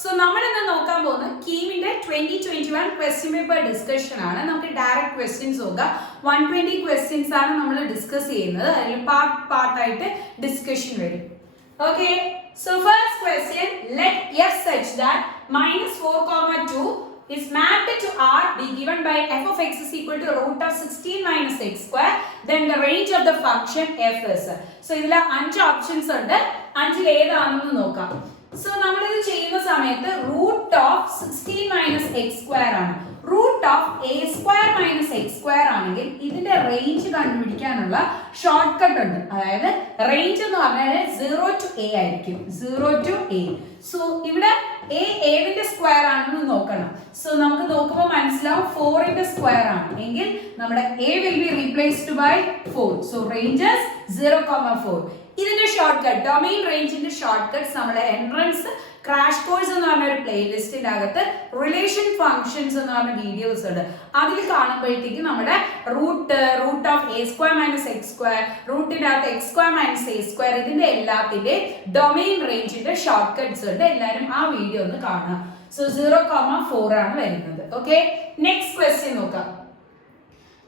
So നമ്മൾ ഇന്ന് നോക്കാൻ പോകുന്നത് കീമിന്റെ 2021 ക്വസ്റ്റ്യൻ പേപ്പർ ഡിസ്കഷൻ ആണ്. നമുക്ക് ഡയറക്റ്റ് ക്വസ്റ്റ്യൻസ് നോക്കാം. 120 ക്വസ്റ്റ്യൻസ് ആണ് നമ്മൾ ഡിസ്കസ് ചെയ്യുന്നത്. അതിൽ പാർട്ട് ആയിട്ട് ഡിസ്കഷൻ വരും. Okay, so first question, let f such that -4, 2 is mapped to R be given by f of x is equal to root of 16 minus x square, then the range of the function f is. So ഇതിൽ 5 options ഉണ്ട്. 5ൽ ഏതാണെന്ന് നോക്കാം. So നമ്മൾ ഇത് ചെയ്യുന്ന സമയത്ത് root of 16 minus X square ആണ്. Root of A square minus X square ആണെങ്കിൽ ഇതിന്റെ റേഞ്ച് കണ്ടുപിടിക്കാനുള്ള ഷോർട്ട് കട്ട് ഉണ്ട്. അതായത് റേഞ്ച് എന്ന് പറഞ്ഞാൽ 0 to a ആയിരിക്കും. 0 to a. സോ ഇവിടെ a ഏതിന്റെ സ്ക്വയർ ആണെന്ന് നോക്കണം. സോ നമുക്ക് നോക്കുമ്പോൾ മനസ്സിലാവും 4ന്റെ സ്ക്വയർ ആണ് എങ്കിൽ നമ്മുടെ a will be replaced by 4. So ranges 0,4. ഇതിന്റെ ഷോർട്ട് കട്ട്, ഡൊമെയിൻ റേഞ്ചിന്റെ ഷോർട്ട് കട്ട്സ് നമ്മുടെ എൻട്രൻസ് ക്രാഷ് കോഴ്സ് എന്ന് പറഞ്ഞ ഒരു പ്ലേലിസ്റ്റിന്റെ അകത്ത് റിലേഷൻ ഫംഗ്ഷൻസ് എന്ന് പറഞ്ഞ വീഡിയോസ് ഉണ്ട്. അതിൽ കാണുമ്പോഴത്തേക്ക് നമ്മുടെ root of A square minus X square, റൂട്ടിന്റെ അകത്ത് X square minus A square, ഇതിന്റെ എല്ലാത്തിന്റെ ഡൊമെയിൻ റേഞ്ചിന്റെ ഷോർട്ട് കട്ട്സ് ഉണ്ട്. എല്ലാവരും ആ വീഡിയോ ഒന്ന് കാണാം. സോ 0,4 ആണ് വരുന്നത്. ഓക്കെ, നെക്സ്റ്റ് ക്വസ്റ്റ്യൻ നോക്കാം.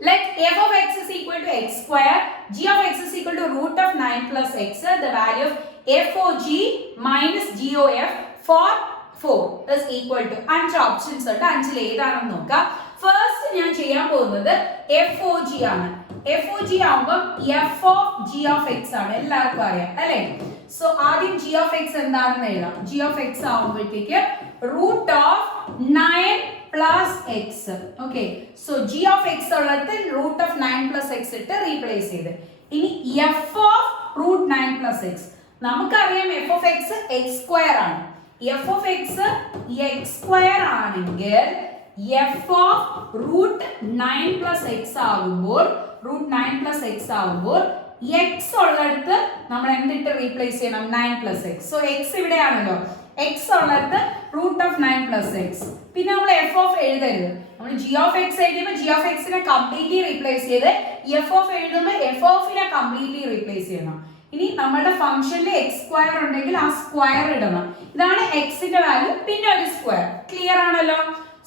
Let f of x is equal to x square, g of x is equal to root of 9 plus x, the value of f of g minus g of f for 4 is equal to 5 options ഉണ്ട്. 5ൽ ഏതാണെന്ന് നോക്കാം. First ഞാൻ ചെയ്യാൻ പോകുന്നത് f of g ആണ്. f of g ആവുമ്പോൾ f of g of x ആണ്, എല്ലാവർക്കും അറിയാം അല്ലേ? സോ ആദ്യം g of x എന്താണെന്ന് എഴുതാം. g of x ആവുമ്പോഴത്തേക്ക് root of 9 plus x. Okay, so g of x ഉള്ളത് root of 9 plus x ഇട്ട് റീപ്ലേസ് ചെയ്ത്. ഇനി f of root 9 plus x, നമുക്കറിയാം f of x x square ആണ്. f of x x square ആണെങ്കിൽ f of root 9 plus x ആവുമ്പോൾ x ഉള്ളിടത്ത് നമ്മൾ എന്തിട്ട് റീപ്ലേസ് ചെയ്യണം? 9 plus x. So x ഇവിടെയാണല്ലോ, x ഉള്ളത് root of 9 plus x. പിന്നെ നമ്മൾ f of എഴുതരുത്. നമ്മൾ g of x എഴുതുമ്പോൾ g of x നെ കംപ്ലീറ്റ്ലി റീപ്ലേസ് ചെയ്ത് f of എഴുതുമ്പോൾ f of നെ കംപ്ലീറ്റ്ലി റീപ്ലേസ് ചെയ്യണം. ഇനി നമ്മുടെ ഫംഗ്ഷനിൽ x സ്ക്വയർ ഉണ്ടെങ്കിൽ ആ സ്ക്വയർ ഇടണം. ഇതാണ് x ന്റെ വാല്യൂ, പിന്നെ ഒരു സ്ക്വയർ. ക്ലിയർ ആണല്ലോ?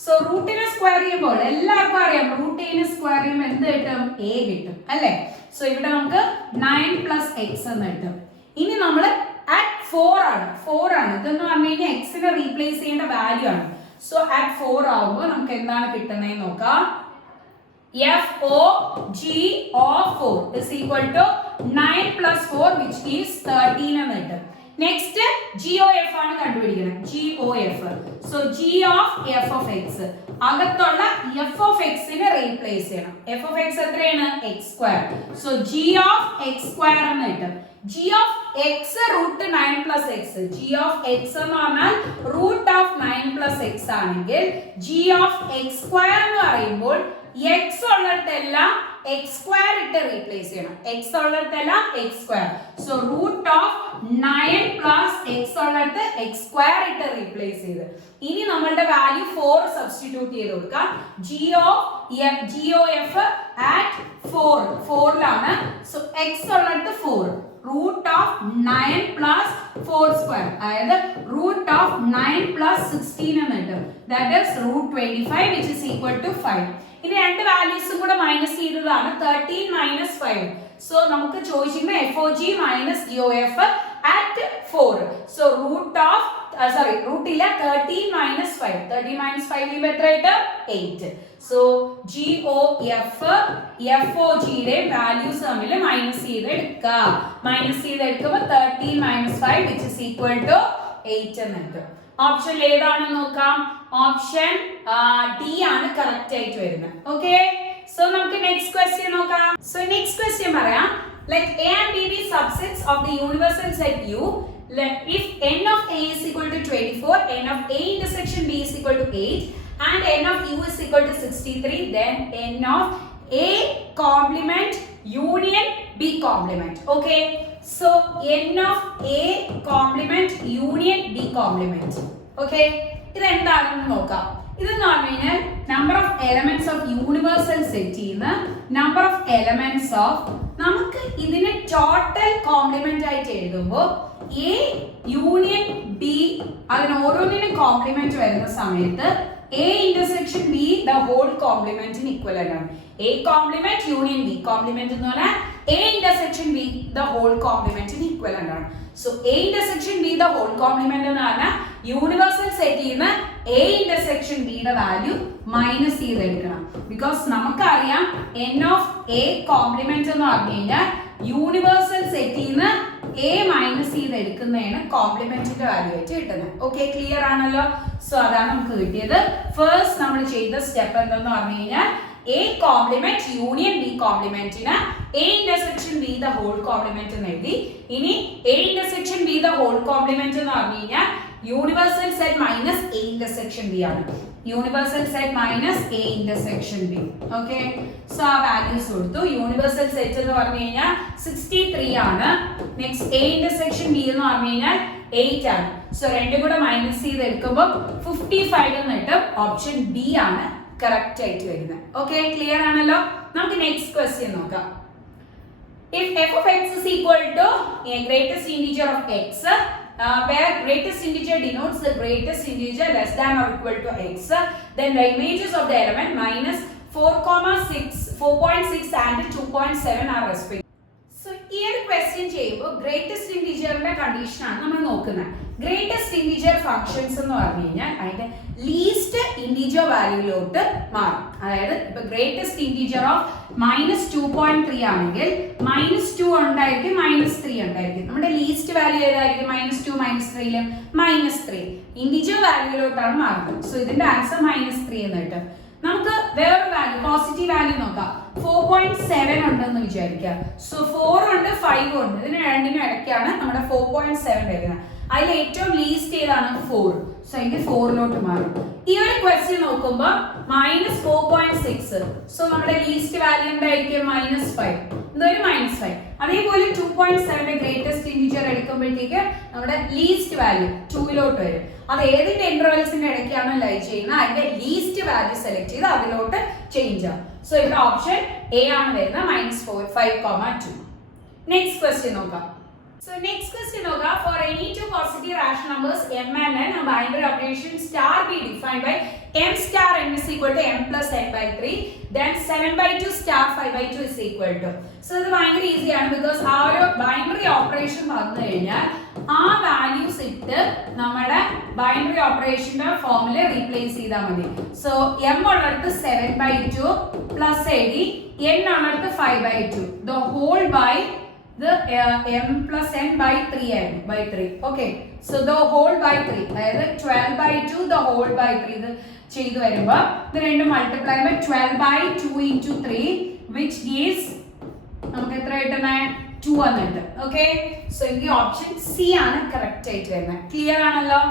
സോ റൂട്ടിനെ സ്ക്വയർ ചെയ്യുമ്പോൾ എല്ലാവർക്കും അറിയാം റൂട്ട് a നെ സ്ക്വയർ ചെയ്യുമ്പോൾ എന്ത് കിട്ടും? a കിട്ടും അല്ലേ? സോ ഇവിടെ നമുക്ക് 9 plus x എന്ന് കിട്ടും. ഇനി നമ്മൾ at 4 ആണ്. ഇതെന്ന് പറഞ്ഞു കഴിഞ്ഞാൽ x നെ റീപ്ലേസ് ചെയ്യേണ്ട വാല്യൂ ആണ്. സോ at 4 ആവുമ്പോൾ നമുക്ക് എന്താണ് കിട്ടുന്നതെന്ന് നോക്കാം. f o g of 4 is equal to 9 plus 4 which is 13 എന്ന് കിട്ടും. നെക്സ്റ്റ് GOF ആണ് കണ്ടുപിടിക്കുന്നത്. GOF. So g of f of x, അകത്തുള്ള f of x നെ റീപ്ലേസ് ചെയ്യണം. f of x എത്രയാണ്? x square. So g of x square എന്ന് കിട്ടും. g of x root 9 plus x. g of x എന്ന് പറഞ്ഞാൽ root of 9 plus x ആണെങ്കിൽ g of x square എന്ന് പറയുമ്പോൾ x ഉള്ളിടത്തെല്ലാം x square ഇട്ട് റീപ്ലേസ് ചെയ്യണം. x ഉള്ളിടത്തെല്ലാം x square. So root of 9 plus x ഉള്ളിടത്ത് x square ഇട്ട് replace ചെയ്ത് ഇനി നമ്മളുടെ വാല്യൂ 4 സബ്സ്റ്റിറ്റ്യൂട്ട് ചെയ്ത് കൊടുക്കാം. GOF at 4 ലാണ്. സോ x ഉള്ളിടത്ത് 4, root of 9 plus 4 square, അതായത് root of 9 plus 16 എന്ന് കിട്ടും. That is root 25 which is equal to 5. ഇനി രണ്ട് വാല്യൂസും കൂടെ മൈനസ് ചെയ്തതാണ് 13 minus 5. സോ നമുക്ക് ചോദിച്ചിരിക്കുന്നത് FOG minus GOF at 4. So റൂട്ടില്ല 13 minus 5. 13 minus 5 ചെയ്യുമ്പോൾ എത്ര കിട്ടും? 8. സോ GOF FOG യുടെ വാല്യൂസ് തമ്മിൽ മൈനസ് ചെയ്തെടുക്കുമ്പോൾ 13 minus 5 which is equal to 8 എന്ന് കിട്ടും. ഓപ്ഷൻ ഏതാണെന്ന് നോക്കാം. ഓപ്ഷൻ ഡി ആണ് കറക്റ്റ് ആയിട്ട് വരുന്നത്. ഓക്കെ, സോ നമുക്ക് നെക്സ്റ്റ് ക്വസ്റ്റ്യൻ നോക്കാം. സോ നെക്സ്റ്റ് ക്വസ്റ്റ്യൻ പറയാം. Let a and b be subsets of the universal set U. If n of a is equal to 24, n of a intersection b is equal to 8 and n of u is equal to 63, then n of a complement union b complement. Okay, so n of a complement union b complement. Okay, ഇത് എന്താണെന്ന് നോക്കാം. ഇതെന്ന് പറഞ്ഞു കഴിഞ്ഞാൽ number of elements of universal സെറ്റിന്ന് number of elements of, നമുക്ക് ഇതിനെ total complement ആയിട്ട് എഴുതുമ്പോൾ എ യൂണിയൻ ബി, അതിന് ഓരോന്നിനും കോംപ്ലിമെന്റ് വരുന്ന സമയത്ത് A intersection B the whole complement in equivalent ആണ്. A complement union B complement എന്ന് പറഞ്ഞാൽ A intersection B the whole complement in equivalent ആണ്. So A intersection B the whole complement എന്ന് പറഞ്ഞാൽ യൂണിവേഴ്സൽ സെറ്റിൽ നിന്ന് A intersection B യുടെ value minus ചെയ്തെടുക്കണം. Because നമുക്കറിയാം n of A complement എന്ന് പറഞ്ഞു കഴിഞ്ഞാൽ യൂണിവേഴ്സൽ സെറ്റിൽ നിന്ന് A മൈനസ് ചെയ്തെടുക്കുന്നതാണ് കോംപ്ലിമെന്റിന്റെ വാല്യൂ ആയിട്ട് കിട്ടുന്നത്. ഓക്കെ, ക്ലിയർ ആണല്ലോ? സോ അതാണ് നമുക്ക് കിട്ടിയത്. ഫസ്റ്റ് നമ്മൾ ചെയ്ത സ്റ്റെപ്പ് എന്തെന്ന് പറഞ്ഞു കഴിഞ്ഞാൽ A കോംപ്ലിമെന്റ് യൂണിയൻ B കോംപ്ലിമെന്റിന് A intersection B the whole complement എന്ന് എഴുതി. ഇനി A intersection B the whole complement എന്ന് പറഞ്ഞു കഴിഞ്ഞാൽ universal set minus A intersection B ആണ്. Universal set minus A intersection B. Okay, so ആ വാല്യൂസ് കൊടുത്തു. യൂണിവേഴ്സൽ സെറ്റ് എന്ന് പറഞ്ഞു കഴിഞ്ഞാൽ 63 ആണ്. നെക്സ്റ്റ് A ഇന്റർസെക്ഷൻ B എന്ന് പറഞ്ഞു കഴിഞ്ഞാൽ 8 ആണ്. സോ രണ്ടും കൂടെ മൈനസ് ചെയ്ത് എടുക്കുമ്പോൾ 55 എന്ന് കിട്ടും. ഓപ്ഷൻ ബി ആണ് കറക്റ്റ് ആയിട്ട് വരുന്നത്. ഓക്കെ, ക്ലിയർ ആണല്ലോ? നമുക്ക് നെക്സ്റ്റ് ക്വസ്റ്റ്യൻ നോക്കാം. If f of x is equal to a greatest integer of x, where greatest integer denotes the greatest integer less than or equal to x, then the images of the element minus 4,6, 4.6 and 2.7 are respectively. So ഈ ഒരു question ചെയ്യുമ്പോൾ greatest ഇന്റിജറിന്റെ condition ആണ് നമ്മൾ നോക്കുന്നത്. Greatest integer functions എന്ന് പറഞ്ഞു കഴിഞ്ഞാൽ അതിന്റെ ലീസ്റ്റ് ഇന്റിജർ വാല്യൂലോട്ട് മാറും. അതായത് ഇപ്പൊ ഗ്രേറ്റസ്റ്റ് ഇന്റിജർ ഓഫ് -2.3 ആണെങ്കിൽ -2 ഉണ്ടായിരിക്കും, -3 ഉണ്ടായിരിക്കും. നമ്മുടെ ലീസ്റ്റ് വാല്യൂ ഏതായിരിക്കും? -2 -3ലും -3 ഇന്റിജർ വാല്യൂലോട്ടാണ് മാറുന്നത്. സോ ഇതിന്റെ ആൻസർ -3 എന്ന് കിട്ടും. നമുക്ക് വേറൊരു വാല്യൂ പോസിറ്റീവ് വാല്യൂ നോക്കാം. 4.7 ഉണ്ടെന്ന് വിചാരിക്കുക. സോ 4 ഉണ്ട് 5 ഉണ്ട്. ഇതിന് രണ്ടിനും ഇടയ്ക്കാണ് നമ്മുടെ 4.7 വരുന്നത്. അതിൽ ഏറ്റവും ലീസ്റ്റ് ഏതാണ്? 4. സോ എനിക്ക് 4ലോട്ട് മാറും. ഈ ഒരു ക്വസ്റ്റ്യൻ നോക്കുമ്പോൾ -4.6. സോ നമ്മുടെ ലീസ്റ്റ് വാല്യൂ എന്തായിരിക്കും? -5. ഇതൊരു -5. അതേപോലെ 2.7 ഗ്രേറ്റസ്റ്റ് ഇന്റിജർ എടുക്കുമ്പോഴത്തേക്ക് നമ്മുടെ ലീസ്റ്റ് വാല്യൂ 2ലോട്ട് വരും. അത് ഏതിന്റെ ഇന്റർവെൽസിന്റെ ഇടയ്ക്കാണ് ലൈ ചെയ്യുന്നത് അതിന്റെ ലീസ്റ്റ് വാല്യൂ സെലക്ട് ചെയ്ത് അതിലോട്ട് ചേഞ്ച് ആവും. സോ ഇവിടെ ഓപ്ഷൻ എ ആണ് വരുന്നത്, -5,2. നെക്സ്റ്റ് ക്വസ്റ്റ്യൻ നോക്കാം. So next question hoga, for any two positive rational numbers m and n, a binary operation star be defined by m star n is equal to m plus n by 3, then 7/2 star 5/2 is equal to. So ഇത് ഭയങ്കര easy ആണ്. Because ആ ഒരു binary operation വന്നു കഴിഞ്ഞാൽ ആ values ഇട്ട് നമ്മുടെ ബൈനറി ഓപ്പറേഷന്റെ ഫോമില് റീപ്ലേസ് ചെയ്താൽ മതി. സോ m ഉള്ളിടത്ത് 7/2 പ്ലസ് എഴുതി, n ഉള്ളിടത്ത് 5/2 the whole by the m plus n by 3 ആയിരുന്നു, by 3. Okay, so the whole by 3, അതായത് 12/2 the whole by 3 ഇത് ചെയ്തു വരുമ്പോൾ ഇത് രണ്ടും multiply by 12/2 into 3 which gives നമുക്ക് എത്ര കിട്ടുന്നത്? 2 വന്നിട്ട്. ഓക്കെ, സോ ഈ ഓപ്ഷൻ സി ആണ് കറക്റ്റ് ആയിട്ട് വരുന്നത്. ക്ലിയർ ആണല്ലോ?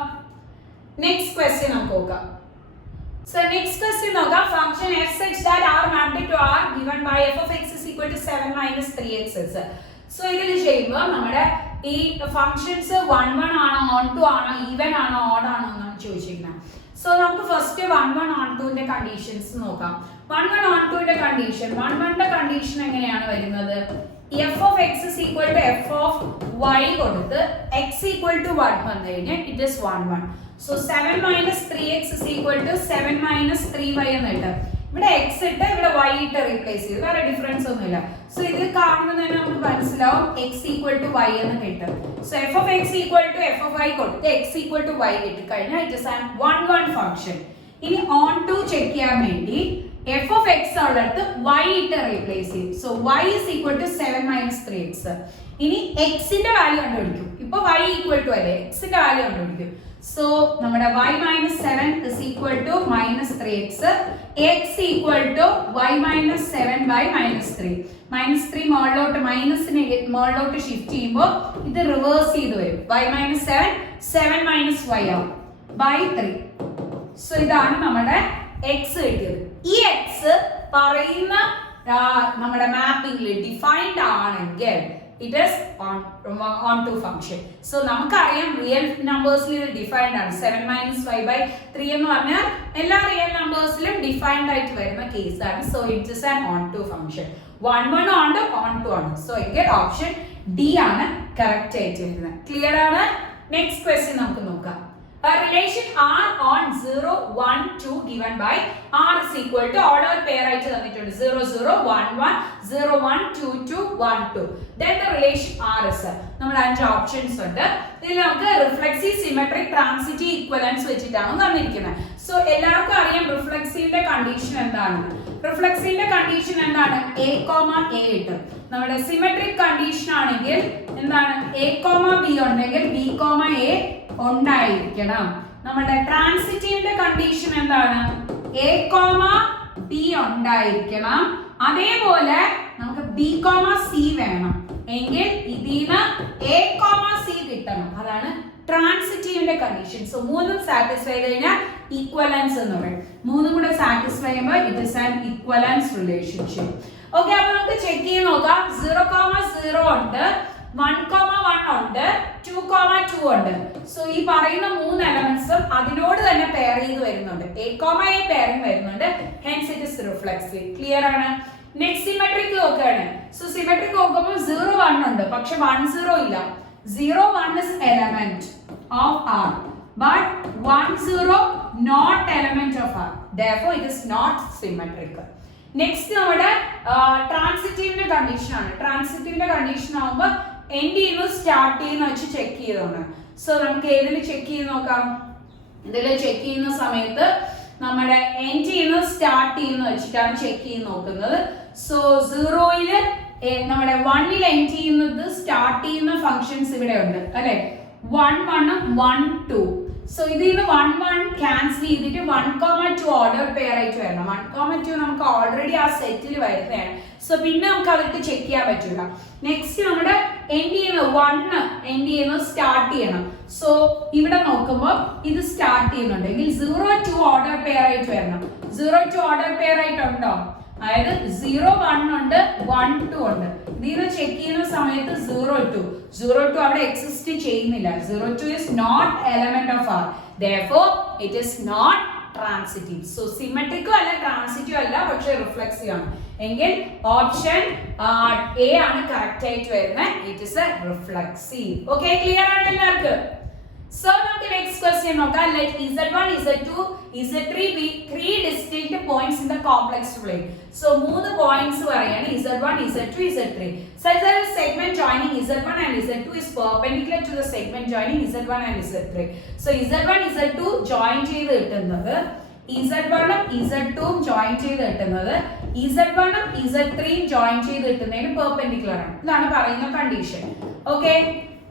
നെക്സ്റ്റ് ക്വസ്റ്റ്യൻ നമുക്ക് നോക്കാം. So next question നോക്കാം. Function f such that r mapped to r given by f of x is equal to 7 minus 3x. So ഇതിൽ ചെയ്യുമ്പോൾ നമ്മുടെ ഈ ഫംഗ്ഷൻസ് 1 1 ആണോ, ഓൺ 2 ആണോ, ഈവൻ ആണോ, ഓഡ് ആണോ എന്നാണ് ചോദിച്ചിരിക്കുന്നത്. സോ നമുക്ക് ഫസ്റ്റ് 1 1 ഓൺ 2ന്റെ കണ്ടീഷൻസ് നോക്കാം. 1 1 ഓൺ 2ന്റെ കണ്ടീഷൻ, 1 1ന്റെ കണ്ടീഷൻ എങ്ങനെയാണ് വരുന്നത്? f of x is equal to f of y കൊടുത്ത് x equal to 1 വന്നു കഴിഞ്ഞാൽ it is 1 1. So 7 minus 3x is equal to 7 minus 3y എന്ന് കിട്ടും. ഇവിടെ x ഇട്ട് ഇവിടെ y ഇട്ട് റീപ്ലേസ് ചെയ്തു, വേറെ ഡിഫറൻസ് ഒന്നുമില്ല. സോ ഇത് കാണുമ്പോൾ തന്നെ നമുക്ക് മനസ്സിലാവും x equal to y എന്ന് കിട്ടും. So f of x equal to f of y കൊടുത്ത് x equal to y കിട്ടിക്കഴിഞ്ഞാൽ it is an 1 1 ഫംഗ്ഷൻ. ഇനി ഓൺ 2 ചെക്ക് ചെയ്യാൻ വേണ്ടി f of x ഉള്ളിടത്ത് y ഇട്ട് റീപ്ലേസ് ചെയ്യും. So y is equal to 7 minus 3x. ഇനി x ന്റെ വാല്യൂ കണ്ടുപിടിക്കും. ഇപ്പൊ y equal to അല്ലേ, x ന്റെ വാല്യൂ കണ്ടുപിടിക്കും. So നമ്മുടെ y minus 7 is equal to minus 3x. x equal to y minus 7 by minus 3. minus 3 മുകളിലോട്ട് മൈനസിനെ മുകളിലോട്ട് ഷിഫ്റ്റ് ചെയ്യുമ്പോൾ ഇത് റിവേഴ്സ് ചെയ്ത് വരും. y minus 7 7 minus y ആവും by 3. സോ ഇതാണ് നമ്മുടെ x കിട്ടിയത്. ഈ x പറയുന്ന നമ്മുടെ മാപ്പിംഗിൽ ഡിഫൈൻഡ് ആണെങ്കിൽ it is on to function. So നമുക്കറിയാം റിയൽ നമ്പേഴ്സിൽ ഇത് ഡിഫൈൻഡ് ആണ്. 7 minus y by 3 എന്ന് പറഞ്ഞാൽ എല്ലാ റിയൽ നമ്പേഴ്സിലും ഡിഫൈൻഡ് ആയിട്ട് വരുന്ന കേസാണ്. So it is an on to function. 1 1 ഉണ്ട്, on to ആണ്. സോ എങ്കിൽ ഓപ്ഷൻ ഡി ആണ് കറക്റ്റ് ആയിട്ട് വരുന്നത്. ക്ലിയർ ആണ്? നെക്സ്റ്റ് ക്വസ്റ്റ്യൻ നമുക്ക് നോക്കാം. A relation R on 0, 1, 2 given by R is equal to order pair ആയിട്ട് തന്നിട്ടുണ്ട് 0, 0, 1, 1, 0, 1, 2, 2, 1, 2. Then the relation R is നമ്മുടെ 5 ഓപ്ഷൻസ് ഉണ്ട്. ഇതിൽ നമുക്ക് റിഫ്ലെക്സീവ്, സിമെട്രിക്, ട്രാൻസിറ്റീവ്, ഇക്വലൻസ് വെച്ചിട്ടാണ് തന്നിരിക്കുന്നത്. സോ എല്ലാവർക്കും അറിയാം റിഫ്ലെക്സീവിന്റെ കണ്ടീഷൻ എന്താണ്. റിഫ്ലെക്സീവിന്റെ കണ്ടീഷൻ എന്താണ്? A, A ഇട്ട്. നമ്മുടെ സിമെട്രിക് കണ്ടീഷൻ ആണെങ്കിൽ എന്താണ്? A, B ഉണ്ടെങ്കിൽ B, A ഉണ്ടായിരിക്കണം. നമ്മുടെ ട്രാൻസിറ്റീവിന്റെ കണ്ടീഷൻ എന്താണ്? A, B ഉണ്ടായിരിക്കണം. അതേപോലെ നമുക്ക് B, C വേണം എങ്കിൽ ഇതിന് A, C കിട്ടണം. അതാണ് ട്രാൻസിറ്റീവിന്റെ കണ്ടീഷൻ. സോ മൂന്നും സാറ്റിസ്ഫൈ കഴിഞ്ഞാൽ ഈക്വലൻസ് എന്ന് പറയും. മൂന്നും കൂടെ സാറ്റിസ്ഫൈ ചെയ്യുമ്പോൾ it is an equivalence relationship. Okay, അപ്പൊ നമുക്ക് ചെക്ക് ചെയ്ത് നോക്കാം. 0, 0 ഉണ്ട്, 1, 1 ഉണ്ട്, 2, 2 ഉണ്ട്. സോ ഈ പറയുന്ന മൂന്ന് എലമെന്റ്സും അതിനോട് തന്നെ പെയർ ചെയ്ത് വരുന്നുണ്ട്. A, A പെയറിംഗ് വരുന്നുണ്ട്. Hence it is reflexive. Clear ആണ്? നെക്സ്റ്റ് സിമെട്രിക് നോക്കുകയാണ്. സോ സിമെട്രിക് നോക്കുമ്പോൾ 0, 1 ഉണ്ട്, പക്ഷെ 1, 0 ഇല്ല. 0, 1 is element of R, but 1, 0 not element of R. Therefore, it is not symmetrical. Next, നമ്മുടെ ട്രാൻസിറ്റീവിന്റെ കണ്ടീഷൻ ആണ്. ട്രാൻസിറ്റീവിന്റെ കണ്ടീഷൻ ആവുമ്പോൾ എൻഡ് ചെയ്യുന്നു സ്റ്റാർട്ട് ചെയ്യുന്ന വെച്ച് ചെക്ക് ചെയ്തോണ്ട്. സോ നമുക്ക് ഏതിൽ ചെക്ക് ചെയ്ത് നോക്കാം? ഇതിൽ ചെക്ക് ചെയ്യുന്ന സമയത്ത് നമ്മുടെ എൻഡ് ചെയ്യുന്നത് സ്റ്റാർട്ട് ചെയ്യുന്ന വെച്ചിട്ടാണ് ചെക്ക് ചെയ്ത് നോക്കുന്നത്. സോ 0-ല് നമ്മുടെ 1-ൽ എൻഡ് ചെയ്യുന്നത് സ്റ്റാർട്ട് ചെയ്യുന്ന ഫങ്ഷൻസ് ഇവിടെ ഉണ്ട് അല്ലെ. 1, 1, 1, 2. സോ ഇതിൽ നിന്ന് 1, 1 ക്യാൻസൽ ചെയ്തിട്ട് 1, 2 ഓർഡർ പെയർ ആയിട്ട് വരണം. 1, 2 നമുക്ക് ഓൾറെഡി ആ സെറ്റിൽ വരുന്നതാണ്. സോ പിന്നെ നമുക്ക് അതിട്ട് ചെക്ക് ചെയ്യാൻ പറ്റില്ല. നെക്സ്റ്റ് നമ്മുടെ എൻഡ് ചെയ്യുന്നത് 1 എൻഡ് ചെയ്യുന്നത് സ്റ്റാർട്ട് ചെയ്യണം. സോ ഇവിടെ നോക്കുമ്പോൾ ഇത് സ്റ്റാർട്ട് ചെയ്യുന്നുണ്ടെങ്കിൽ 0, 2 ഓർഡർ പെയർ ആയിട്ട് വരണം. 0, 2 ഓർഡർ പെയർ ആയിട്ടുണ്ടോ? അതായത് 0, 1 ഉണ്ട്, 1, 2 ഉണ്ട്. ഇതിന് ചെക്ക് ചെയ്യുന്ന സമയത്ത് 0, 2 അവിടെ എക്സിസ്റ്റ് ചെയ്യുന്നില്ല. 0, 2 is not element of R. Therefore, it is not transitive. So symmetric അല്ല, ട്രാൻസിറ്റീവ് അല്ല, പക്ഷേ റിഫ്ലെക്സീവ് ആണ്. എങ്കിൽ ഓപ്ഷൻ A ആണ് കറക്റ്റ് ആയിട്ട് വരുന്നത്. It is a reflexive. Okay, clear ആണ് എല്ലാവർക്കും? So നമുക്ക് നെക്സ്റ്റ് ക്വസ്റ്റ്യൻ നോക്കാം. Let Z1, Z2, Z3 be three distinct points in the complex plane. So മൂന്ന് പോയിന്റ്സ് പറയാണ് Z1, Z2, Z3. Such that the segment joining Z1 and Z2 is perpendicular to the segment joining Z1 and Z3. So Z1, Z2 join ചെയ്ത് കിട്ടുന്നത് Z1 ഉം Z2 ഉം join ചെയ്ത് കിട്ടുന്നത് Z1 ഉം Z3 ഉം join ചെയ്ത് കിട്ടുന്നതിന് പെർപെൻഡിക്കുലർ ആണ്. ഇതാണ് പറയുന്ന കണ്ടീഷൻ. ഓക്കേ,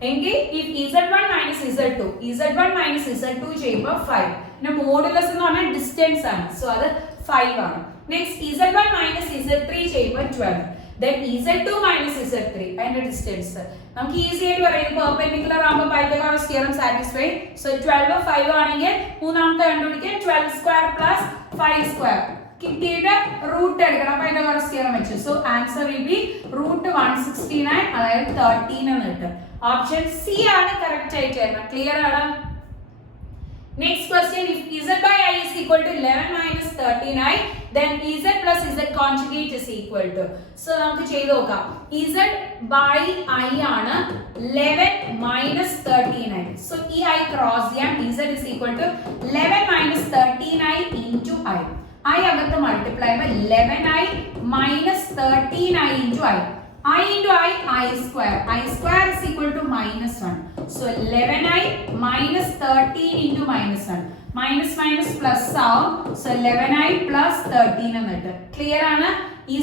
എങ്കിൽ Z1 minus Z2 ചെയ്യുമ്പോൾ 5. പിന്നെ മോഡുലസ് എന്ന് പറഞ്ഞാൽ ഡിസ്റ്റൻസ് ആണ്. സോ അത് 5 ആണ്. നെക്സ്റ്റ് Z1 minus Z3 ചെയ്യുമ്പോൾ 12. Then Z2 minus Z3 അതിന്റെ ഡിസ്റ്റൻസ് നമുക്ക് ഈസി ആയിട്ട് പറയാം. പെർപെൻഡിക്കുലർ ആകുമ്പോൾ പൈതഗോറസ് തിയറം സാറ്റിസ്ഫൈ. സോ 12 5 ആണെങ്കിൽ മൂന്നാമത്തെ കണ്ടുപിടിക്കാൻ 12 സ്ക്വയർ പ്ലസ് 5 സ്ക്വയർ കിട്ടിയിട്ട് റൂട്ട് എടുക്കണം പൈതഗോറസ് തിയറം വെച്ച്. So answer will be root 169, അതായത് 13 എന്ന് കിട്ടും. ഓപ്ഷൻ സി ആണ് കറക്റ്റ് ആയിട്ട് വരുന്നത്. ക്ലിയർ ആണ്? Next question, if Z by I is equal to 11 minus 13i, then Z plus Z conjugate is equal to. So നമുക്ക് ചെയ്തു നോക്കാം. Z by I ആണ് 11 minus 13i. So ഈ I cross ചെയ്യാം. Z is equal to 11 minus 13i into I. I അകത്ത് multiply ചെയ്യുമ്പോൾ 11i minus 13i into I. I into I square. I square is equal to minus 1. So 11i minus 13 into minus 1. Minus minus plus ആവും. So 11i plus 13 എന്നിട്ട്. Clear ആണ്?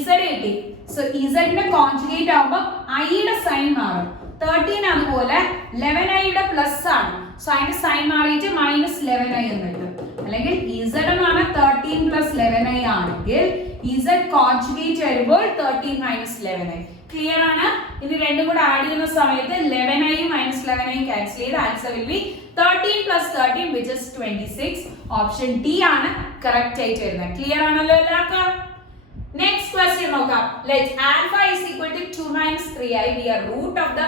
Z കിട്ടി. So Z ന്റെ conjugate ആവുമ്പോൾ I യുടെ sign മാറും. 13 അതുപോലെ 11i യുടെ പ്ലസ് ആണ്. സോ അതിന്റെ സൈൻ മാറിയിട്ട് minus 11i എന്നിട്ട്. അല്ലെങ്കിൽ Z എന്ന് പറഞ്ഞാൽ 13 plus 11i ആണെങ്കിൽ Z കോൺജുഗേറ്റ് വരുമ്പോൾ 13 minus 11i. ക്ലിയർ ആണ്? ഇനി രണ്ടും കൂടെ ആഡ് ചെയ്യുന്ന സമയത്ത് 11i minus 11i ക്യാൻസൽ ചെയ്ത് answer will B 13 plus 13 which is 26. Option D ആണ് കറക്റ്റ് ആയിട്ട് വരുന്നത്. ക്ലിയർ ആണല്ലോ എല്ലാവർക്കും? നെക്സ്റ്റ് ക്വസ്റ്റ്യൻ നോക്കാം. Let alpha is equal to 2 minus 3i be a root of the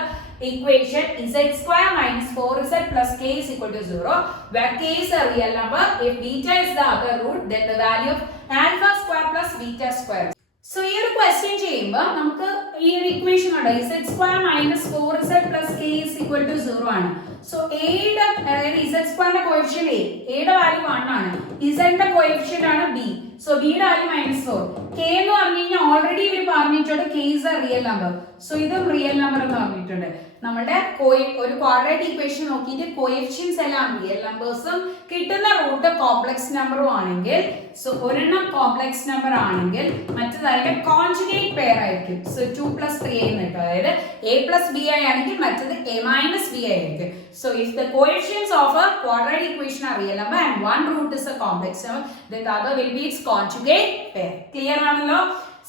equation z square minus 4z plus k is equal to 0, where k is a real number. If beta is the other root, then the value of alpha square plus beta square. So ഈ ഒരു question ചെയ്യുമ്പോൾ നമുക്ക് ഈ ഒരു equation ഉണ്ട് z square minus 4z plus k is equal to 0 ആണ്. So എയുടെ അതായത് ഇസഡ് സ്ക്വയറിന്റെ കോഎഫിഷ്യന്റ് എയുടെ വാല്യൂ 1 ആണ്, ഇസഡിന്റെ കോഎഫിഷ്യന്റ് ആണ് ബി. സോ ബിയുടെ വാല്യൂ -4. കെ എന്ന് പറഞ്ഞു കഴിഞ്ഞാൽ ഓൾറെഡി ഇവർ പറഞ്ഞിട്ടുണ്ട് K is A real number. So ഇതും റിയൽ നമ്പർ എന്ന് പറഞ്ഞിട്ടുണ്ട്. നമ്മുടെ ഒരു ക്വാഡ്രാറ്റിക് ഇക്വേഷൻ നോക്കിയിട്ട് കോഎഫിഷ്യൻസ് എല്ലാം റിയൽ നമ്പേഴ്സും കിട്ടുന്ന റൂട്ട് കോംപ്ലക്സ് നമ്പറും ആണെങ്കിൽ, സോ ഒരെണ്ണം കോംപ്ലക്സ് നമ്പർ ആണെങ്കിൽ മറ്റേത് അതിന്റെ കോൺജുഗേറ്റ് പെയർ ആയിരിക്കും. സോ 2 + 3i എന്ന് കിട്ടും. അതായത് a + bi ആണെങ്കിൽ മറ്റേത് a - bi ആയിരിക്കും. So if the coefficients of a quadratic equation are real number and one root is a complex number, then the other will be its conjugate pair. Clear ആണല്ലോ?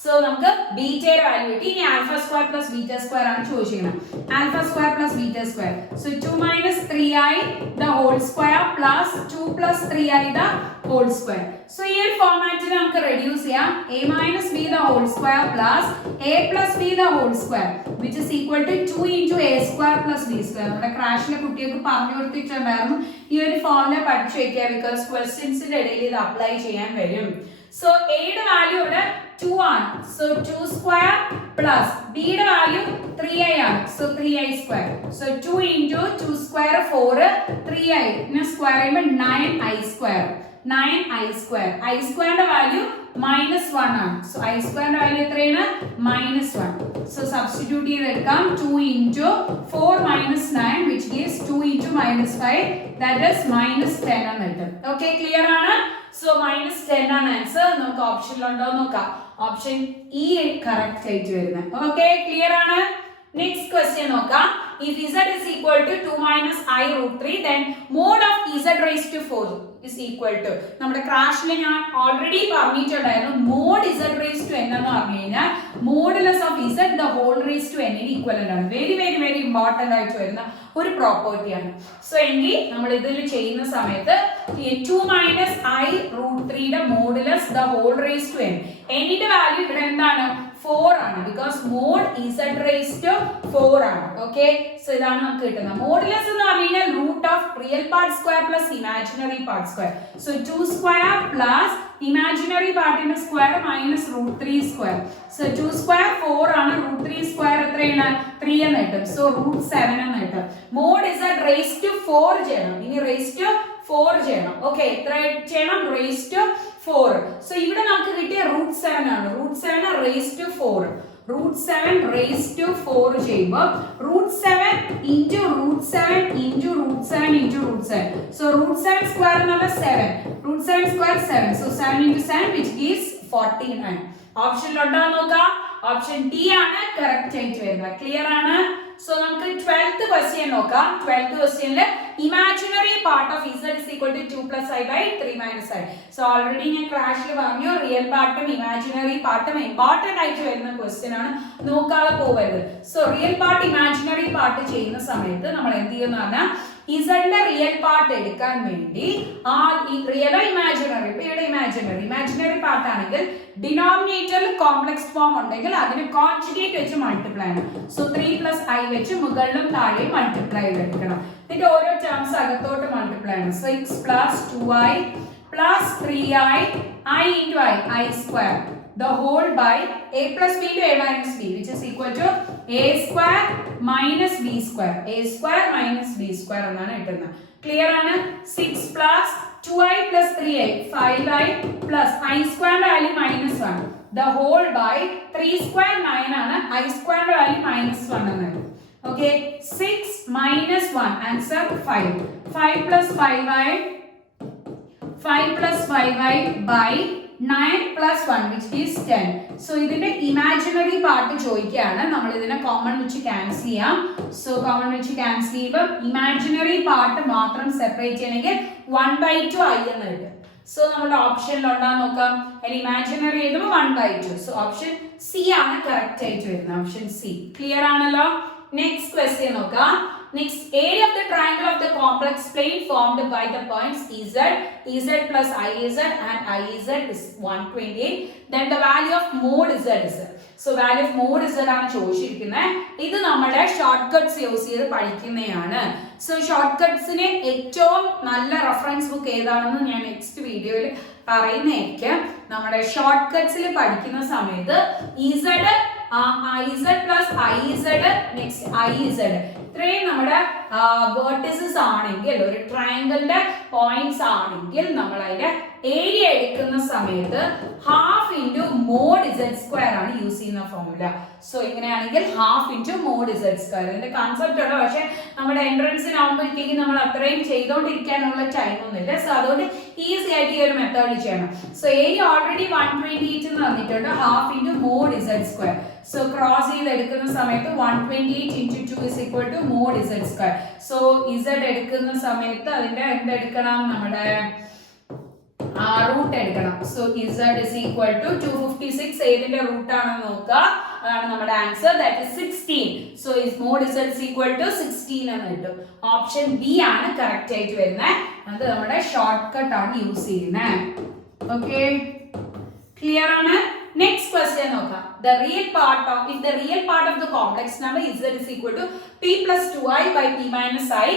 So നമുക്ക് ബീറ്റയുടെ value കിട്ടി. ഇനി alpha square plus beta square ആണ് ചോദിച്ചിരിക്കുന്നത്. Alpha square plus beta square, so 2 - 3i the whole square plus 2 + 3i the whole square. So ഈ ഒരു ഫോർമാറ്റിൽ നമുക്ക് റെഡ്യൂസ് ചെയ്യാം. a - b the whole square plus a + b the whole square which is equal to 2 * a square plus b square. നമ്മുടെ ക്രാഷിലെ കുട്ടികൾക്ക് പറഞ്ഞു കൊടുത്തിട്ടുണ്ടായിരുന്നു ഈ ഒരു ഫോർമുല പഠിച്ചു വെക്കുക, ബിക്കോസ് ക്വസ്റ്റ്യൻസിന്റെ ഇടയിൽ ഇത് അപ്ലൈ ചെയ്യാൻ വരും. സോ എയുടെ വാല്യൂ ഇവിടെ 2 ആണ്. സോ 2 സ്ക്വയർ പ്ലസ് ബിയുടെ വാല്യൂ 3i ആണ്. So 3i square. So 2 * 2 square 4, 3i നെ സ്ക്വയർ ചെയ്യുമ്പോൾ 9i square. 9i square. i സ്ക്വയറിന്റെ വാല്യൂ -1 ആണ്. സോ i സ്ക്വയറിന്റെ വാല്യൂ എത്രയാണ്? -1. സോ സബ്സ്റ്റിറ്റ്യൂട്ട് ചെയ്തെടുക്കാം. 2 * 4 - 9 which gives 2 * -5 that is -10 എന്ന് കിട്ടും. ഓക്കെ, ക്ലിയർ ആണ്? സോ -10 ആണ് ആൻസർ. നമുക്ക് ഓപ്ഷനിലുണ്ടോ നോക്കാം. ഓപ്ഷൻ ഇ കറക്റ്റ് ആയിട്ട് വരുന്നത്. ഓക്കെ, ക്ലിയർ ആണ്? നെക്സ്റ്റ് ക്വസ്റ്റ്യൻ നോക്കാം. If z is equal to 2 - i √ 3, then mod of z raised to 4 is equal to, നമ്മുടെ ക്രാഷിൽ ഞാൻ ഓൾറെഡി പറഞ്ഞിട്ടുണ്ടായിരുന്നു mod z raised to n എന്ന് പറഞ്ഞു കഴിഞ്ഞാൽ modulus of z the whole raised to n ന് equivalent ആണ്. Very very very important ആയിട്ട് വരുന്ന ഒരു പ്രോപ്പർട്ടിയാണ്. സോ എങ്കിൽ നമ്മൾ ഇതിൽ ചെയ്യുന്ന സമയത്ത് 2 - i √ 3 യുടെ modulus the whole raised to n, n-ന്റെ വാല്യൂ ഇവിടെ എന്താണ്? 4 ആണ്, because mod z raised to 4 ആണ്. ഓക്കെ, സോ ഇതാണ് നമുക്ക് കിട്ടുന്നത്. മോഡുലസ് എന്ന് പറഞ്ഞു കഴിഞ്ഞാൽ root of real part square plus imaginary part square. So 2 square plus imaginary പാർട്ടിന്റെ square minus √3 square. So 2 square 4 ആണ്, √3 സ്ക്വയർ എത്രയാണ്? 3 എന്ന് കിട്ടും. സോ √7 എന്ന് കിട്ടും. മോഡ് z raised to 4 ചെയ്യണം. ഇനി raised to 4 ചെയ്യണം. ഓക്കെ, എത്ര ചെയ്യണം? raised to 4. സോ ഇവിടെ നമുക്ക് കിട്ടിയ √7 ആണ്. √7 raised to 4. √7 raised to 4 ചെയ്യുമ്പോൾ √7 into √7 into √7 into √7. So √7 square എന്നുള്ള 7. √7 square 7. So 7 into 7 which gives 49. ഓപ്ഷനിലുണ്ടോ നോക്കാം. ഓപ്ഷൻ ടി ആണ് കറക്റ്റ് ആയിട്ട് വരുന്നത്. ക്ലിയർ ആണ്? സോ നമുക്ക് 12th ക്വസ്റ്റ്യൻ നോക്കാം. 12th ക്വസ്റ്റ്യനിൽ imaginary part of z is equal to 2 + i by 3 - i. So already ഞാൻ ക്രാഷിൽ പറഞ്ഞു റിയൽ പാർട്ടും ഇമാജിനറി പാർട്ടും ഇമ്പോർട്ടന്റ് ആയിട്ട് വരുന്ന ക്വസ്റ്റ്യൻ ആണ്, നോക്കാതെ പോവരുത്. So real part imaginary part ചെയ്യുന്ന സമയത്ത് നമ്മൾ എന്ത് ചെയ്യുന്ന പറഞ്ഞാൽ ഇസഡിന്റെ റിയൽ പാർട്ട് എടുക്കാൻ വേണ്ടി ആ റിയലോ ഇമാജിനറി, ഇപ്പൊ ഇവിടെ ഇമാജിനറി പാർട്ട് ആണെങ്കിൽ ഡിനോമിനേറ്ററിൽ കോംപ്ലക്സ് ഫോം ഉണ്ടെങ്കിൽ അതിന് കോൺജുഗേറ്റ് വെച്ച് മൾട്ടിപ്ലൈ ആണ്. സോ 3 + i വെച്ച് മുകളിലും താഴെയും മൾട്ടിപ്ലൈ ചെയ്തെടുക്കണം. ഇതിന്റെ ഓരോ ടേംസ് അകത്തോട്ട് മൾട്ടിപ്ലൈ ആണ്. 6 + 2i + 3i i into i square the whole by a plus b to a minus b which is equal to a square minus b square. a square minus b square എന്നാണ് കിട്ടുന്നത്. Clear ആണ്? 6 plus 2i plus 3i 5i plus i square value -1 the whole by 3 square 9 ആണ്, i square value -1 എന്ന്. Okay, 6 minus 1 answer 5. 5 plus 5i by 9 plus 1 which is 10. So ഇതിന്റെ imaginary part ചോദിക്കുകയാണ്. നമ്മൾ ഇതിനെ common വെച്ച് ക്യാൻസൽ ചെയ്യാം. So common വെച്ച് cancel ചെയ്യുമ്പോൾ ഇമാജിനറി പാർട്ട് മാത്രം സെപ്പറേറ്റ് ചെയ്യണമെങ്കിൽ 1/2 i എന്ന് കിട്ടും. സോ നമ്മുടെ ഓപ്ഷനിൽ ഉണ്ടാകുന്ന നോക്കാം. അതിൽ ഇമാജിനറി എഴുതുമ്പോൾ 1/2. സോ ഓപ്ഷൻ സി ആണ് കറക്റ്റ് ആയിട്ട് വരുന്നത്. Option C. ക്ലിയർ ആണല്ലോ? നെക്സ്റ്റ് ക്വസ്റ്റ്യൻ നോക്കാം. Next, area of the triangle of the complex plane formed by the points EZ plus IZ and IZ is 128. Then the value of mod Z is. So value of mod Z ആണ് ചോദിച്ചിരിക്കുന്നത്. ഇത് നമ്മുടെ short cuts use ചെയ്ത് പഠിക്കുന്നതാണ്. So short കട്ട്സിന് ഏറ്റവും നല്ല reference book ഏതാണെന്ന് ഞാൻ നെക്സ്റ്റ് വീഡിയോയിൽ പറയുന്നതായിരിക്കും. നമ്മുടെ ഷോർട്ട് കട്ട്സിൽ പഠിക്കുന്ന സമയത്ത് IZ plus IZ next IZ ഇത്രയും നമ്മുടെ വേർട്ടിസസ് ആണെങ്കിൽ ഒരു ട്രയാങ്കിളിന്റെ പോയിന്റ്സ് ആണെങ്കിൽ നമ്മൾ അതിന്റെ ഏരിയ എടുക്കുന്ന സമയത്ത് half into mod Z square ആണ് യൂസ് ചെയ്യുന്ന ഫോർമുല. സോ ഇങ്ങനെയാണെങ്കിൽ half into mod Z square ഇതിന്റെ കൺസെപ്റ്റ് ഉണ്ട്. പക്ഷെ നമ്മുടെ എൻട്രൻസിനാകുമ്പോഴത്തേക്കും നമ്മൾ അത്രയും ചെയ്തോണ്ടിരിക്കാനുള്ള ടൈം ഒന്നുമില്ല. സോ അതുകൊണ്ട് ഈസി ആയിട്ട് ഈ ഒരു മെത്തേഡിൽ ചെയ്യണം. സോ ഏരിയ ഓൾറെഡി 128 എന്ന് തന്നിട്ടുണ്ട്, half into mod Z square. So cross ചെയ്ത് എടുക്കുന്ന സമയത്ത് 128 into 2 is equal to mod Z square. So Z എടുക്കുന്ന സമയത്ത് അതിന്റെ എന്തെടുക്കണം, നമ്മുടെ റൂട്ട് എടുക്കണം. So Z is equal to 256 ഏതിന്റെ റൂട്ട് ആണെന്ന് നോക്കുക. അതാണ് നമ്മുടെ answer, that is 16. So mod Z is equal to 16 എന്ന് കിട്ടും. ഓപ്ഷൻ ബി ആണ് കറക്റ്റ് ആയിട്ട് വരുന്നത്. അത് നമ്മുടെ ഷോർട്ട് കട്ട് ആണ് യൂസ് ചെയ്യുന്നത്. ഓക്കെ, ക്ലിയർ ആണ്? നെക്സ്റ്റ് ക്വസ്റ്റ്യൻ നോക്കാം. The real part of the complex number z is equal to p plus 2i by p minus i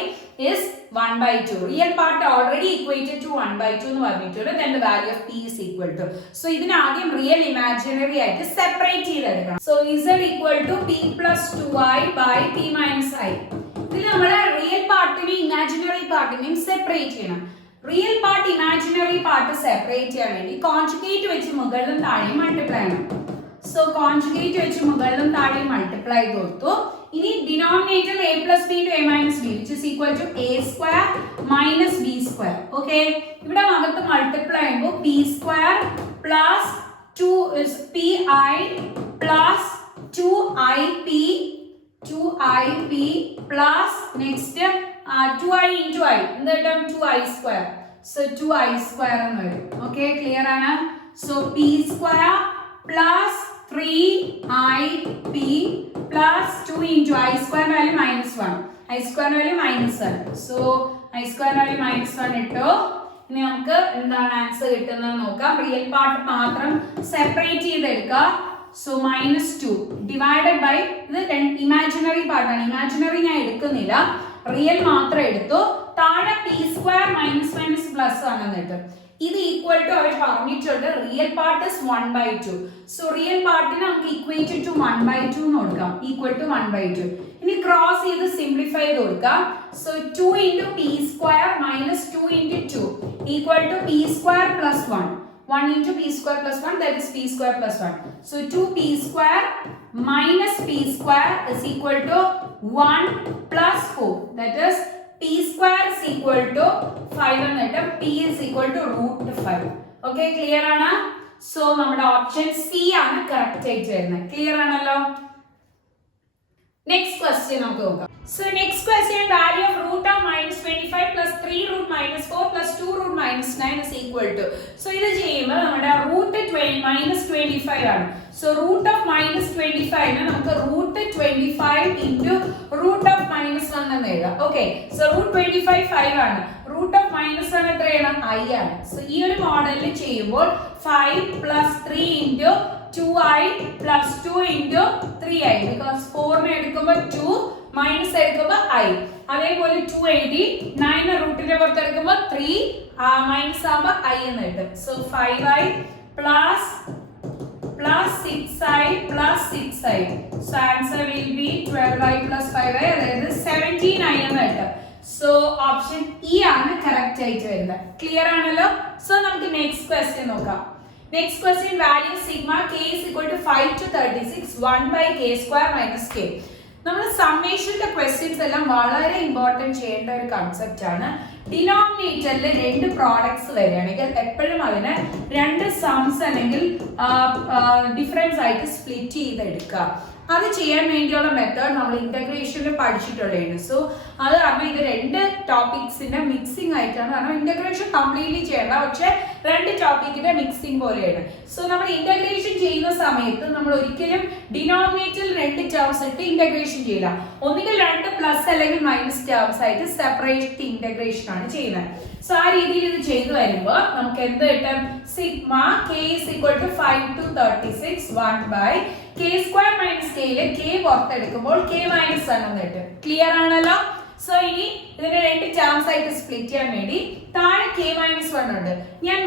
is 1 by 2. Real part already equated to 1 by 2 എന്ന് പറഞ്ഞിട്ടുണ്ട്. Then the value of p is equal to. So ഇതിനെ ആദ്യം real imaginary ആയിട്ട് separate ചെയ്തെടുക്കണം. So z equal to p plus 2i by p minus i. ഇതിൽ നമ്മൾ real പാർട്ടിനെയും imaginary പാർട്ടിനെയും separate ചെയ്യണം. Real part imaginary part separate ചെയ്യാൻ വേണ്ടി conjugate വെച്ച് മുകളിലും താഴെയും മൾട്ടിപ്ലൈ ചെയ്യണം. സോ കോൺജുഗേറ്റ് വെച്ച് മുകളിലും താഴെയും മൾട്ടിപ്ലൈ ചെയ്ത് കൊടുത്തു. ഇനി denominator a plus b into a minus b which is equal to a square minus b square. Okay, ഇവിടെ അകത്ത് മൾട്ടിപ്ലൈ ചെയ്യുമ്പോൾ p square plus 2 is pi plus 2ip plus next 2i into i എന്നിട്ട് 2i square. So 2i square എന്ന് വരും. Okay, clear ആണ്? So p square plus 3ip plus 2 into i square value minus 1. I square value minus 1. So I square value minus 1 ഇട്ടു. ഇനി നമുക്ക് എന്താണ് answer കിട്ടുന്നത് നോക്കാം. റിയൽ പാർട്ട് മാത്രം സെപ്പറേറ്റ് ചെയ്തെടുക്കുക. സോ -2 ഡിവൈഡഡ് ബൈ ഇത് ഇമാജിനറി പാർട്ടാണ്. ഇമാജിനറി ഞാൻ എടുക്കുന്നില്ല, റിയൽ മാത്രം എടുത്തു. താഴെ p square minus minus plus ആണെന്ന് കിട്ടും. ഇത് ഈക്വൽ ടു അവർ പറഞ്ഞിട്ടുണ്ട് real part is 1 by 2. So real പാർട്ടിനെ നമുക്ക് ഇക്വേറ്റഡ് ടു 1 by 2 എന്ന് കൊടുക്കാം, ഈക്വൽ ടു 1 by 2. ഇനി ക്രോസ് ചെയ്ത് സിംപ്ലിഫൈ ചെയ്ത് കൊടുക്കാം. So 2 into p square minus 2 into 2 equal to p square plus 1. 1 into p square plus 1, that is p square plus 1. So 2p square minus p square is equal to 1 plus 4. That is p square is equal to 5 and p is equal to root 5. Okay, clear ana? So നമ്മുടെ option C ആണ് correct ആയിട്ട് വരുന്നത്. Clear ആണല്ലോ? Next question നമുക്ക് നോക്കാം. So next question, value of root of minus 25 plus 3 root minus 4 plus 2 root minus 9 is equal to. So ഇത് ചെയ്യുമ്പോൾ നമ്മുടെ root minus 25 ആണ്. So root of minus 25 നെ നമുക്ക് root 25 into root of minus 1 എന്ന് എഴുതാം. Okay, so root 25 5 ആണ്. root of minus 1 എത്രയാണ്? I ആണ്. So ഈ ഒരു മോഡലിൽ ചെയ്യുമ്പോൾ 5 plus 3 into 2i plus 2 into 3i because 4 നെ എടുക്കുമ്പോൾ 2 മൈനസ് എടുക്കുമ്പോൾ i. അതേപോലെ 2 എഴുതി 9 റൂട്ടിന്റെ പുറത്ത് എടുക്കുമ്പോൾ 3 മൈനസ് ആകുമ്പോൾ i എന്ന് കിട്ടും. So 5i plus 6i plus 6i. So answer will be 12i plus 5i, അതായത് 17i എന്ന് കിട്ടും. സോ ഓപ്ഷൻ ഇ ആണ് കറക്റ്റ് ആയിട്ട് വരുന്നത്. ക്ലിയർ ആണല്ലോ? സോ നമുക്ക് നെക്സ്റ്റ് ക്വസ്റ്റ്യൻ നോക്കാം. Next question, value sigma k is equal to 5 to 36 1 by k square minus k. നമ്മൾ സമ്മേഷന്റെ ക്വസ്റ്റ്യൻസ് എല്ലാം വളരെ ഇമ്പോർട്ടൻറ്റ് ചെയ്യേണ്ട ഒരു കൺസെപ്റ്റ് ആണ്. ഡിനോമിനേറ്ററിൽ രണ്ട് പ്രോഡക്ട്സ് വരികയാണെങ്കിൽ എപ്പോഴും അതിനെ രണ്ട് സംസ് അല്ലെങ്കിൽ ഡിഫറൻസ് ആയിട്ട് സ്പ്ലിറ്റ് ചെയ്തെടുക്കുക. അത് ചെയ്യാൻ വേണ്ടിയുള്ള മെത്തേഡ് നമ്മൾ ഇന്റഗ്രേഷനിൽ പഠിച്ചിട്ടുള്ളതാണ്. സോ അത് കാരണം ഇത് രണ്ട് ടോപ്പിക്സിന്റെ മിക്സിംഗ് ആയിട്ടാണ്. കാരണം ഇന്റഗ്രേഷൻ കംപ്ലീറ്റ്ലി ചെയ്യണ്ട, പക്ഷെ രണ്ട് ടോപ്പിക്കിന്റെ മിക്സിംഗ് പോലെയാണ്. സോ നമ്മൾ ഇന്റഗ്രേഷൻ ചെയ്യുന്ന സമയത്ത് നമ്മൾ ഒരിക്കലും ഡിനോമിനേറ്ററിൽ രണ്ട് ടേംസ് ഇട്ട് ഇന്റഗ്രേഷൻ ചെയ്യില്ല. ഒന്നുകിൽ രണ്ട് പ്ലസ് അല്ലെങ്കിൽ മൈനസ് ടേംസ് ആയിട്ട് സെപ്പറേറ്റ് ഇന്റഗ്രേഷൻ ആണ് ചെയ്യുന്നത്. സോ ആ രീതിയിൽ ഇത് ചെയ്തു വരുമ്പോൾ നമുക്ക് എന്ത് കിട്ടും? Sigma k is equal to 5 to 36 1 by k square minus k യിലെ k പുറത്തെടുക്കുമ്പോൾ k minus 1 എന്ന് കിട്ടും. ക്ലിയർ ആണല്ലോ? സോ ഇനി ഇതിനെ രണ്ട് ടേംസ് ആയിട്ട് സ്പ്ലിറ്റ് ചെയ്യാൻ വേണ്ടി താഴെ k minus 1 ഉണ്ട്. ഞാൻ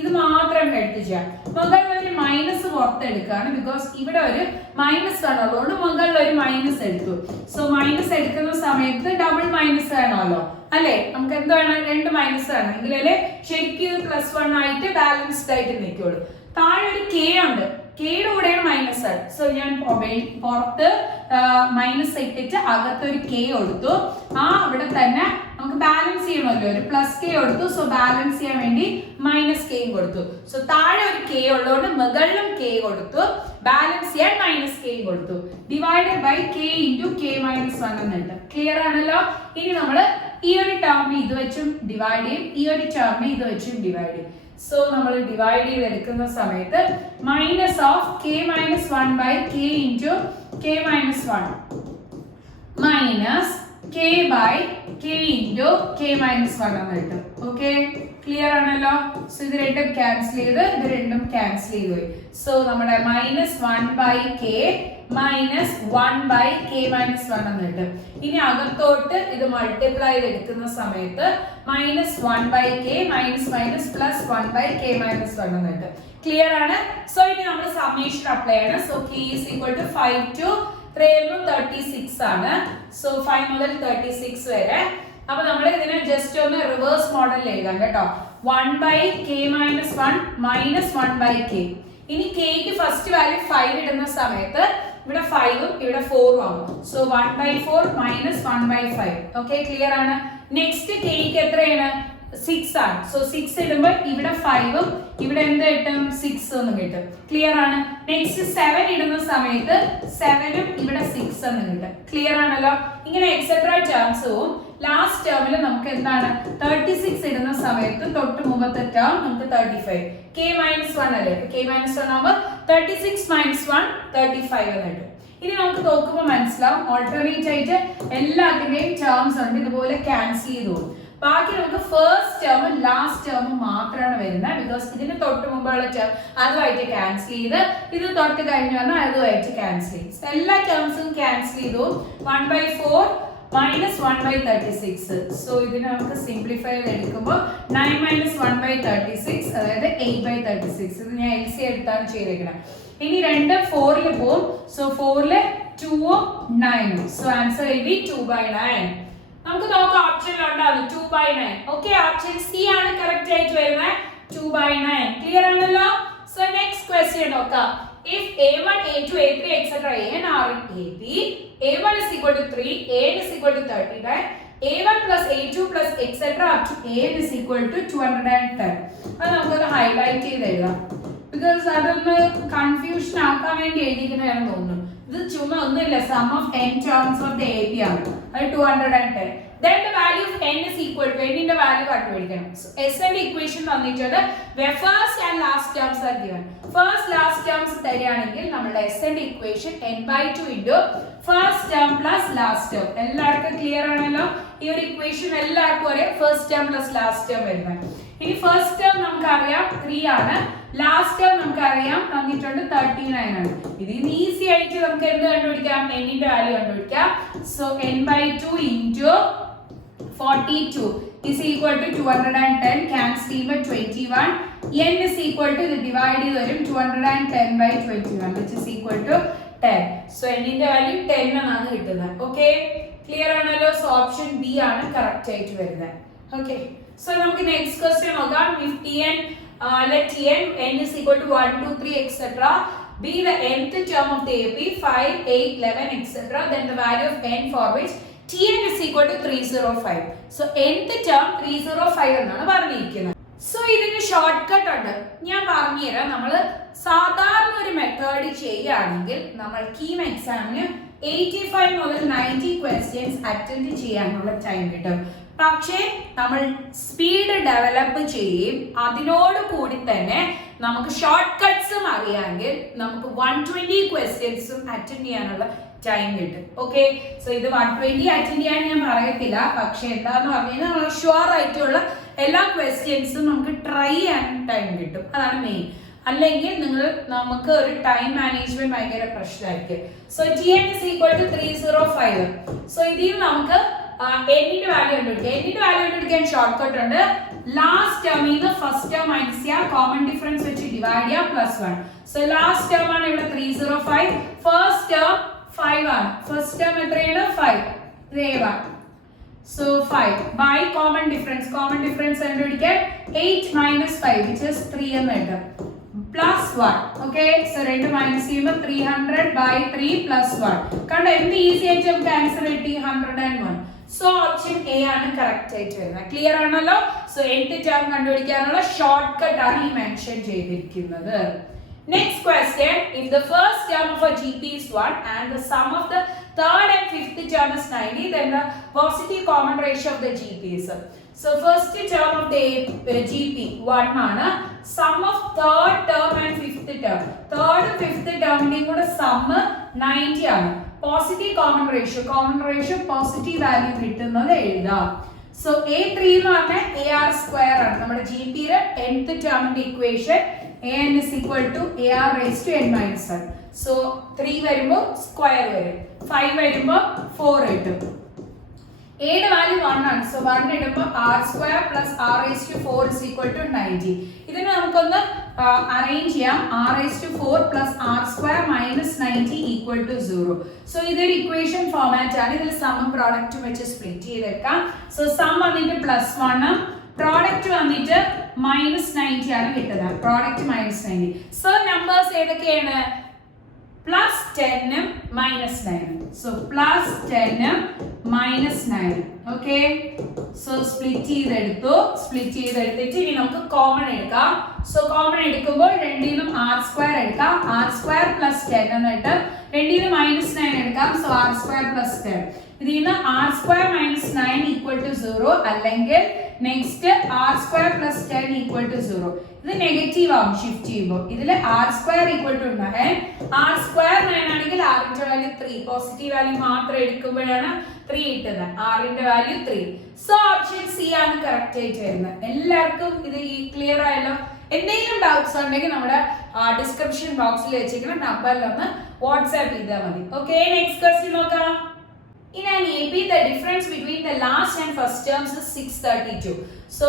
ഇത് മാത്രം എടുത്ത് ചെയ്യാം. മുകളിൽ ഒരു മൈനസ് പുറത്തെടുക്കുകയാണ്, ബിക്കോസ് ഇവിടെ ഒരു മൈനസ് ആണ്, അതുകൊണ്ട് മുകളിൽ ഒരു മൈനസ് എടുത്തു. സോ മൈനസ് എടുക്കുന്ന സമയത്ത് ഡബിൾ മൈനസ് വേണമല്ലോ അല്ലെ, നമുക്ക് എന്ത് വേണം, 2 മൈനസ് വേണം എങ്കിലല്ലേ ശരിക്കും +1 ആയിട്ട് ബാലൻസ്ഡ് ആയിട്ട് നിൽക്കുള്ളൂ. താഴെ ഒരു കെ ഉണ്ട്, കെയുടെ കൂടെയാണ് മൈനസ് ആണ്. സോ ഞാൻ പുറത്ത് മൈനസ് ഇട്ടിട്ട് അകത്തൊരു കെ കൊടുത്തു. അവിടെ തന്നെ നമുക്ക് ബാലൻസ് ചെയ്യണമല്ലോ, ഒരു +k കൊടുത്തു. സോ ബാലൻസ് ചെയ്യാൻ വേണ്ടി -k കൊടുത്തു. സോ താഴെ ഒരു k ഉള്ളതുകൊണ്ട് മുകളിലും k കൊടുത്തു, ബാലൻസ് ചെയ്യാൻ -k കൊടുത്തു. Divided by k into k - 1 എന്നുണ്ട്. ക്ലിയർ ആണല്ലോ. ഇനി നമ്മൾ ഈ ഒരു ടേമിനെ ഇത് വെച്ചും ഡിവൈഡ് ചെയ്യും, ഈ ഒരു ടേമിനെ ഇത് വെച്ചും ഡിവൈഡ് ചെയ്യും. സോ നമ്മൾ ഡിവൈഡ് ചെയ്തെടുക്കുന്ന സമയത്ത് minus of k - 1 by k into k - 1 minus k by k into k - 1 എന്ന് കിട്ടും. ഓക്കെ, ക്ലിയർ ആണല്ലോ. സോ ഇത് രണ്ടും ക്യാൻസൽ ചെയ്ത് ഇത് രണ്ടും ക്യാൻസൽ ചെയ്ത് പോയി. സോ നമ്മുടെ -1 by k minus 1 by k - 1 എന്ന് കിട്ടും. ഇനി അകത്തോട്ട് ഇത് മൾട്ടിപ്ലൈ ചെയ്തെടുക്കുന്ന സമയത്ത് -1 by k minus +1 by k - 1 എന്ന് കിട്ടും. ക്ലിയർ ആണ്. സോ ഇനി നമ്മൾ സമ്മേഷൻ അപ്ലൈ ചെയ്യണം. സോ k = 5 to 36 ആണ്. സോ 5 മുതൽ 36 വരെ. അപ്പൊ നമ്മൾ ഇതിനെ ജസ്റ്റ് ഒന്ന് റിവേഴ്സ് മോഡലിൽ എഴുതാം കേട്ടോ. 1 by k - 1 minus 1 by k. ഇനി k ക്ക് ഫസ്റ്റ് വാല്യൂ 5 ഇടുന്ന സമയത്ത് ഇവിടെ 5ഉം ഇവിടെ 4ഉം ആവും. So 1/4 minus 1/5. ഓക്കെ, ക്ലിയർ ആണ്. നെക്സ്റ്റ് k ക്ക് എത്രയാണ്, 6 ആണ്. സോ 6 ഇടുമ്പോൾ ഇവിടെ 5ഉം ഇവിടെ എന്ത് കിട്ടും, 6 എന്ന് കിട്ടും. ക്ലിയർ ആണ്. നെക്സ്റ്റ് 7 ഇടുന്ന സമയത്ത് 7ഉം ഇവിടെ 6 എന്ന് കിട്ടും. ക്ലിയർ ആണല്ലോ. ഇങ്ങനെ എക്സെട്ര ടേംസ് പോവും. ലാസ്റ്റ് ടേമിൽ നമുക്ക് എന്താണ് 36 ഇടുന്ന സമയത്ത് തൊട്ട് മുമ്പത്തെ ടേം നമുക്ക് 35. k - 1 അല്ലേ, k - 1 ആവുമ്പോൾ 36 - 1 35 എന്ന് കിട്ടും. ഇനി നമുക്ക് നോക്കുമ്പോൾ മനസ്സിലാവും ഓൾട്ടർനേറ്റ് ആയിട്ട് എല്ലാത്തിന്റെയും ടേംസ് ഉണ്ട്, ഇതുപോലെ ക്യാൻസൽ ചെയ്തു പോകും. ബാക്കി നമുക്ക് ഫസ്റ്റ് ടേം ലാസ്റ്റ് ടേം മാത്രമാണ് വരുന്നത്, ബിക്കോസ് ഇതിന് തൊട്ട് മുമ്പുള്ള ടേം അതുമായിട്ട് ക്യാൻസൽ ചെയ്ത് ഇത് തൊട്ട് കഴിഞ്ഞു വന്നാൽ അതുമായിട്ട് ക്യാൻസൽ ചെയ്യും. എല്ലാ ടേംസും ക്യാൻസൽ ചെയ്തു. 1/4 മൈനസ് 1/36. സോ ഇതിനെ നമുക്ക് സിംപ്ലിഫൈ ചെയ്തെടുക്കുമ്പോൾ 9 - 1/36 അതായത് 8/36. ഇത് ഞാൻ LC എടുത്താണ് ചെയ്തേക്കുന്നത്. ഇനി 2 4ൽ പോകും. സോ 4ൽ 2ഉം 9ഉം. So answer will be 2/9. നമുക്ക് നോക്കാം ഓപ്ഷനിലുണ്ടാവും 2/9. ഓക്കെ, ഓപ്ഷൻ സി ആണ് കറക്റ്റ് ആയിട്ട് വരുന്നത്, 2/9. ക്ലിയർ ആണല്ലോ. സോ നെക്സ്റ്റ് ക്വസ്റ്റ്യൻ നോക്കാം. If A1, A2, A3, etc. AN are in AB, A1 is equal to 3, AN is equal to 39, A1 plus A2 plus etc. up to AN is equal to 210. അത് നമുക്കൊന്ന് highlight ചെയ്ത് എഴുതാം, because അതൊന്ന് confusion ആക്കാൻ വേണ്ടി എഴുതിക്കുന്നതാണെന്ന് തോന്നുന്നു. ഇത് ചുമ്മാ ഒന്നുമില്ല, sum of n terms of the AB ആണ്, അത് 210. Then the value of n is equal to n ന്റെ വാല്യൂ കണ്ടുപിടിക്കണം. So S ന്റെ ഇക്വേഷൻ തന്നിട്ടുണ്ട്, where first and last terms are given. First last terms തരികയാണെങ്കിൽ നമ്മുടെ S ന്റെ equation n/2 into first term plus last term. എല്ലാവർക്കും clear ആണല്ലോ. ഈ ഒരു ഇക്വേഷൻ എല്ലാവർക്കും ഒരേ first term plus last term വരുന്നത്. ഇനി ഫസ്റ്റ് ടേം നമുക്ക് അറിയാം 3 ആണ്, ലാസ്റ്റ് ടേം നമുക്ക് അറിയാം തന്നിട്ടുണ്ട് 39 ആണ്. ഇതിന് ഈസി ആയിട്ട് നമുക്ക് എന്ത് കണ്ടുപിടിക്കാം, n ന്റെ വാല്യൂ കണ്ടുപിടിക്കാം. So n/2 into 42 is equal to 210. cancel ചെയ്യുമ്പോൾ 21. n is equal to ഇത് ഡിവൈഡ് ചെയ്ത് വരും 210/21 which is equal to 10. so n ന്റെ വാല്യൂ 10 എന്നാണ് കിട്ടുന്നത്. ഓക്കെ, ക്ലിയർ ആണല്ലോ. സോ ഓപ്ഷൻ ബി ആണ് കറക്റ്റ് ആയിട്ട് വരുന്നത്. ഓക്കെ, സോ നമുക്ക് നെക്സ്റ്റ് ക്വസ്റ്റ്യൻ നോക്കാം. if Tn let Tn n is equal to 1 2 3 etc. be the nth term of the AP 5 8 11 etc. then the value of n for which Tn is equal to 305. so nth term 305 എന്നാണ് പറഞ്ഞിരിക്കുന്നത്. So ഇതിന് short cut ഉണ്ട്, ഞാൻ പറഞ്ഞുതരാം. നമ്മൾ സാധാരണ ഒരു method ചെയ്യുകയാണെങ്കിൽ നമ്മൾ കീം എക്സാമിന് 85 മുതൽ 90 ക്വസ്റ്റ്യൻസ് അറ്റൻഡ് ചെയ്യാനുള്ള ടൈം കിട്ടും. പക്ഷേ നമ്മൾ സ്പീഡ് ഡെവലപ്പ് ചെയ്യും, അതിനോട് കൂടി തന്നെ നമുക്ക് ഷോർട്ട് കട്ട്സും അറിയാമെങ്കിൽ നമുക്ക് 120 ക്വസ്റ്റ്യൻസും അറ്റൻഡ് ചെയ്യാനുള്ള ടൈം കിട്ടും. ഓക്കെ, സോ ഇത് 120 അറ്റൻഡ് ചെയ്യാൻ ഞാൻ പറയത്തില്ല, പക്ഷെ എന്താന്ന് പറഞ്ഞു കഴിഞ്ഞാൽ നമ്മൾ ഷുവർ ആയിട്ടുള്ള എല്ലാ ക്വസ്റ്റ്യൻസും നമുക്ക് ട്രൈ ചെയ്യാൻ ടൈം കിട്ടും, അതാണ് മെയിൻ. അല്ലെങ്കിൽ നമുക്ക് ഒരു ടൈം മാനേജ്മെന്റ് ഭയങ്കര പ്രശ്നമായിരിക്കും. So Tn is equal to 305. So ഇതിൽ നമുക്ക് n ന്റെ വാല്യൂ കണ്ടുപിടിക്കാം. n ന്റെ വാല്യൂ കണ്ടുപിടിക്കാൻ ഷോർട്ട് കട്ട് ഉണ്ട്. ലാസ്റ്റ് ടേമിൽ നിന്ന് ഫസ്റ്റ് ടേം മൈനസ് ചെയ്യുക, കോമൺ ഡിഫറൻസ് വെച്ച് ഡിവൈഡ് ചെയ്യുക, +1. സോ ലാസ്റ്റ് ടേം ആണ് ഇവിടെ 305, ഫസ്റ്റ് ടേം 5 ആണ്. ഫസ്റ്റ് ടേം എത്രയാണ്? 5. A1. So 5 by common difference കണ്ടുപിടിക്കാൻ 8 minus 5 which is 3 എന്ന് എഴുതാം, +1. okay, so 2 മൈനസ് ചെയ്യുമ്പോൾ 300 by 3 +1. കണ്ടോ എന്ത് ഈസി ആയിട്ട് നമുക്ക് ആൻസർ കിട്ടി, 101. സോ ഓപ്ഷൻ എ ആണ് കറക്റ്റ് ആയിട്ട് വരുന്നത്. ക്ലിയർ ആണല്ലോ? സോ 8th ടേം കണ്ടുപിടിക്കാനുള്ള ഷോർട്ട് കട്ട് ആണ് ഈ മെൻഷൻ ചെയ്തിരിക്കുന്നത്. Next question, if the first term of a GP is 1 and the sum of the third and fifth term is 90, then the positive common ratio of the GP is. So first term of the GP 1 ആണ്, sum of third term and fifth term, third fifth term കൂടെ sum 90 ആണ്. Positive common ratio positive value കിട്ടുന്നത് എഴുതാം. So A3 എന്ന് പറഞ്ഞാൽ AR² ആണ്. നമ്മുടെ GPയുടെ nth ടേമിന്റെ equation an is equal to AR raised to n minus 1. So 3 വരുമ്പോൾ സ്ക്വയർ വരും, 5 വരുമ്പോൾ 4 കിട്ടും. A യുടെ വാല്യൂ 1 ആണ്. സോ 1 ഇടുമ്പോൾ R² plus R raised to 4 is equal to 90. ഇതിനെ നമുക്കൊന്ന് അറേഞ്ച് ചെയ്യാം. R raised to 4 plus R² minus 90 equal to 0. So ഇതൊരു ഇക്വേഷൻ ഫോമാറ്റ് ആണ്. ഇതിൽ സമ്മും പ്രോഡക്റ്റും വെച്ച് സ്പ്ലിറ്റ് ചെയ്തെടുക്കാം. സോ സം വന്നിട്ട് +1, പ്രോഡക്റ്റ് വന്നിട്ട് -90 ആണ് കിട്ടുന്നത്. പ്രോഡക്റ്റ് -90. സോ നമ്പേഴ്സ് ഏതൊക്കെയാണ്? +10 ഉം -9. സോ +10 ഉം -9. ഓക്കെ, സോ സ്പ്ലിറ്റ് ചെയ്തെടുത്തിട്ട് ഇനി നമുക്ക് കോമൺ എടുക്കാം. സോ കോമൺ എടുക്കുമ്പോൾ രണ്ടിനും R² എടുക്കാം. R² + 10 എന്നിട്ട് രണ്ടിനും -9 എടുക്കാം. So R² + 10. ഇതിൽ നിന്ന് R² - 9 equal to 0 അല്ലെങ്കിൽ നെക്സ്റ്റ് R² + 10 equal to 0. ഇത് നെഗറ്റീവ് ആവും ഷിഫ്റ്റ് ചെയ്യുമ്പോൾ. ഇതിൽ R² equal to R² 9 ആണെങ്കിൽ R ന്റെ വാല്യൂ 3, പോസിറ്റീവ് വാല്യൂ മാത്രം എടുക്കുമ്പോഴാണ് 3 കിട്ടുന്നത്. R ന്റെ വാല്യൂ 3. സോ ഓപ്ഷൻ സി ആണ് കറക്റ്റ് ആയിട്ട് വരുന്നത്. എല്ലാവർക്കും ഇത് ക്ലിയർ ആയല്ലോ? എന്തെങ്കിലും ഡൗട്ട്സ് ഉണ്ടെങ്കിൽ നമ്മുടെ ഡിസ്ക്രിപ്ഷൻ ബോക്സിൽ വെച്ചിരിക്കുന്ന നമ്പറിൽ ഒന്ന് വാട്സ്ആപ്പ് ചെയ്താൽ മതി. ഓക്കെ, നെക്സ്റ്റ് ക്വസ്റ്റ്യൻ നോക്കാം. In an AP, the difference between the last and first terms is 632. So,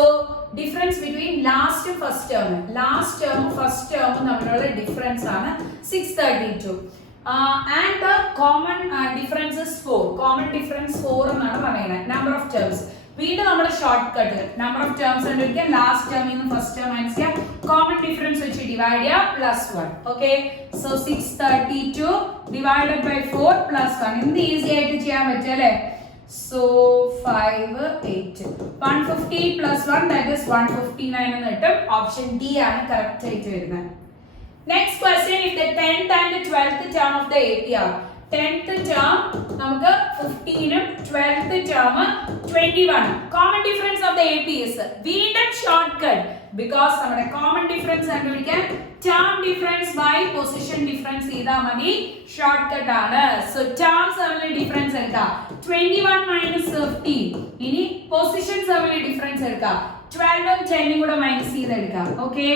difference between last and first term. Last term, first term, നമ്മളുടെ difference ആണ് 632. And the common difference is 4. Common difference 4 എന്നാണ് പറയുന്നത്. Number of terms. വീണ്ടും നമ്മുടെ short cut number of terms കണ്ടുപിടിക്കാൻ last ടേമിൽ നിന്ന് first term minus ചെയ്യുക, കോമൺ ഡിഫറൻസ് വെച്ച് ഡിവൈഡ് ചെയ്യുക, +1. Okay, so 632 divided by 4 +1. എന്ത് ഈസി ആയിട്ട് ചെയ്യാൻ പറ്റും അല്ലേ? സോ 5 8 150 + 1 ദാറ്റ് ഈസ് 159 എന്ന് കിട്ടും. ഓപ്ഷൻ ഡി ആണ് കറക്റ്റ് ആയിട്ട് വരുന്നത്. Next question, if the 10th and 12th term of the AP are 10th term നമുക്ക് 15 ഉം 12th term 21. Common difference of the AP is വീണ്ടും ഷോർട്ട് കട്ട്, ബിക്കോസ് നമ്മുടെ common difference കണ്ടുപിടിക്കാൻ term difference by position difference ചെയ്താൽ മതി. Short cut ആണ്. So terms തമ്മിൽ difference എടുക്കാം, 21 - 15. ഇനി പൊസിഷൻസ് തമ്മിൽ ഡിഫറൻസ് എടുക്കാം, 12 ഉം 10 ഉം കൂടെ മൈനസ് ചെയ്തെടുക്കാം. ഓക്കെ,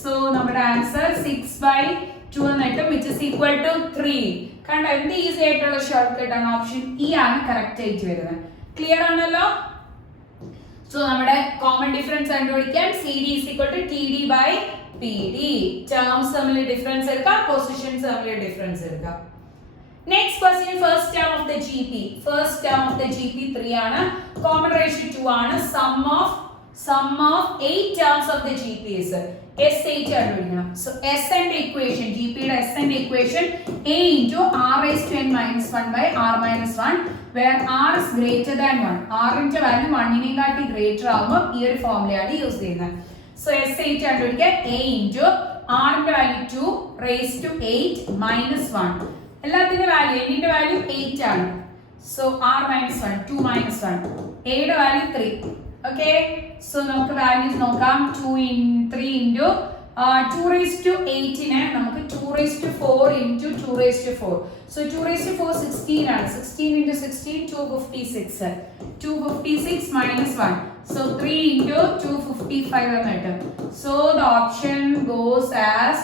സോ നമ്മുടെ ആൻസർ 6/2 എന്നിട്ട് which is equal to 3. കണ്ടോ എന്ത് ഈസി ആയിട്ടുള്ള ഷോർട്ട് കട്ട് ആണ്. ഓപ്ഷൻ ഇ ആണ് കറക്റ്റ് ആയിട്ട് വരുന്നത്. ക്ലിയർ ആണല്ലോ? സോ നമ്മുടെ കോമൺ ഡിഫറൻസ് കണ്ടുപിടിക്കാൻ CD is equal to TD by PD. Terms തമ്മിൽ ഡിഫറൻസ് എടുക്കാം, പൊസിഷൻസ് തമ്മിൽ ഡിഫറൻസ് എടുക്കാം. Next question, first term of the GP. First term of the GP 3 ആണ്, കോമൺ റേഷ്യോ 2 ആണ്. Sum of 8 terms of the GP is S8 കണ്ടുപിടിക്കണം. So S and equation, GP യുടെ S and equation A into R raised to n minus 1 by R minus 1, where R is greater than 1. R ന്റെ value 1 നെക്കാട്ടി greater ആവുമ്പോൾ ഈ ഒരു ഫോർമുലയാണ് use ചെയ്യുന്നത്. So S8 കണ്ടുപിടിക്കാൻ A into R ന്റെ value 2 raised to 8 minus 1. എല്ലാത്തിന്റെ value n ന്റെ value 8 ആണ്. So R minus 1, 2 minus 1. A യുടെ വാല്യൂ 3. Okay, so നമുക്ക് വാല്യൂസ് നോക്കാം. 3 into 2 raised to 8 നെ നമുക്ക് 2 raised to 4 into 2 raised to 4. So 2 raised to 4 16 ആണ്. 16 into 16 256. 256 minus 1. So 3 into 255 എന്ന് കിട്ടും. So the option goes as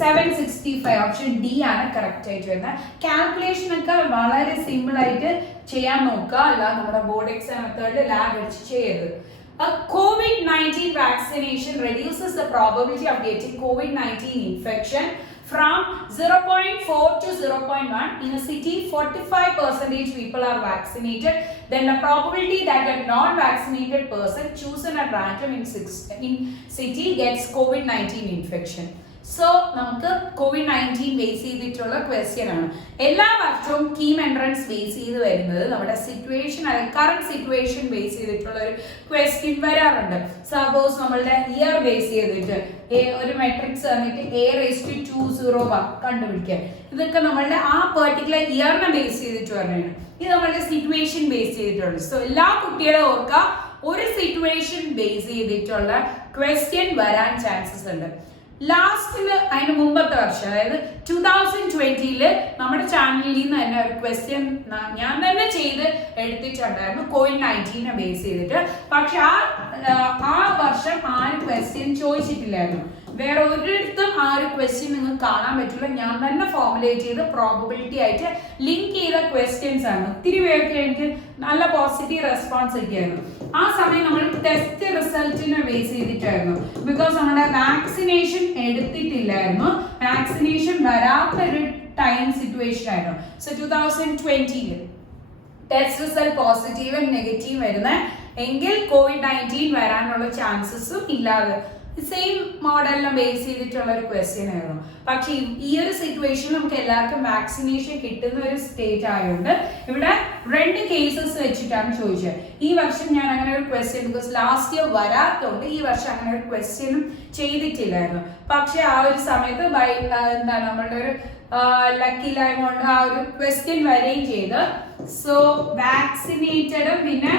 765. Option D ആണ് correct ആയിട്ട് വരുന്നത്. കാൽക്കുലേഷൻ ഒക്കെ വളരെ സിമ്പിൾ ആയിട്ട് ചെയ്യാൻ നോക്കുക, അല്ല നമ്മുടെ ബോർഡ് എക്സാം മെത്തേഡിൽ ലാബ് അടിച്ച് ചെയ്യരുത്. A COVID-19 vaccination reduces the probability of getting COVID-19 infection from 0.4 to 0.1. In a city, 45% people are vaccinated. Then the probability that a non-vaccinated person chosen at random in city gets COVID-19 infection. So, നമുക്ക് COVID-19 base ചെയ്തിട്ടുള്ള question ആണ്. എല്ലാ വർഷവും KEAM entrance base ചെയ്ത് വരുന്നത് നമ്മുടെ situation അല്ലെങ്കിൽ current situation base ചെയ്തിട്ടുള്ള ഒരു ക്വസ്റ്റ്യൻ വരാറുണ്ട്. സപ്പോസ് നമ്മളുടെ ഇയർ ബേസ് ചെയ്തിട്ട് ഒരു മെട്രിക്സ് തന്നിട്ട് A⁻²01 കണ്ടുപിടിക്കാൻ, ഇതൊക്കെ നമ്മളുടെ ആ പെർട്ടിക്കുലർ ഇയറിനെ ബേസ് ചെയ്തിട്ട് പറഞ്ഞാണ്. ഇത് നമ്മളുടെ സിറ്റുവേഷൻ ബേസ് ചെയ്തിട്ടുണ്ട്. സോ എല്ലാ കുട്ടികളും ഓർക്കുക, ഒരു സിറ്റുവേഷൻ ബേസ് ചെയ്തിട്ടുള്ള ക്വസ്റ്റ്യൻ വരാൻ ചാൻസസ് ഉണ്ട്. ലാസ്റ്റില് അതിന് മുമ്പത്തെ വർഷം, അതായത് 2020 നമ്മുടെ ചാനലിൽ നിന്ന് തന്നെ ഒരു ക്വസ്റ്റ്യൻ ഞാൻ തന്നെ ചെയ്ത് എടുത്തിട്ടുണ്ടായിരുന്നു COVID-19 ബേസ് ചെയ്തിട്ട്. പക്ഷെ ആ വർഷം ആരും ക്വസ്റ്റ്യൻ ചോദിച്ചിട്ടില്ലായിരുന്നു. വേറെ ഒരിടത്തും ആ ഒരു ക്വസ്റ്റ്യൻ നിങ്ങൾക്ക് കാണാൻ പറ്റില്ല. ഞാൻ തന്നെ ഫോർമുലേറ്റ് ചെയ്ത് പ്രോബബിലിറ്റി ആയിട്ട് ലിങ്ക് ചെയ്ത ക്വസ്റ്റ്യൻസ് ആണ്. ഒത്തിരി പേർക്ക് എനിക്ക് നല്ല പോസിറ്റീവ് റെസ്പോൺസ് കിട്ടിയായിരുന്നു. ആ സമയം നമ്മൾ ടെസ്റ്റ് റിസൾട്ടിനെ ബേസ് ചെയ്തിട്ടായിരുന്നു. ബിക്കോസ് നമ്മുടെ വാക്സിനേഷൻ എടുത്തിട്ടില്ലായിരുന്നു, വാക്സിനേഷൻ വരാത്തൊരു ടൈം സിറ്റുവേഷൻ ആയിരുന്നു. സോ 2020 ടെസ്റ്റ് റിസൾട്ട് പോസിറ്റീവും നെഗറ്റീവ് വരുന്ന എങ്കിൽ COVID-19 വരാനുള്ള ചാൻസസും ഇല്ലാതെ സെയിം മോഡലിനെ ബേസ് ചെയ്തിട്ടുള്ള ഒരു ക്വസ്റ്റ്യൻ ആയിരുന്നു. പക്ഷെ ഈ ഒരു സിറ്റുവേഷനിൽ നമുക്ക് എല്ലാവർക്കും വാക്സിനേഷൻ കിട്ടുന്ന ഒരു സ്റ്റേജ് ആയതുകൊണ്ട് ഇവിടെ 2 കേസസ് വെച്ചിട്ടാണ് ചോദിച്ചത്. ഈ വർഷം ഞാൻ അങ്ങനെ ഒരു ക്വസ്റ്റ്യൻ, ബിക്കോസ് ലാസ്റ്റ് ഇയർ വരാത്തതുകൊണ്ട് ഈ വർഷം അങ്ങനെ ഒരു ക്വസ്റ്റ്യനും ചെയ്തിട്ടില്ലായിരുന്നു. പക്ഷെ ആ ഒരു സമയത്ത് എന്താണ് നമ്മളുടെ ഒരു ലക്കില്ലായ്മ കൊണ്ട് ആ ഒരു ക്വസ്റ്റ്യൻ വരികയും ചെയ്ത്. സോ വാക്സിനേറ്റഡും പിന്നെ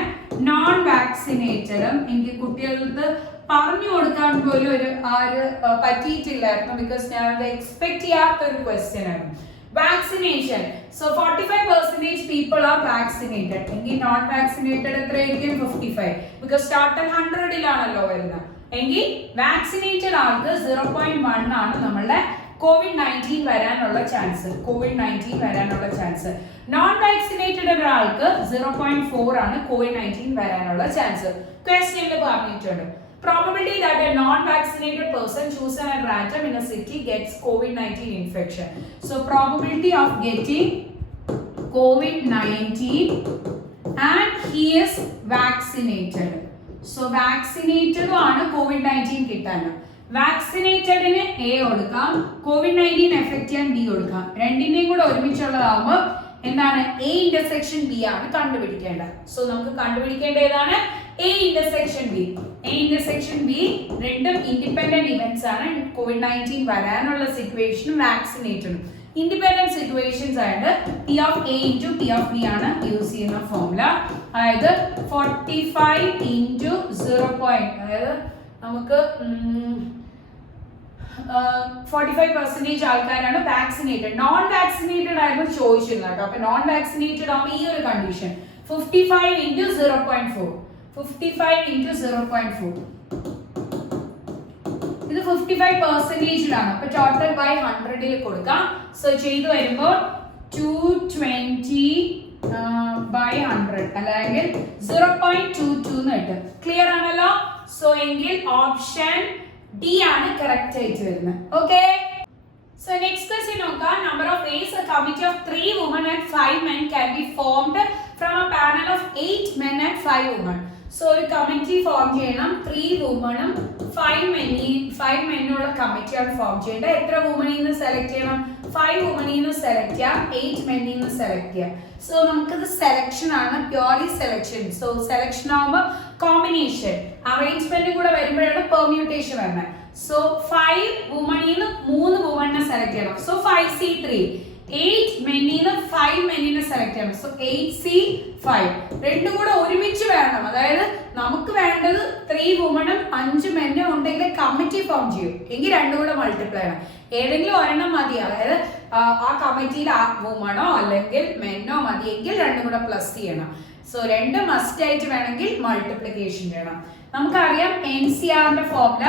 നോൺ വാക്സിനേറ്റഡും എനിക്ക് കുട്ടികൾക്ക് പറഞ്ഞു കൊടുക്കാൻ പോലും ഒരു പറ്റിയിട്ടില്ലായിരുന്നു. ബിക്കോസ് ഞാൻ അത് എക്സ്പെക്ട് ചെയ്യാത്ത ഒരു ക്വസ്റ്റ്യൻ ആയിരുന്നു. Vaccination, so 45% people are vaccinated. എങ്കിൽ നോൺ വാക്സിനേറ്റഡ് എത്രയായിരിക്കും? 55. ബിക്കോസ് ടോട്ടൽ 100-ലാണല്ലോ വരുന്നത്. എങ്കിൽ വാക്സിനേറ്റഡ് ആൾക്ക് 0.1 ആണ് നമ്മളുടെ COVID-19 വരാനുള്ള ചാൻസ്. നോൺ വാക്സിനേറ്റഡ് ഒരാൾക്ക് 0.4 ആണ് COVID-19 വരാനുള്ള ചാൻസ്. ക്വസ്റ്റ്യനിൽ പറഞ്ഞിട്ടുണ്ട്. Probability that a non-vaccinated person chosen at random in a city gets COVID-19 infection. So probability of getting COVID-19 and he is vaccinated. So vaccinated ആണ് COVID-19 കിട്ടാൻ. വാക്സിനേറ്റഡിന് A കൊടുക്കാം, COVID-19 effect ചെയ്യാൻ B കൊടുക്കാം. രണ്ടിന്റെയും കൂടെ ഒരുമിച്ചുള്ളതാകുമ്പോൾ എന്താണ്? A∩B ആണ് കണ്ടുപിടിക്കേണ്ടത്. സോ നമുക്ക് കണ്ടുപിടിക്കേണ്ട ഏതാണ്? A∩B. രണ്ടും ഇൻഡിപെൻഡന്റ് ഇവന്റ്സ് ആണ്. COVID-19 വരാനുള്ള സിറ്റുവേഷനും വാക്സിനേറ്റഡും ഇൻഡിപെൻഡന്റ് സിറ്റുവേഷൻസ് ആയിട്ട് P of A into P of B ആണ് യൂസ് ചെയ്യുന്ന ഫോർമുല. അതായത് 45 into 0. അതായത് നമുക്ക് 45% ആൾക്കാരാണ് വാക്സിനേറ്റഡ്. നോൺ വാക്സിനേറ്റഡ് ആയിരുന്നു ചോദിച്ചിരുന്നത് കേട്ടോ. അപ്പൊ നോൺ വാക്സിനേറ്റഡ് ആവുമ്പോൾ ഈ ഒരു കണ്ടീഷൻ 55 into 0.4. 55 into 0.4. ഇത് 55%-ലാണ്. അപ്പൊ ടോട്ടൽ ബൈ 100 കൊടുക്കാം. സോ ചെയ്തു വരുമ്പോൾ 220 by 100 അല്ലെങ്കിൽ 0.22 എന്ന് കിട്ടും. ക്ലിയർ ആണല്ലോ? സോ എങ്കിൽ ഓപ്ഷൻ ഡി ആണ് കറക്റ്റ് ആയിട്ട് വരുന്നത്. ഓക്കെ. So next question നോക്കാം. Number of ways a committee of 3 women and 5 men can be formed from a panel of 8 men and 5 women. So ഒരു കമ്മിറ്റി ഫോം ചെയ്യണം. 3 വുമണും 5 മെന്നുള്ള കമ്മിറ്റിയാണ് form ചെയ്യേണ്ടത്. എത്ര വുമണിൽ നിന്ന് സെലക്ട് ചെയ്യണം? 5 വുമണിൽ നിന്ന് സെലക്ട് ചെയ്യാം, 8 മെന്നിൽ നിന്ന് സെലക്ട് ചെയ്യാം. സോ നമുക്കിത് സെലക്ഷൻ ആണ്, പ്യോർലി സെലക്ഷൻ. സോ സെലക്ഷൻ ആവുമ്പോൾ കോമ്പിനേഷൻ, അറേഞ്ച്മെന്റ് കൂടെ വരുമ്പോഴാണ് പെർമ്യൂട്ടേഷൻ വരുന്നത്. സോ 5 വുമണിൽ നിന്ന് 3 വുമണിനെ സെലക്ട് ചെയ്യണം. So 5C3. 8 മെന്നിൽ നിന്ന് 5 മെന്നിനെ സെലക്ട് ചെയ്യണം. So 8C5. രണ്ടും കൂടെ ഒരുമിച്ച് വേണം. അതായത് നമുക്ക് വേണ്ടത് 3 വുമണും 5 മെന്നും ഉണ്ടെങ്കിൽ കമ്മിറ്റി ഫോം ചെയ്യും. എങ്കിൽ രണ്ടും കൂടെ മൾട്ടിപ്ലൈ ആണ്. ഏതെങ്കിലും ഒരെണ്ണം മതി. അതായത് ആ കമ്മിറ്റിയിൽ ആ വുമണോ അല്ലെങ്കിൽ മെന്നോ മതിയെങ്കിൽ രണ്ടും കൂടെ പ്ലസ് ചെയ്യണം. സോ രണ്ട് മസ്റ്റ് ആയിട്ട് വേണമെങ്കിൽ മൾട്ടിപ്ലിക്കേഷൻ ചെയ്യണം. നമുക്കറിയാം NCRന്റെ formula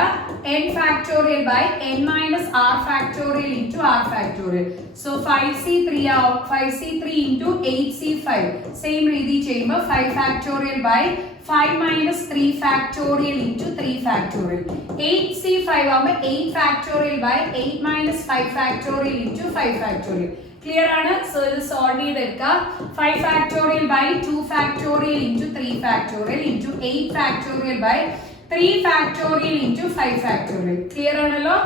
n factorial by n minus r factorial into r factorial. So 5c3 ആവും, 5c3 ഇൻറ്റു 8c5. സെയിം രീതി ചെയ്യുമ്പോൾ 5 factorial by 5 minus 3 factorial into 3 factorial. 8c5 ആവുമ്പോൾ 8 factorial by 8 minus 5 factorial into 5 factorial. Clear ആണ്? So ഇത് solve ചെയ്തെടുക്കാം. 5 factorial by 2 factorial into 3 factorial into 8 factorial by 3 factorial into 5 factorial. Clear ആണല്ലോ?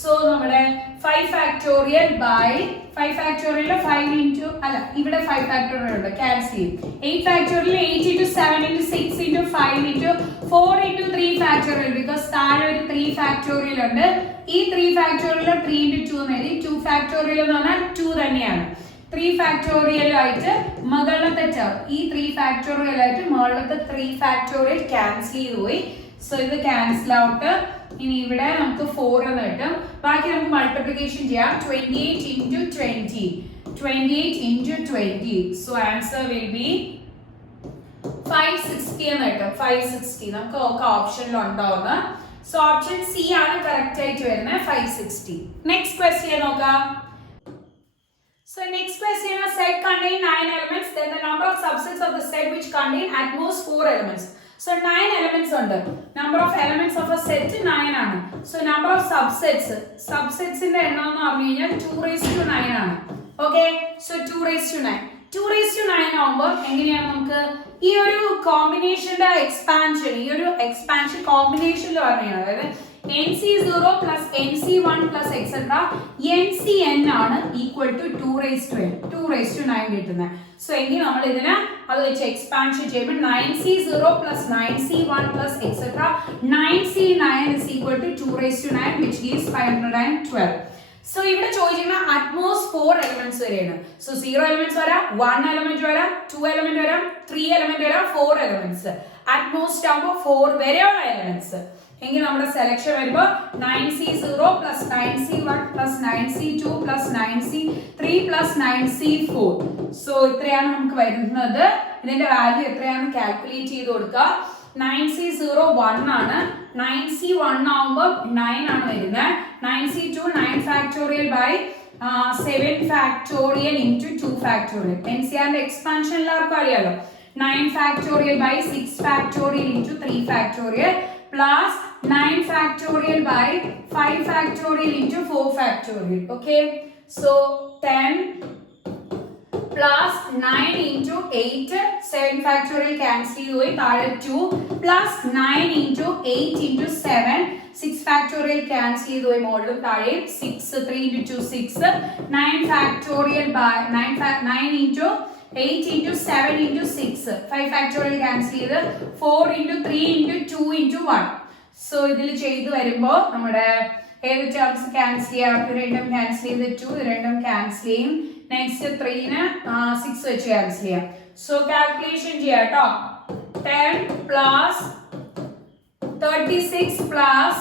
So നമ്മുടെ 5 factorial by 5 factorial 5 into അല്ല ഇവിടെ 5 factorial ഉണ്ട്, cancel ചെയ്യും. 8 factorial 8 into 7 into 6 into 5 into 4 into 3 factorial. Because താഴെ ഒരു 3 ഫാക്ടോറിയൽ ഉണ്ട്. ഈ 3 ഫാക്ടോറിയൽ 3 ഇൻറ്റു 2 എന്ന് എഴുതി. 2 ഫാക്ടോറിയൽ എന്ന് പറഞ്ഞാൽ 2 തന്നെയാണ്. 3 ഫാക്ടോറിയൽ ആയിട്ട് മുകളിലത്തെ ടേം, ഈ 3 ഫാക്ടോറിയൽ ആയിട്ട് മുകളിലത്തെ 3 ഫാക്ടോറിയൽ ക്യാൻസൽ ചെയ്ത് പോയി. സോ ഇത് ക്യാൻസൽ ഔട്ട്. ഇനി ഇവിടെ നമുക്ക് 4 എന്ന് കിട്ടും. ബാക്കി നമുക്ക് മൾട്ടിപ്ലിക്കേഷൻ ചെയ്യാം. 28 into 20, 28 into 20. So answer will B 560 എന്ന് കിട്ടും. 560 നമുക്ക് ഒക്കെ ഓപ്ഷനിൽ ഉണ്ടാവുന്ന. സോ ഓപ്ഷൻ സി ആണ് കറക്റ്റ് ആയിട്ട് വരുന്നത്, 560. നെക്സ്റ്റ് ക്വസ്റ്റ്യൻ നോക്കാം. So next question, a set contain 9 elements, then the number of subsets of the set which contain at most 4 elements. So 9 elements ഉണ്ട്. Number of elements of a set 9 ആണ്. So number of subsets ന്റെ എണ്ണം എന്ന് പറഞ്ഞു കഴിഞ്ഞാൽ 2⁹9 ആണ്. Okay, so 2⁹9. 2⁹9 ആവുമ്പോൾ എങ്ങനെയാണ് നമുക്ക് ഈ ഒരു കോമ്പിനേഷന്റെ എക്സ്പാൻഷൻ, ഈ ഒരു എക്സ്പാൻഷൻ കോമ്പിനേഷനിൽ പറഞ്ഞാൽ, അതായത് NC0 plus NC1 plus etc. NCN ആണ് equal to 2⁹9 കിട്ടുന്നത്. സോ എങ്കിൽ നമ്മൾ ഇതിനെ അത് വെച്ച് എക്സ്പാൻഷൻ ചെയ്യുമ്പോൾ 9C0 plus 9C1 plus etc. 9C9 is equal to 2⁹9 which gives 512. So ഇവിടെ ചോദിച്ചിരിക്കുന്ന അറ്റ്മോസ്റ്റ് 4 എലിമെന്റ്സ് വരെയാണ്. സോ 0 എലിമെന്റ്സ് വരാം, 1 എലിമെന്റ് വരാം, 2 എലിമെന്റ് വരാം, 3 എലിമെന്റ് വരാം, 4 എലിമെന്റ്സ്. അറ്റ്മോസ്റ്റ് ആകുമ്പോൾ 4 വരെയുള്ള എലിമെന്റ്സ് എങ്കിൽ നമ്മുടെ സെലക്ഷൻ വരുമ്പോൾ 9C0 plus 9C1 plus 9C2 plus 9C3 plus 9C4. So ഇത്രയാണ് നമുക്ക് വരുന്നത്. ഇതിന്റെ വാല്യൂ എത്രയാണ് കാൽക്കുലേറ്റ് ചെയ്ത് കൊടുക്കുക. 9C0 1 ആണ്, 9C1 ആവുമ്പോൾ 9 ആണ് വരുന്നത്. 9C2 9 factorial by 7 factorial into 2 factorial. NCRന്റെ എക്സ്പാൻഷൻ എല്ലാവർക്കും അറിയാലോ. 9 factorial by 6 factorial into 3 factorial plus 9 factorial by 5 factorial into 4 factorial. Okay, so 10 plus 9 into 8, 7 factorial cancel away, 2 plus 9 into 8 into 7, 6 factorial cancel away, model 6, 3 into 2 6, 9 factorial by 9 into 8 into 7 into 6, 5 factorial cancel 4 into 3 into 2 into 1. So ഇതിൽ ചെയ്തു വരുമ്പോൾ നമ്മുടെ ഏത് terms cancel ചെയ്യാം? രണ്ടും cancel ചെയ്ത് 2, രണ്ടും cancel ചെയ്യും. നെക്സ്റ്റ് 3ന് 6 വെച്ച് ക്യാൻസൽ ചെയ്യാം. സോ കാൽക്കുലേഷൻ ചെയ്യാം കേട്ടോ. 10 plus 36 plus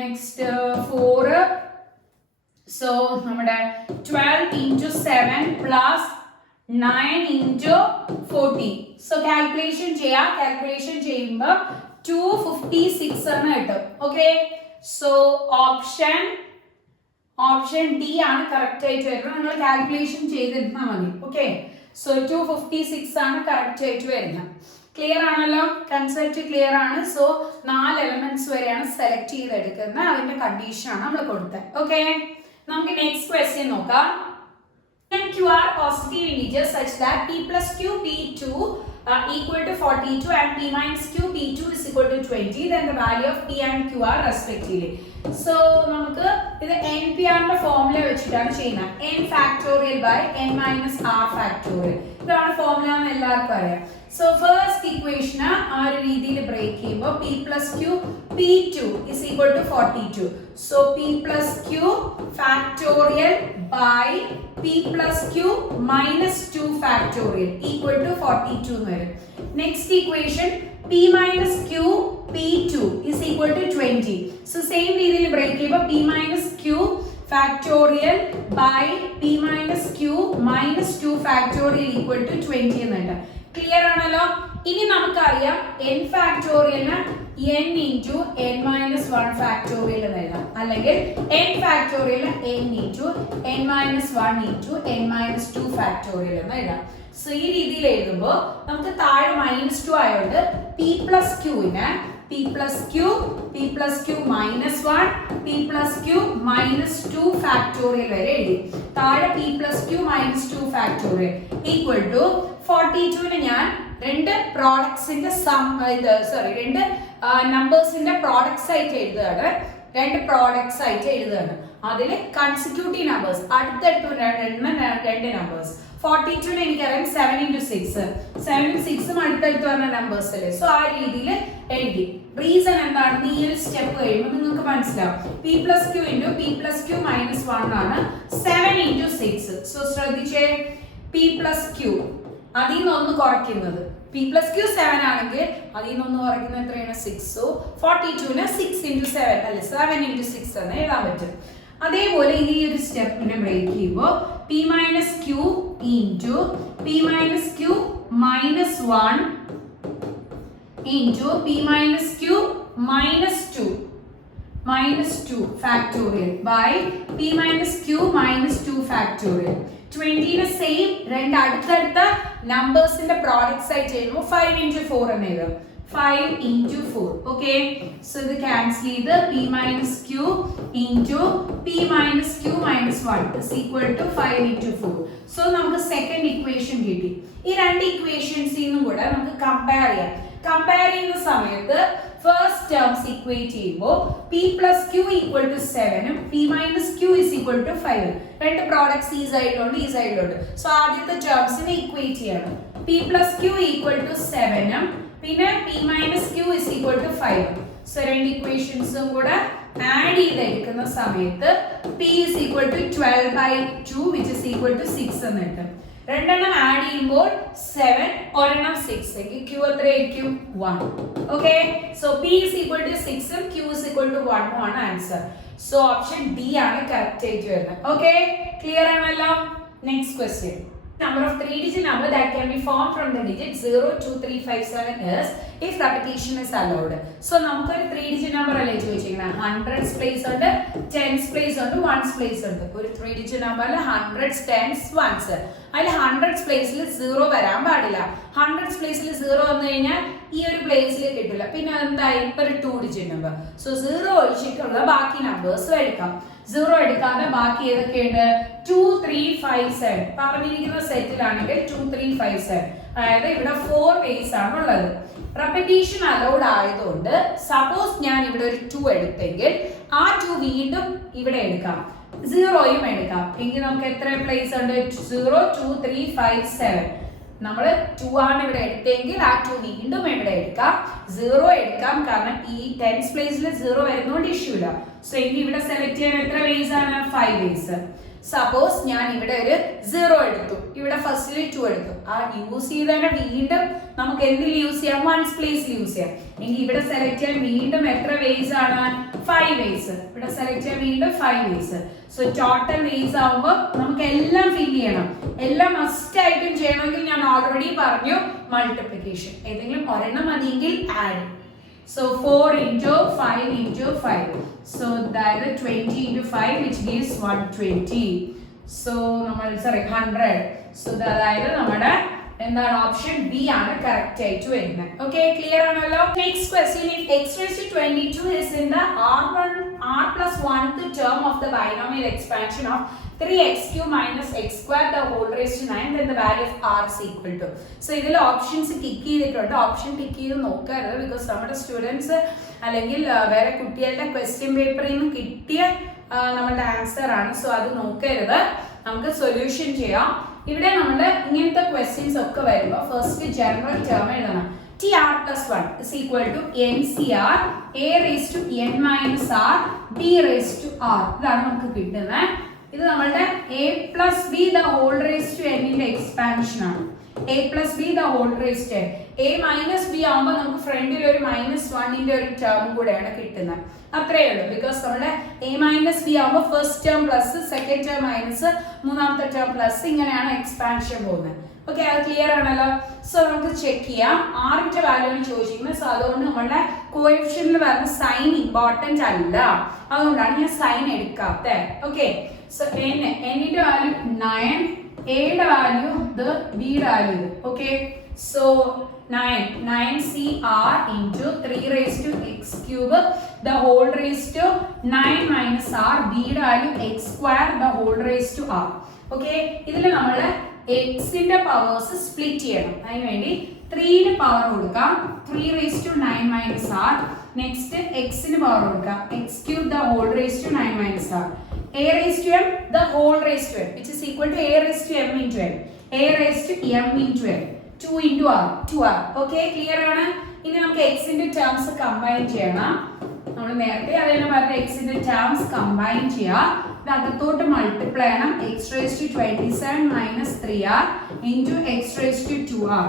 നെക്സ്റ്റ് 4. സോ നമ്മുടെ 12 into 7 plus 9 into 40. So calculation ചെയ്യാം. കാൽക്കുലേഷൻ ചെയ്യുമ്പോൾ 256 എന്ന് കിട്ടും. ഓക്കെ, സോ ഓപ്ഷൻ ഡി ആണ് കറക്റ്റ് ആയിട്ട് വരുന്നത്. നിങ്ങൾ കാൽക്കുലേഷൻ ചെയ്തിരുന്നാൽ മതി. ഓക്കെ, സോ 256 ആണ് കറക്റ്റ് ആയിട്ട് വരുന്നത്. ക്ലിയർ ആണല്ലോ? കൺസെപ്റ്റ് ക്ലിയർ ആണ്. സോ 4 എലിമെന്റ്സ് വരെയാണ് സെലക്ട് ചെയ്തെടുക്കുന്നത്. അതിന്റെ കണ്ടീഷൻ ആണ് നമ്മൾ കൊടുത്തത്. ഓക്കെ, നമുക്ക് നെക്സ്റ്റ് ക്വസ്റ്റ്യൻ നോക്കാം. and q are positive integers such that p plus q p2 equal to 42 and p minus q p2 is equal to 20, then the value of p and q are respectively. So നമുക്ക് ഇത് npr ന്റെ formula വെച്ചിട്ടാണ് ചെയ്യുന്നത്. n factorial by n minus r factorial. ഇതാണ് formula എന്ന് എല്ലാവർക്കും അറിയാം. So first equation ആ ഒരു രീതിയിൽ ബ്രേക്ക് ചെയ്യുമ്പോൾ p plus q p2 is equal to 42. So p plus q factorial by p plus q minus 2 factorial equal to 42 എന്ന് വരും. Next equation p minus q p2 is equal to 20. So same രീതിയിൽ break ചെയ്യുമ്പോൾ p minus q factorial by p minus q minus 2 factorial equal to 20 എന്നുണ്ട്. Clear ആണല്ലോ? ഇനി നമുക്കറിയാം n ഫാക്ടോറിയലിന് n into n minus 1 factorial എന്ന് എഴുതാം, അല്ലെങ്കിൽ n factorial n into n minus 1 into n minus 2 factorial എന്ന് എഴുതാം. സോ ഈ രീതിയിൽ എഴുതുമ്പോൾ നമുക്ക് താഴെ -2 ആയതുകൊണ്ട് p plus q നെ p plus q minus 1 p plus q minus 2 factorial വരെ എഴുതി. താഴെ p plus q minus 2 factorial equal to 42 നെ ഞാൻ രണ്ട് പ്രോഡക്ട്സിന്റെ രണ്ട് നമ്പേഴ്സിന്റെ പ്രോഡക്ട്സ് ആയിട്ട് എഴുതുകയാണ്. അതിൽ കൺസിക്യൂട്ടീവ് നമ്പേഴ്സ് അടുത്തടുത്ത് രണ്ട് നമ്പേഴ്സ്. 42 നെ എനിക്കറിയാം 7 into 6, 7 ഉം 6 ഉം അടുത്തടുത്ത് പറഞ്ഞ നമ്പേഴ്സ് അല്ലേ. സോ ആ രീതിയിൽ എഴുതി. റീസൺ എന്താണെന്ന് ഈ ഒരു സ്റ്റെപ്പ് കഴിയുമ്പോൾ നിങ്ങൾക്ക് മനസ്സിലാവും. p plus q into p plus q minus 1 ആണ് 7 into 6. സോ ശ്രദ്ധിച്ചേ, p plus q അതിൽ നിന്ന് ഒന്ന് കുറയ്ക്കുന്നത് p plus q 7 ആണെങ്കിൽ അതിൽ നിന്ന് ഒന്ന് കുറയ്ക്കുന്നത് എത്രയാണ്? 6. സോ 42 നെ 6 into 7 അല്ലെ 7 into 6 എന്ന് എഴുതാൻ പറ്റും. അതേപോലെ ഈ ഒരു സ്റ്റെപ്പിനെ ബ്രേക്ക് ചെയ്യുമ്പോൾ p minus q into p minus q minus 1 into p minus q minus 2 factorial by p minus q minus 2 factorial. 20 നെ സെയിം രണ്ട് അടുത്തടുത്ത നമ്പേഴ്സിന്റെ പ്രോഡക്ട്സ് ആയിട്ട് ചെയ്യുമ്പോൾ 5 into 4 എന്ന് എഴുതാം. 5 into 4. Okay, so ഇത് ക്യാൻസൽ ചെയ്ത് p minus q into p minus q minus 1 is equal to 5 into 4. So നമുക്ക് സെക്കൻഡ് ഇക്വേഷൻ കിട്ടി. ഈ രണ്ട് ഇക്വേഷൻസിനും കൂടെ നമുക്ക് കമ്പയർ ചെയ്യാം. കമ്പയർ ചെയ്യുന്ന സമയത്ത് ഫസ്റ്റ് ടേംസ് ഇക്വേറ്റ് ചെയ്യുമ്പോൾ p plus q equal to 7 ഉം p minus q is equal to 5. രണ്ട് പ്രോഡക്ട്സ് ഈ സൈഡിലുണ്ട്. സോ ആദ്യത്തെ ടേംസിനെ ഇക്വേറ്റ് ചെയ്യണം. p plus q equal to 7 ഉം പിന്നെ p minus q is equal to 5. So രണ്ട് ഇക്വേഷൻസും കൂടെ ആഡ് ചെയ്തെടുക്കുന്ന സമയത്ത് p is equal to 12 by 2 which is equal to 6 എന്ന് കിട്ടും. രണ്ടെണ്ണം ആഡ് ചെയ്യുമ്പോൾ 7, ഒരെണ്ണം 6 എങ്കിൽ q എത്രയായിരിക്കും? 1. Okay, so p is equal to 6 ഉം q is equal to 1 ആണ് ആൻസർ. സോ ഓപ്ഷൻ ഡി ആണ് കറക്റ്റ് ആയിട്ട് വരുന്നത്. ഓക്കെ, ക്ലിയർ ആണല്ലോ? Next question. Number of 3-digit number that can be formed from the digit 0, 2, 3, 5, 7 is if repetition is allowed. So നമുക്ക് ഒരു 3-digit number അല്ലേ ചോദിച്ചിരിക്കുന്നത്. 100s place ഉണ്ട്, 10s place ഉണ്ട്, 1s place ഉണ്ട്. ഒരു 3-digit numberൽ 100s, 10s, 1s. അതിൽ 100s പ്ലേസിൽ 0 വരാൻ പാടില്ല. 100s പ്ലേസിൽ 0 വന്നു കഴിഞ്ഞാൽ ഈ ഒരു പ്ലേസിൽ കിട്ടില്ല. പിന്നെ എന്തായി? ഇപ്പൊ ഒരു 2-digit നമ്പർ. സോ 0 ഒഴിച്ചിട്ടുള്ള ബാക്കി നമ്പേഴ്സ് എടുക്കാം. 0 എടുക്കാതെ ബാക്കി ഏതൊക്കെയുണ്ട്? 2, 3, 5, 7. പറഞ്ഞിരിക്കുന്ന സെറ്റിലാണെങ്കിൽ 2, 3, 5, 7. അതായത് ഇവിടെ 4 വേസ് ആണ് ഉള്ളത്. റെപ്പിറ്റീഷൻ അലൗഡ് ആയതുകൊണ്ട് സപ്പോസ് ഞാൻ ഇവിടെ ഒരു 2 എടുത്തെങ്കിൽ ആ 2 വീണ്ടും ഇവിടെ എടുക്കാം, 0യും എടുക്കാം. എങ്കിൽ നമുക്ക് എത്ര പ്ലേസ് ഉണ്ട്? 0, 2, 3, 5, 7. നമ്മൾ 2 ആണ് ഇവിടെ എടുത്തെങ്കിൽ ആ 2 വീണ്ടും ഇവിടെ എടുക്കാം, 0 എടുക്കാം. കാരണം ഈ 10s പ്ലേസിൽ 0 വരുന്നോണ്ട് ഇഷ്യൂ ഇല്ല. സോ എങ്കിൽ ഇവിടെ സെലക്ട് ചെയ്യാൻ എത്ര വേസ് ആണ്? 5 വേസ്. സപ്പോസ് ഞാൻ ഇവിടെ ഒരു 0 എടുത്തു, ഇവിടെ ഫസ്റ്റിൽ 2 എടുത്തു, ആ യൂസ് ചെയ്തതിനെ വീണ്ടും നമുക്ക് എന്തിൽ യൂസ് ചെയ്യാം? 1s പ്ലേസിൽ യൂസ് ചെയ്യാം. എങ്കിൽ ഇവിടെ സെലക്ട് ചെയ്യാൻ വീണ്ടും എത്ര വേസ് ആണ്? 5 വേസ്. ഇവിടെ സെലക്ട് ചെയ്യാൻ വീണ്ടും 5 വേസ്. സോ ടോട്ടൽ വേസ് ആവുമ്പോൾ നമുക്ക് എല്ലാം ഫില്ല് ചെയ്യണം. എല്ലാം മസ്റ്റ് ആയിട്ടും ചെയ്യണമെങ്കിൽ ഞാൻ ഓൾറെഡി പറഞ്ഞു മൾട്ടിപ്ലിക്കേഷൻ. ഏതെങ്കിലും ഒരെണ്ണം മതിയെങ്കിൽ add. So 4 into 5 into 5. So that is 20 into 5 which gives 120. So 100. So that is നമ്മുടെ എന്താണ്? ഓപ്ഷൻ ബി ആണ് കറക്റ്റ് ആയിട്ട് വരുന്നത്. ഓക്കെ, ക്ലിയർ ആണല്ലോ? Next question. If x raised to 22 is in the r plus 1th term of the binomial expansion of 3x cube minus x square the whole raised to 9, then the value of r is equal to. So ഇതിൽ options tick ചെയ്തിട്ടുണ്ട്. Option tick ചെയ്ത് നോക്കരുത്, because നമ്മുടെ students അല്ലെങ്കിൽ വേറെ കുട്ടികളുടെ question പേപ്പറിൽ നിന്ന് കിട്ടിയ നമ്മുടെ ആൻസർ ആണ്. സോ അത് നോക്കരുത്. നമുക്ക് സൊല്യൂഷൻ ചെയ്യാം. ഇവിടെ നമ്മൾ ഇങ്ങനത്തെ ക്വസ്റ്റ്യൻസ് ഒക്കെ വരുമ്പോൾ ഫസ്റ്റ് ജനറൽ ടേം എഴുതണം. TR plus 1 is equal to NCR A raised to n minus r B raised to r. ഇതാണ് നമുക്ക് കിട്ടുന്നത്. ഇത് നമ്മളുടെ a plus b the whole raised to n ന്റെ എക്സ്പാൻഷൻ ആണ്. a plus b the whole raised to n. a minus b ആവുമ്പോൾ നമുക്ക് ഫ്രണ്ടിൽ ഒരു -1 ന്റെ ഒരു ടേം കൂടെയാണ് കിട്ടുന്നത്. അത്രയേ ഉള്ളൂ. ബിക്കോസ് നമ്മുടെ a minus b ആവുമ്പോൾ first term plus, second term minus, മൂന്നാമത്തെ ടേം പ്ലസ്, ഇങ്ങനെയാണ് എക്സ്പാൻഷൻ പോകുന്നത്. ഓക്കെ, അത് ക്ലിയർ ആണല്ലോ. സോ നമുക്ക് ചെക്ക് ചെയ്യാം. ആറിന്റെ വാല്യൂ ആണ് ചോദിച്ചിരിക്കുന്നത്. സോ അതുകൊണ്ട് നമ്മളുടെ കോഎഫിഷ്യന്റിൽ വരുന്ന സൈൻ ഇമ്പോർട്ടന്റ് അല്ല, അതുകൊണ്ടാണ് ഞാൻ സൈൻ എടുക്കാത്തത്. ഓക്കെ, സോ എന്നിന്റെ വാല്യൂ 9, എയുടെ വാല്യൂ ഇത്, ബിയുടെ വാല്യൂ ഇത്. Okay, so 9cr into 3 raised to x cube the whole raised to 9 minus r, b യുടെ value x square the whole raised to r. Okay, ഇതിൽ നമ്മൾ എക്സിന്റെ പവേഴ്സ് സ്പ്ലിറ്റ് ചെയ്യണം. അതിനുവേണ്ടി 3ന് പവർ കൊടുക്കാം, 3 raised to 9 minus r. Next എക്സിന് power കൊടുക്കാം, x cube the whole raised to 9 minus r. a raised to m the whole raised to m which is equal to a raised to m into m, a raised to m into m, 2 into r, 2r. Okay, clear ആണ്. ഇനി നമുക്ക് എക്സിന്റെ terms combine ചെയ്യണം. നമ്മൾ നേരത്തെ അതിനെ പറഞ്ഞ എക്സിന്റെ ടേംസ് കമ്പൈൻ ചെയ്യാം. ഇത് അകത്തോട്ട് മൾട്ടിപ്ലൈ ചെയ്യണം. x raised to 27 minus 3r into x raised to 2r,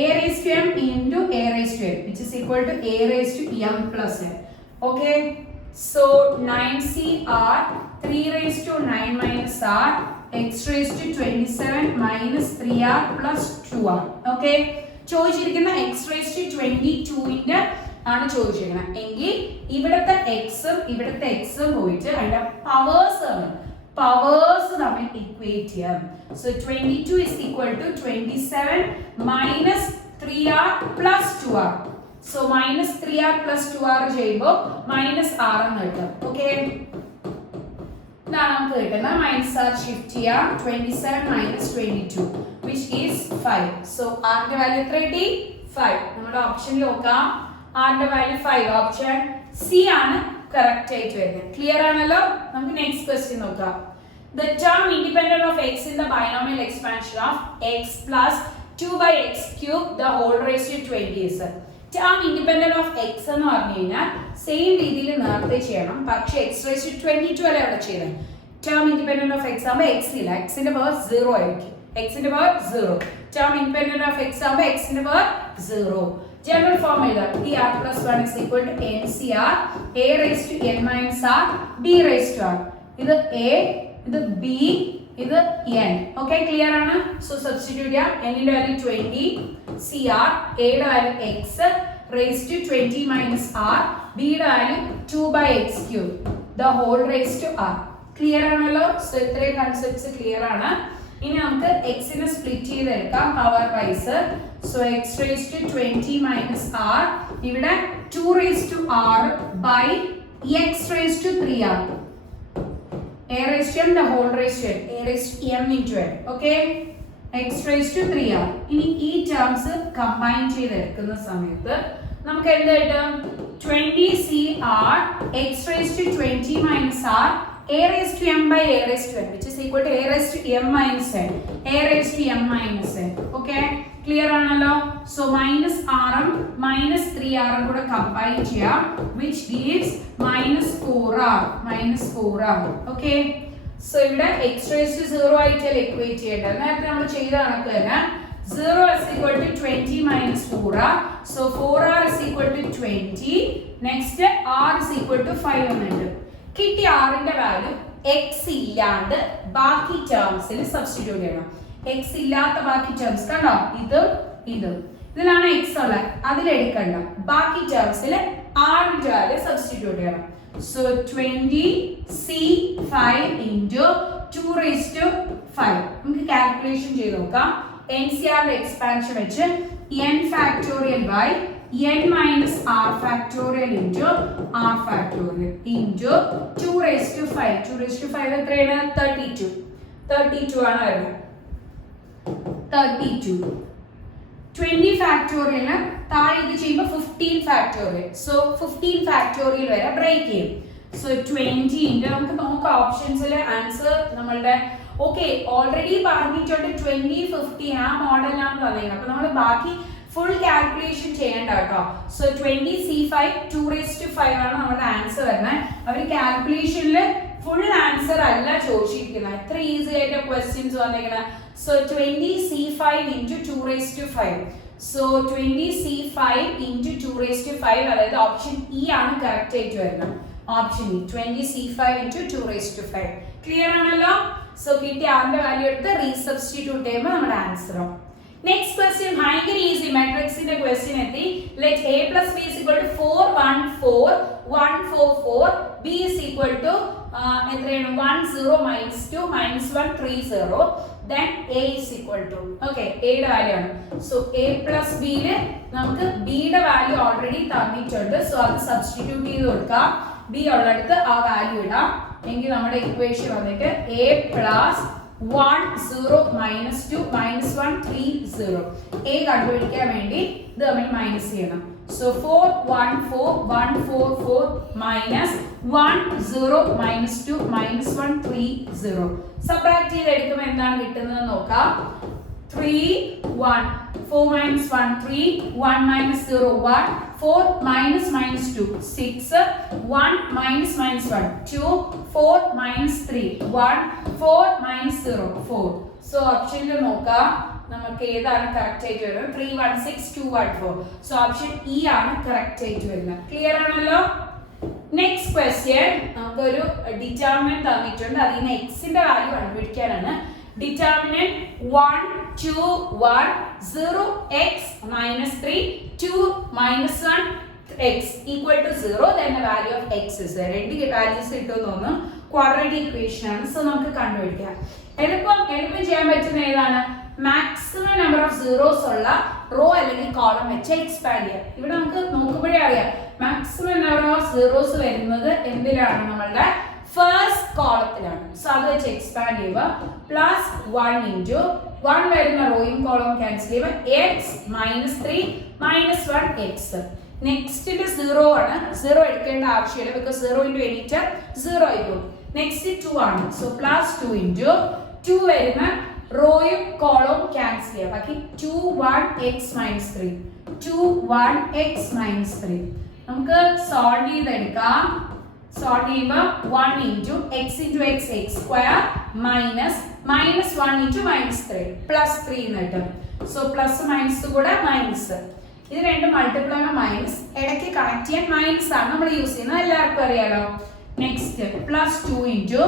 a raised to m into a raised to m which is equal to a raised to m plus m. Okay, so 9cr 3 raised to 9 minus r x raised to 27 minus 3r plus 2r. Okay, ചോദിച്ചിരിക്കുന്ന x raised to 22ന്റെ ആണ് ചോദിച്ചിരിക്കുന്നത് എങ്കിൽ ഇവിടുത്തെ എക്സും ഇവിടുത്തെ എക്സും പോയിട്ട് അതിന്റെ പവേഴ്സ് തമ്മിൽ ഇക്വേറ്റ് ചെയ്യാം. So 22 is equal to 27 minus 3r plus 2r. So minus 3r plus 2r ചെയ്യുമ്പോൾ മൈനസ് r എന്ന് കിട്ടും. ഓക്കെ, ഇതാണ് നമുക്ക് കിട്ടുന്നത്. മൈനസ് ആർ ഷിഫ്റ്റ് ചെയ്യാം. 27 minus 22 which is 5. So r ന്റെ വാല്യൂ എത്ര കിട്ടി? 5. നമ്മുടെ ഓപ്ഷനിൽ നോക്കാം. r ന്റെ വാല്യൂ 5. ഓപ്ഷൻ സി ആണ് കറക്റ്റ് ആയിട്ട് വരുന്നത്. ക്ലിയർ ആണല്ലോ. നമുക്ക് നെക്സ്റ്റ് ക്വസ്റ്റ്യൻ നോക്കാം. The term independent of x in the binomial expansion of x plus 2 by x cube the whole raised to 20 is. Term independent of x എന്ന് പറഞ്ഞു കഴിഞ്ഞാൽ same രീതിയിൽ നേരത്തെ ചെയ്യണം, പക്ഷെ x raised to 22 അല്ലേ അവിടെ ചെയ്തത്. Term independent of x ആകുമ്പോൾ x ഇല്ല, x ന്റെ പവർ 0 ആയിരിക്കും. x ന്റെ power 0. Term independent of x ആകുമ്പോൾ x ന്റെ പവർ 0. General form എഴുതാം. dr plus 1 is equal to ncr a raised to n minus r b raised to r. ഇത് a, ഇത് b, ഇത് n. ഓക്കെ, ക്ലിയർ ആണ്. So substitute ചെയ്യാം. n ന്റെ value 20, cr, a യുടെ value x raised to 20 minus r, b യുടെ value 2 by x cube the whole raised to r. Clear ആണല്ലോ. So ഇത്രയും കൺസെപ്റ്റ്സ് ക്ലിയർ ആണ്. ഇനി നമുക്ക് x നെ സ്പ്ലിറ്റ് ചെയ്തെടുക്കാം power wise. So x raised to 20 minus r, ഇവിടെ 2 raised to r by x raised to 3r, a raised to m the whole raised to m, a raised to m into m. Okay, x raised to 3r. ഇനി ഈ terms combine ചെയ്തെടുക്കുന്ന സമയത്ത് നമുക്ക് എന്ത് കിട്ടും? 20cr x raised to 20 minus r a raised to m by a raised to n which is equal to a raised to m minus n, a raised to m minus n. Okay, clear ആണല്ലോ. So minus r മൈനസ് 3r കൂടെ combine ചെയ്യാം which gives minus 4r. Okay, so ഇവിടെ x raised to 0 ആയിട്ടല്ലേ equate ചെയ്യേണ്ടത്. നേരത്തെ നമ്മൾ ചെയ്ത കണക്ക് തന്നെ 0 is equal to 20 minus 4r. So 4r is equal to 20. Next r is equal to 5 എന്നുണ്ട്. കിട്ടിയ r ന്റെ വാല്യൂ x ഇല്ലാണ്ട് ബാക്കി ടേംസിൽ സബ്സ്റ്റിറ്റ്യൂട്ട് ചെയ്യണം. x ഇല്ലാത്ത ബാക്കി ടേംസ് കണ്ടോ, ഇതിലാണ് x ഉള്ളത്, അതിലെടുക്കണ്ട. ബാക്കി ടേംസിൽ r ന്റെ വാല്യൂ സബ്സ്റ്റിറ്റ്യൂട്ട് ചെയ്യണം. So 20c5 into 2 raised to 5. നമുക്ക് കാൽക്കുലേഷൻ ചെയ്ത് നോക്കാം. NCR എക്സ്പാൻഷൻ വെച്ച് n factorial by n minus r factorial into r factorial into 2 raised to 5. 2 raised to 5 എത്രയാണ്? 32 ആണ് വരുന്നത്. 32. 20 factorial താഴെ ഇത് ചെയ്യുമ്പോൾ 15 factorial. സോ 15 factorial വരെ ബ്രേക്ക് ചെയ്യും. സോ 20 നമുക്ക് നോക്കാം ഓപ്ഷൻസിലെ ആൻസർ നമ്മളുടെ. ഓക്കെ, ഓൾറെഡി പറഞ്ഞിട്ടുണ്ട് 20, 50 ആ മോഡലാണ് തന്നേക്കുന്നത്. അപ്പൊ നമ്മൾ ബാക്കി ഫുൾ കാൽക്കുലേഷൻ ചെയ്യേണ്ട കേട്ടോ. സോ 20c5 2 raised to 5 ആണ് നമ്മുടെ ആൻസർ വരുന്നത്. അവർ കാൽക്കുലേഷനിൽ ഫുൾ ആൻസർ അല്ല ചോദിച്ചിരിക്കുന്നത്. ഇത്ര ഈസി ആയിട്ട് ക്വസ്റ്റ്യൻസ് വന്നേക്കുന്നത്. So 20c5 into 2 raised to 5. So 20c5 into 2 raised to 5, അതായത് ഓപ്ഷൻ ഇ ആണ് കറക്റ്റ് ആയിട്ട് വരുന്നത്. Option E 20c5 into 2 raised to 5. Clear ആണല്ലോ. സോ കിട്ടിയ ആറിന്റെ വാല്യൂ എടുത്ത് റീസബ്സ്റ്റിറ്റ്യൂട്ട് ചെയ്യുമ്പോൾ നമ്മുടെ ആൻസർ ആവും. നെക്സ്റ്റ് ക്വസ്റ്റ്യൻ ഭയങ്കര ഈസി മാട്രിക്സിന്റെ ക്വസ്റ്റ്യൻ എത്തി. Let a plus b is equal to 4 1 4 1 4 4 b is equal to എത്രയാണ് 1 0 minus 2 minus 1 3 0 then a is equal to okay a യുടെ വാല്യൂ ആണ്. സോ a plus b ല് നമുക്ക് b യുടെ വാല്യൂ ഓൾറെഡി തന്നിട്ടുണ്ട്. സോ അത് സബ്സ്റ്റിറ്റ്യൂട്ട് ചെയ്ത് കൊടുക്കാം. b ഉള്ളിടത്ത് ആ വാല്യൂ ഇടാം. എങ്കിൽ നമ്മുടെ ഇക്വേഷൻ വന്നിട്ട് a plus 1 0 minus 2 minus 1 3 0 a കണ്ടുപിടിക്കാൻ വേണ്ടി ഇത് നമ്മൾ മൈനസ് ചെയ്യണം. So 4 1 4 1 4 4 minus 1 0 minus 2 minus 1 3 0 subtract ചെയ്ത് എടുക്കുമ്പോൾ എന്താണ് കിട്ടുന്നത് നോക്കാം. 3 1 4 minus 1 3 1 minus 0 1 4 minus minus 2 6 1 minus minus 1 2 4 minus 3 1 4 minus 0 4. So ഓപ്ഷനിൽ നോക്കാം നമുക്ക് ഏതാണ് കറക്റ്റ് ആയിട്ട് വരുന്നത്. 3 1 6 2 1 4. സോ ഓപ്ഷൻ ഇ ആണ് കറക്റ്റ് ആയിട്ട് വരുന്നത്. ക്ലിയർ ആണല്ലോ. നെക്സ്റ്റ് ക്വസ്റ്റ്യൻ നമുക്കൊരു ഡിറ്റർമിനന്റ് തന്നിട്ടുണ്ട്. അതിൽ നിന്ന് എക്സിന്റെ value കണ്ടുപിടിക്കാനാണ്. Determinant 1 2 1 0 x minus 3 2 minus 1 x equal to 0 then the value of x is there. രണ്ട് വാല്യൂസ് കിട്ടുമെന്ന് തോന്നുന്നു. ക്വാഡ്രാറ്റിക് ഇക്വേഷൻ ആണ്. സോ നമുക്ക് കണ്ടുപിടിക്കാം. എളുപ്പം ചെയ്യാൻ പറ്റുന്ന ഏതാണ്? മാക്സിമം നമ്പർ ഓഫ് സീറോസ് ഉള്ള റോ അല്ലെങ്കിൽ കോളം വെച്ച് എക്സ്പാൻഡ് ചെയ്യാം. ഇവിടെ നമുക്ക് നോക്കുമ്പോഴേ അറിയാം മാക്സിമം നമ്പർ ഓഫ് സീറോസ് വരുന്നത് എന്തിലാണ്? നമ്മളുടെ ഫസ്റ്റ് കോളത്തിലാണ്. സോ അത് വെച്ച് എക്സ്പാൻഡ് ചെയ്യുക. പ്ലസ് 1 ഇൻറ്റു 1 വരുന്ന റോയും കോളം ക്യാൻസൽ ചെയ്യുക. X minus 3 minus 1 x. നെക്സ്റ്റിന്റെ 0 ആണ്. 0 എടുക്കേണ്ട ആവശ്യമില്ല ബിക്കോസ് 0 ഇൻറ്റു എണീറ്റ് 0 ആയിരിക്കും. നെക്സ്റ്റ് 2 ആണ്. സോ പ്ലസ് 2 ഇൻറ്റു 2 വരുന്ന റോയും കോളവും ക്യാൻസൽ ചെയ്യുക. ബാക്കി 2 1 എക്സ് മൈനസ് 3 2 1 എക്സ് മൈനസ് 3 നമുക്ക് സോൾവ് ചെയ്തെടുക്കാം. സോൾവ് ചെയ്യുമ്പോൾ 1 into X into X X square minus minus 1 into minus 3 plus 3 എന്ന് കിട്ടും. സോ പ്ലസ് മൈനസ് കൂടെ മൈനസ്. ഇത് രണ്ടും മൾട്ടിപ്ലൈ മൈനസ് ഇടയ്ക്ക് കണക്ട് ചെയ്യാൻ മൈനസ് ആണ് നമ്മൾ യൂസ് ചെയ്യുന്നത്. എല്ലാവർക്കും അറിയാലോ. Next plus 2 into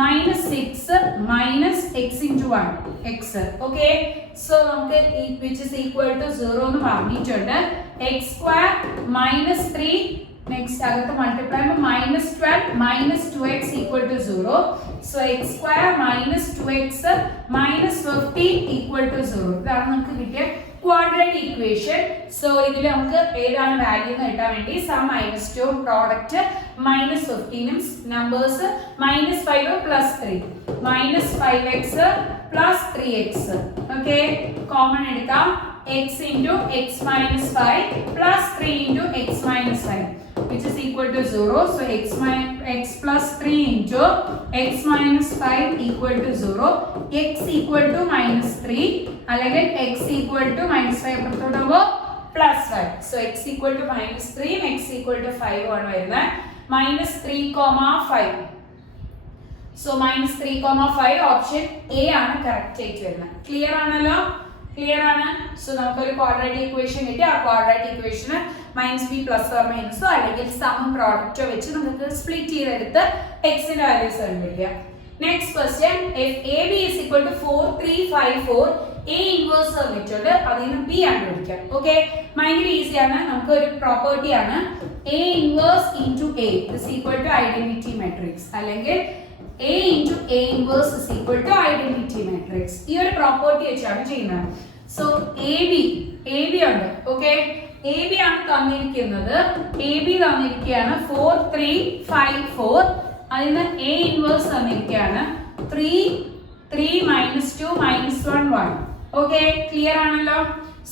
minus 6 minus X into 1 X. Okay so നമുക്ക് വിച്ച് ഇസ് ഈക്വൽ ടു 0 എന്ന് പറഞ്ഞിട്ടുണ്ട്. എക്സ് സ്ക്വയർ മൈനസ് 3 നെക്സ്റ്റ് അകത്ത് multiply minus 12 minus 2x equal to 0. So x square minus 2x minus 15 equal to 0. ഇതാണ് നമുക്ക് കിട്ടിയ quadratic equation. So ഇതിൽ നമുക്ക് ഏതാണ് വാല്യൂ എന്ന് കിട്ടാൻ വേണ്ടി sum minus 2 product minus 15 numbers minus 5 plus 3 minus 5x plus 3x. Okay common എടുക്കാം. x into x minus 5 plus 3 into x minus 5 which is equal to 0. So x plus 3 into x minus 5 equal to 0. X equal to minus 3 അല്ലെങ്കിൽ x equal to minus 5 അപ്പുറത്തോട്ട് plus 5. So x equal to minus 3 x equal to 5 ആണ് വരുന്നത്. minus 3, 5. So minus 3, 5 option A ആണ് correct ആയിട്ട് വരുന്നത്. Clear ആണല്ലോ. Clear ആണ്. So നമുക്കൊരു ക്വാഡ്രാറ്റിക് ഇക്വേഷൻ കിട്ടി. ആ ക്വാഡ്രാറ്റിക് ഇക്വേഷന് മൈനസ് ബി പ്ലസ് ഓർ മൈനസോ അല്ലെങ്കിൽ സമം പ്രോഡക്റ്റോ വെച്ച് നമുക്ക് സ്പ്ലിറ്റ് ചെയ്തെടുത്ത് എക്സിന്റെ വാല്യൂസ് കണ്ടുപിടിക്കാം. Next question if AB is equal to 4 3 5 4 A inverse തന്നിട്ടുണ്ട്. അതിൽ നിന്ന് B കണ്ടുപിടിക്കാം. ഓക്കെ ഭയങ്കര ഈസിയാണ്. നമുക്ക് ഒരു പ്രോപ്പർട്ടി ആണ് A inverse into A is equal to identity matrix അല്ലെങ്കിൽ A into A inverse is equal to identity matrix. ഈ ഒരു പ്രോപ്പർട്ടി വെച്ചാണ് ചെയ്യുന്നത്. സോ AB ഉണ്ട്. ഓക്കെ AB ആണ് തന്നിരിക്കുന്നത്. AB തന്നിരിക്കുകയാണ് 4 3 5 4. അതിന് A ഇൻവേഴ്സ് തന്നിരിക്കുകയാണ് 3 3 minus 2 minus 1 1. ഓക്കെ ക്ലിയർ ആണല്ലോ.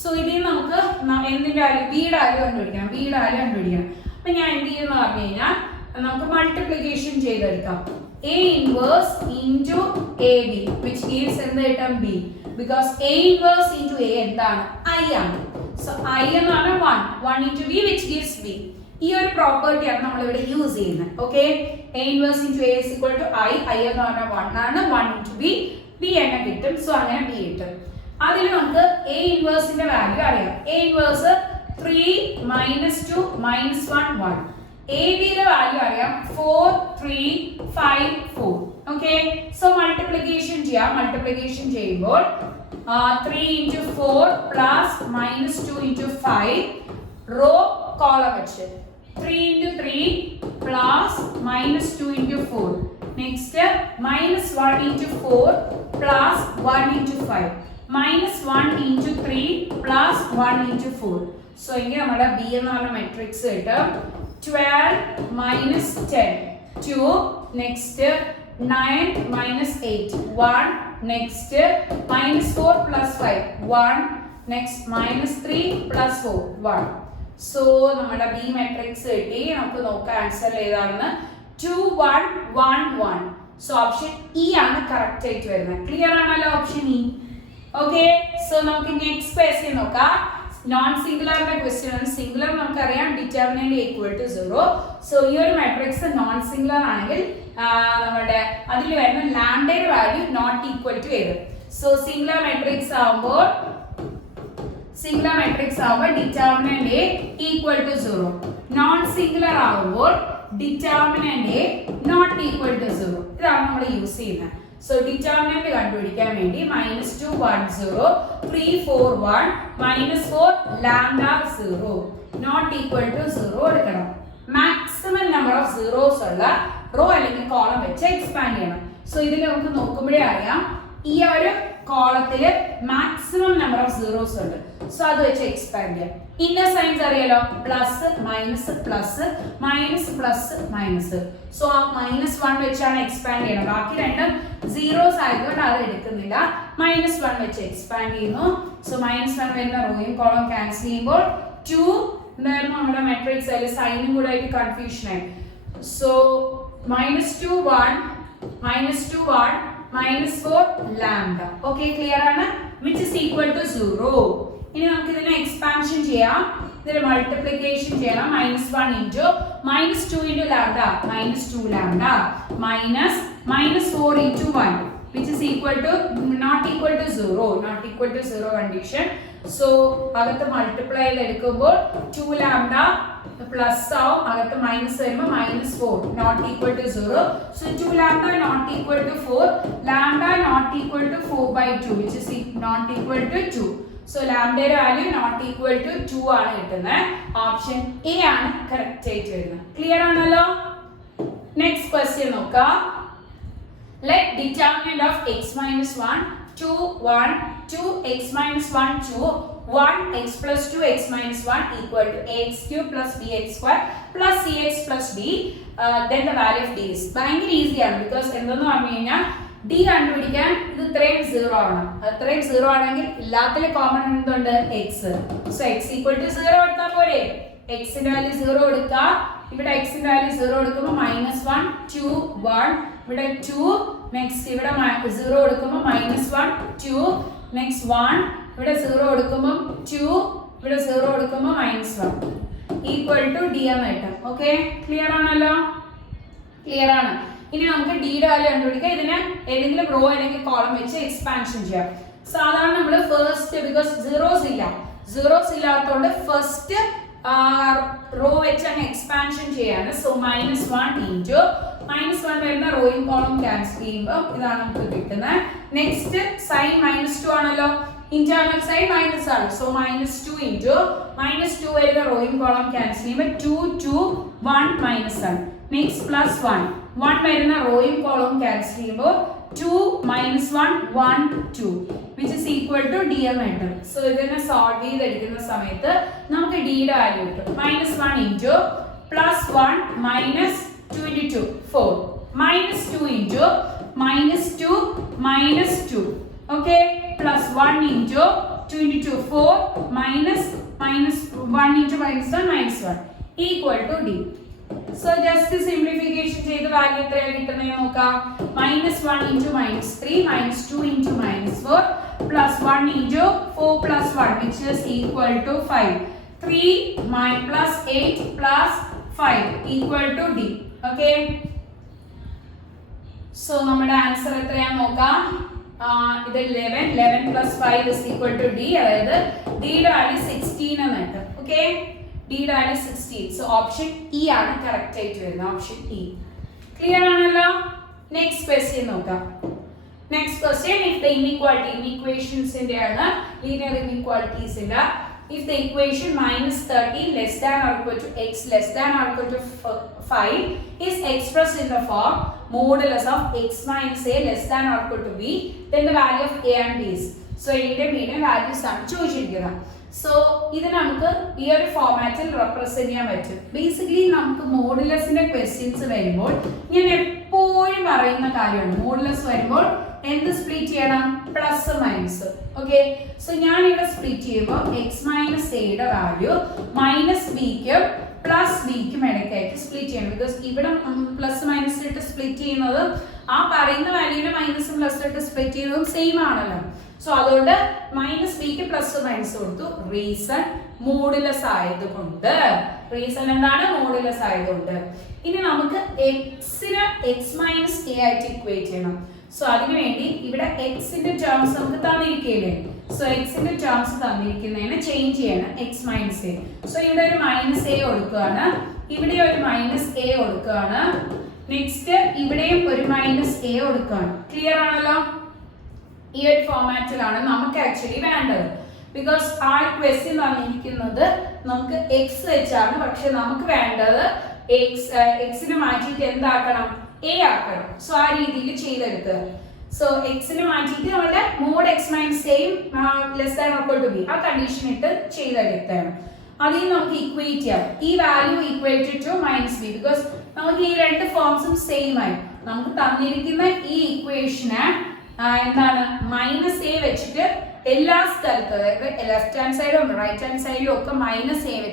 സോ ഇതിൽ നമുക്ക് എന്തിന്റെ വാല്യൂ ബിയുടെ വാല്യൂ കണ്ടുപിടിക്കണം. അപ്പൊ ഞാൻ എന്ത് ചെയ്യുന്ന പറഞ്ഞു കഴിഞ്ഞാൽ നമുക്ക് മൾട്ടിപ്ലിക്കേഷൻ ചെയ്തെടുക്കാം. A inverse into AB which gives എന്ത് കിട്ടും B because A inverse into A എന്താണ് I ആണ്. So I എന്ന് പറഞ്ഞാൽ 1 into B which gives B. ഈ ഒരു പ്രോപ്പർട്ടി ആണ് നമ്മൾ ഇവിടെ യൂസ് ചെയ്യുന്നത്. Okay A inverse into A is equal to I എന്ന് പറഞ്ഞാൽ 1 ആണ്. 1 into B എന്നെ കിട്ടും. സോ അങ്ങനെ B കിട്ടും. അതിൽ നമുക്ക് A ഇൻവേഴ്സിന്റെ വാല്യൂ അറിയാം. A inverse 3 minus 2 minus 1 1. AB യുടെ വാല്യൂ അറിയാം 4 3 5 4. ഓക്കെ സോ മൾട്ടിപ്ലിക്കേഷൻ ചെയ്യാം. മൾട്ടിപ്ലിക്കേഷൻ ചെയ്യുമ്പോൾ 3 into 4 plus minus 2 into 5 row column വെച്ച് 3 into 3 plus minus 2 into 4 next minus 1 into 4 plus 1 into 5 minus 1 into 3 plus 1 into 4 so ഇങ്ങനെ നമ്മുടെ b എന്ന് പറഞ്ഞ matrix കിട്ടും 12 minus 10 2 next 9 minus 8 1 next minus 4 plus 5 1 next minus 3 plus 4 1 so നമ്മുടെ b matrix കിട്ടി നമുക്ക് നോക്കാം ആൻസർ ഏതാണെന്ന് 2 1 1 1 so option E ആണ് കറക്റ്റ് ആയിട്ട് വരുന്നത് ക്ലിയർ ആണല്ലോ ഓപ്ഷൻ E okay so നമുക്ക് നെക്സ്റ്റ് ക്വസ്റ്റ്യൻ നോക്കാം നോൺ സിംഗുലറിന്റെ ക്വസ്റ്റ്യൻ ആണ് സിംഗുലർ നമുക്കറിയാം ഡിറ്റർമിനന്റ് ഈക്വൽ ടു 0 സോ ഈ ഒരു മാട്രിക്സ് നോൺ സിംഗുലർ ആണെങ്കിൽ നമ്മുടെ അതിൽ വരുന്ന ലാംഡയുടെ വാല്യൂ നോട്ട് ഈക്വൽ ടു ഏത് സോ സിംഗുലർ മാട്രിക്സ് ആവുമ്പോൾ determinant a equal to 0 non singular ആവുമ്പോൾ determinant a not equal to 0 ഇതാണ് നമ്മൾ യൂസ് ചെയ്യുന്നത് സോ ഡിറ്റർമിനന്റ് കണ്ടുപിടിക്കാൻ വേണ്ടി -2 1 0 3 4 1 -4 ലാംഡ 0 നോട്ട് ഈക്വൽ ടു 0 എടുക്കണം മാക്സിമം നമ്പർ ഓഫ് സീറോസ് ഉള്ള റോ അല്ലെങ്കിൽ കോളം വെച്ച് എക്സ്പാൻഡ് ചെയ്യണം സോ ഇതിൽ നമുക്ക് നോക്കുമ്പോഴേ അറിയാം ഈ ഒരു കോളത്തില് മാക്സിമം നമ്പർ ഓഫ് സീറോസ് ഉണ്ട് സോ അത് വെച്ച് എക്സ്പാൻഡ് ചെയ്യാം ഇന്നർ സൈൻസ് അറിയാലോ plus minus plus minus plus minus so ആ -1 വെച്ചാണ് എക്സ്പാൻഡ് ചെയ്യണം ബാക്കി രണ്ടും സീറോസ് ആയതുകൊണ്ട് അത് എടുക്കുന്നില്ല -1 വെച്ച് എക്സ്പാൻഡ് ചെയ്യുന്നു സോ -1 വരുന്ന റോയും കോളം ക്യാൻസൽ ചെയ്യുമ്പോൾ 2 എന്തായിരുന്നു നമ്മുടെ മെട്രിക്സ് അതിൽ സൈനും കൂടെ ആയിട്ട് കൺഫ്യൂഷൻ ആയി സോ -2 1 -4 ലാംഡ ഓക്കെ ക്ലിയർ ആണ് which is equal to 0 ഇനി നമുക്ക് ഇതിനെ എക്സ്പാൻഷൻ ചെയ്യാം ഇതിനെ മൾട്ടിപ്ലിക്കേഷൻ ചെയ്യണം -1 into -2 into lambda -2 lambda -4 into 1 which is equal to not equal to 0 condition so അകത്ത് മൾട്ടിപ്ലൈ ചെയ്ത് എടുക്കുമ്പോൾ 2 lambda പ്ലസ് ആവും അകത്ത് മൈനസ് വരുമ്പോൾ -4 not equal to 0 so 2 lambda not equal to 4 lambda not equal to 4/2 which is not equal to 2 so lambda value not equal to 2 ആണ് കിട്ടുന്നത് option A ആണ് correct ആയിട്ട് വരുന്നത് ക്ലിയർ ആണല്ലോ നെക്സ്റ്റ് ക്വസ്റ്റ്യൻ നോക്കാം let determinant of x minus 1 2 1 2 x minus 1 2 1 x plus 2 x minus 1 equal to ax cube plus bx square plus cx plus d then the value of d is ഭയങ്കര easy ആണ് because എന്തെന്ന് പറഞ്ഞു കഴിഞ്ഞാൽ d കണ്ടുപിടിക്കാൻ ഇത് ഇത്രയും 0 ആണ് അത്രയും 0 ആണെങ്കിൽ എല്ലാത്തിലും കോമൺ എന്തുണ്ട് x so x equal to 0 എടുത്താൽ പോരെ x ന്റെ വാല്യൂ 0 എടുക്കുക ഇവിടെ x ന്റെ വാല്യൂ 0 എടുക്കുമ്പോൾ -1 2 1 ഇവിടെ 2 നെക്സ്റ്റ് ഇവിടെ 0 എടുക്കുമ്പോൾ -1 2 നെക്സ്റ്റ് 1 ഇവിടെ 0 എടുക്കുമ്പോൾ 2 ഇവിടെ 0 എടുക്കുമ്പോൾ -1 ഈക്വൽ ടു d എന്ന് കിട്ടും ഓക്കെ ക്ലിയർ ആണല്ലോ ക്ലിയർ ആണ് ഇനി നമുക്ക് d യുടെ വാല്യൂ കണ്ടുപിടിക്കാം ഇതിനെ ഏതെങ്കിലും റോ അല്ലെങ്കിൽ കോളം വെച്ച് എക്സ്പാൻഷൻ ചെയ്യാം സാധാരണ നമ്മൾ ഫസ്റ്റ് ബിക്കോസ് സീറോസ് ഇല്ലാത്തതുകൊണ്ട് ഫസ്റ്റ് റോ വെച്ച് അങ്ങ് എക്സ്പാൻഷൻ ചെയ്യാണ് സോ -1 into -1 വരുന്ന റോയും കോളം ക്യാൻസൽ ചെയ്യുമ്പോൾ ഇതാണ് നമുക്ക് കിട്ടുന്നത് നെക്സ്റ്റ് സൈൻ -2 ആണല്ലോ ഇന്റേണൽ സൈൻ മൈനസ് ആണ് സോ -2 into -2 വരുന്ന റോയും കോളം ക്യാൻസൽ ചെയ്യുമ്പോൾ 2 2 1 മൈനസ് ആണ് നെക്സ്റ്റ് +1 വരുന്ന റോയും കോളം ക്യാൻസൽ ചെയ്യുമ്പോൾ 2 -1 1 2 which is equal to d എന്ന് കിട്ടും സോ ഇതിനെ സോൾവ് ചെയ്തെടുക്കുന്ന സമയത്ത് നമുക്ക് d യുടെ വാല്യൂ കിട്ടും -1 into +1 -2 into 2 4 -2 into -2 okay +1 into 2 into 2 4 -1 into -1 equal to d so just simplification ചെയ്ത് വാല്യൂ എത്രയാണ് കിട്ടുന്നത് നോക്കാം -1 into -3 -2 into -4 +1 into 4 + 1 which is equal to 5 3 + 8 + 5 equal to d okay so നമ്മുടെ ആൻസർ എത്രയാണ് നോക്കാം ഇത് 11 + 5 is equal to d അതായത് d യുടെ വാല്യൂ 16 എന്ന് കിട്ടും ഓക്കേ d യുടെ വാല്യൂ 16 സോ ഓപ്ഷൻ E ആണ് കറക്റ്റ് ആയിട്ട് വരുന്നത് ഓപ്ഷൻ E ക്ലിയർ ആണല്ലോ നെക്സ്റ്റ് ക്വസ്റ്റ്യൻ നോക്കാം Next question, if the inequations in the linear inequalities in the, if the equation minus 30 less than or equal to x less than or equal to 5 is expressed in the form modulus of x minus a less than or equal to b, then the value of a and b is. So, in the median values are chosen. So, this is the format represent. Basically, we have modulus in the questions. We have modulus and the split plus or minus. Okay, so I will split x minus a value minus b plus b split because even plus minus split value minus plus split same. So minus b plus or minus reason modulus reason modulus x minus a equate. So, x in the terms of the so x in the terms of the change x minus a. So, you have minus a minus a next you minus a clear this format actually because our question x x a so so x mod x minus same less than or equal to b condition equate this value equated to minus b because these two forms same equation minus a left hand side or right hand side minus a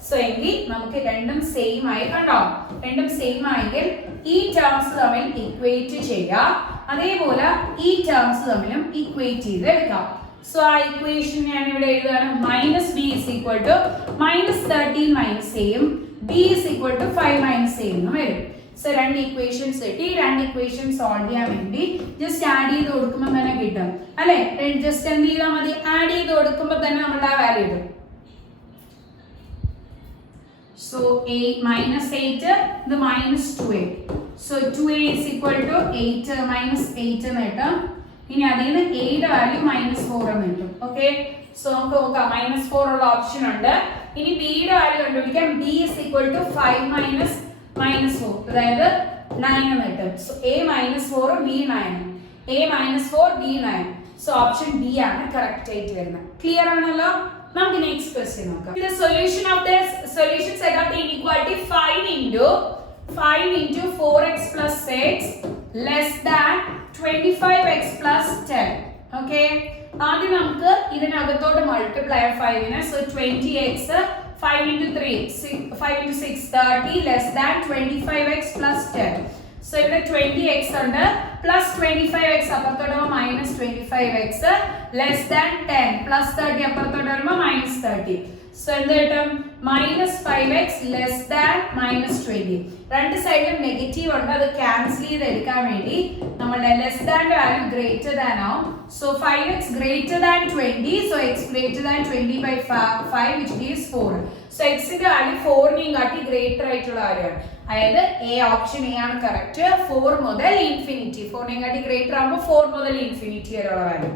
so random same random same e terms equate terms equate so equation minus b is equal to minus 13 minus same b is equal to 5 minus same. So, two equations solve just add just add value. So, a minus 8 the minus 2a. So, 2a is equal to 8 minus 8 in a value minus 4 okay. So, minus 4 option under in b value b is equal to 5 minus 4 that is 9 so a minus 4 b 9 a minus 4 b 9 so option b is correct clear now the next question the solution of this solution set of the inequality 5 into 4x plus 6 less than 25x plus 10 okay multiply 5 so 20x 5 into 3 5 into 6 30 less than 25x plus 10 so if 20x under plus 25x minus 25x less than 10 plus 30 minus 30 so minus 5x less than minus 20 രണ്ട് സൈഡിലും negative ഉണ്ട് അത് cancel ചെയ്തെടുക്കാൻ വേണ്ടി നമ്മുടെ less than value greater than ആവും so 5x greater than 20 so x greater than 20 by 5 which gives 4 so x ന്റെ value 4 നെയും കാട്ടി ഗ്രേറ്റർ ആയിട്ടുള്ള വാല്യൂ ആണ് അതായത് a ഓപ്ഷൻ a ആണ് കറക്റ്റ് 4 മുതൽ ഇൻഫിനിറ്റി 4 നെയും കാട്ടി ഗ്രേറ്റർ ആവുമ്പോൾ 4 മുതൽ ഇൻഫിനിറ്റി വരെയുള്ള value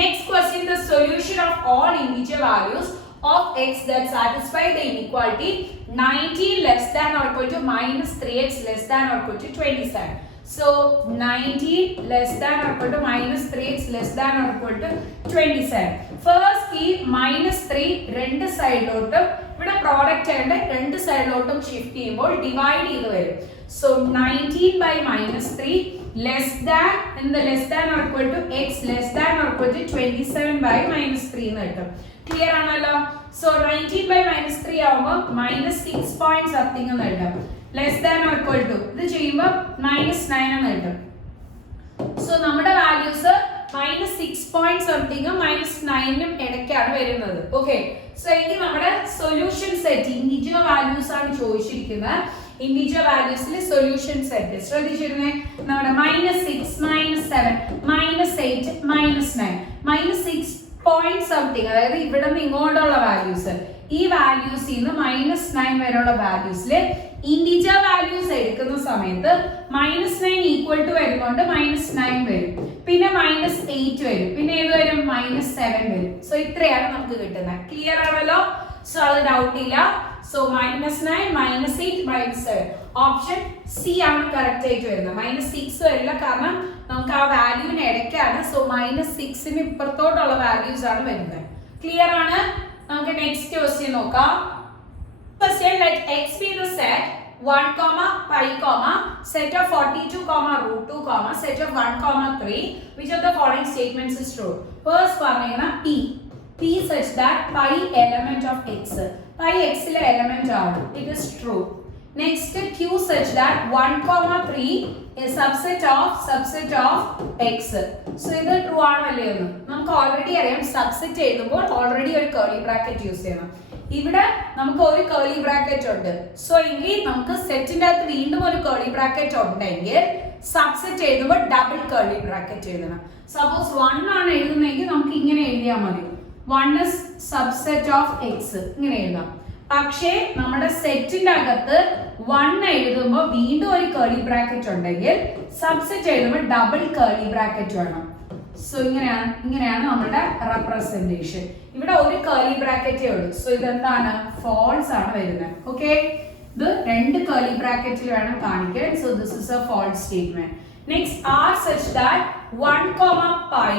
next question the solution of all integer values of x that satisfy the inequality 19 less than or equal to minus 3x less than or equal to 27. So 19 less than or equal to minus 3x less than or equal to 27. First key minus 3 രണ്ട് സൈഡിലോട്ടും ഇവിടെ product ആയിട്ട് രണ്ട് സൈഡിലോട്ടും shift ചെയ്യുമ്പോൾ divide ചെയ്തു വരും. So 19 by minus 3 less than in the less than or equal to x less than or equal to 27 by minus 3 എന്ന് കിട്ടും. Clear ആണല്ലോ? So 19 by minus 3 ആവുമ്പോൾ minus 6 point something എന്ന് എഴുതാം. Less than or equal to ഇത് ചെയ്യുമ്പോൾ minus 9 എന്ന് എഴുതാം. So നമ്മുടെ values minus 6 point something minus 9 നും ഇടയ്ക്കാണ് വരുന്നത്. Okay. So ഇനി നമ്മുടെ സൊല്യൂഷൻ സെറ്റ് ഇന്റിജർ വാല്യൂസ് ആണ് ചോദിച്ചിരിക്കുന്നത്. Integer values solution set ശ്രദ്ധിച്ചിരുന്നേ നമ്മുടെ -6 -7 -8 -9 -6 point something അതായത് ഇവിടെ നിന്ന് ഇങ്ങോട്ടുള്ള വാല്യൂസ് ഈ വാല്യൂസിൽ നിന്ന് -9 വരെയുള്ള വാല്യൂസിൽ ഇന്റിജർ വാല്യൂസ് എടുക്കുന്ന സമയത്ത് -9 ഈക്വൽ ടു വരുന്നോണ്ട് -9 വരും, പിന്നെ -8 വരും, പിന്നെ ഏത് വരും -7 വരും. സോ ഇത്രയാണ് നമുക്ക് കിട്ടുന്നത്. ക്ലിയർ ആണല്ലോ? സോ അത് ഡൗട്ട് ഇല്ല. സോ -9 -8 -7 ഓപ്ഷൻ സി ആണ് കറക്റ്റ് ആയിട്ട് വരുന്നത്. -6 വരില്ല, കാരണം നമുക്ക് ആ വാല്യൂവിന് ഇടയ്ക്കാണ്. സോ -6ന് ഇപ്പുറത്തോട്ടുള്ള വാല്യൂസ് ആണ് വരുന്നത്. ക്ലിയർ ആണ്? നമുക്ക് നെക്സ്റ്റ് ക്വസ്റ്റ്യൻ നോക്കാം. Question, let x be the set 1, pi, set of 42, √2, set of 1, 3. Which of the following statements is true? First പറയുന്ന p such that pi element of x. Pi x ലെ element ആണ്. It is true. Next, q such that 1, 3 is subset of x. So ഇത് true ആണോ അല്ലയോ എന്ന് നമുക്ക് already അറിയാം. Subset എഴുതുമ്പോൾ ഓൾറെഡി ഒരു കർലി ബ്രാക്കറ്റ് യൂസ് ചെയ്യണം. ഇവിടെ നമുക്ക് ഒരു കർലി ബ്രാക്കറ്റ് ഉണ്ട്. സോ എങ്കിൽ നമുക്ക് സെറ്റിന്റെ അകത്ത് വീണ്ടും ഒരു കർലി ബ്രാക്കറ്റ് ഉണ്ടെങ്കിൽ സബ്സെറ്റ് എഴുതുമ്പോൾ ഡബിൾ കർലി ബ്രാക്കറ്റ് എഴുതണം. സപ്പോസ് 1 ആണ് എഴുതുന്നതെങ്കിൽ നമുക്ക് ഇങ്ങനെ എഴുതിയാൽ മതി, 1 is subset of x ഇങ്ങനെ എഴുതാം. പക്ഷേ നമ്മുടെ സെറ്റിന്റെ അകത്ത് 1 എഴുതുമ്പോൾ വീണ്ടും ഒരു കർലി ബ്രാക്കറ്റ് ഉണ്ടെങ്കിൽ സബ്സെറ്റ് എഴുതുമ്പോൾ ഡബിൾ കർലി ബ്രാക്കറ്റ് വേണം. സോ ഇങ്ങനെയാണ് നമ്മുടെ റെപ്രസെന്റേഷൻ. ഇവിടെ ഒരു കർലി ബ്രാക്കറ്റേ ഉള്ളൂ. സോ ഇതെന്താണ്? ഫോൾസ് ആണ് വരുന്നത്. ഓക്കെ, ഇത് രണ്ട് കർലി ബ്രാക്കറ്റിൽ വേണം കാണിക്കാൻ. So this is a false statement. Next, R such that 1, pi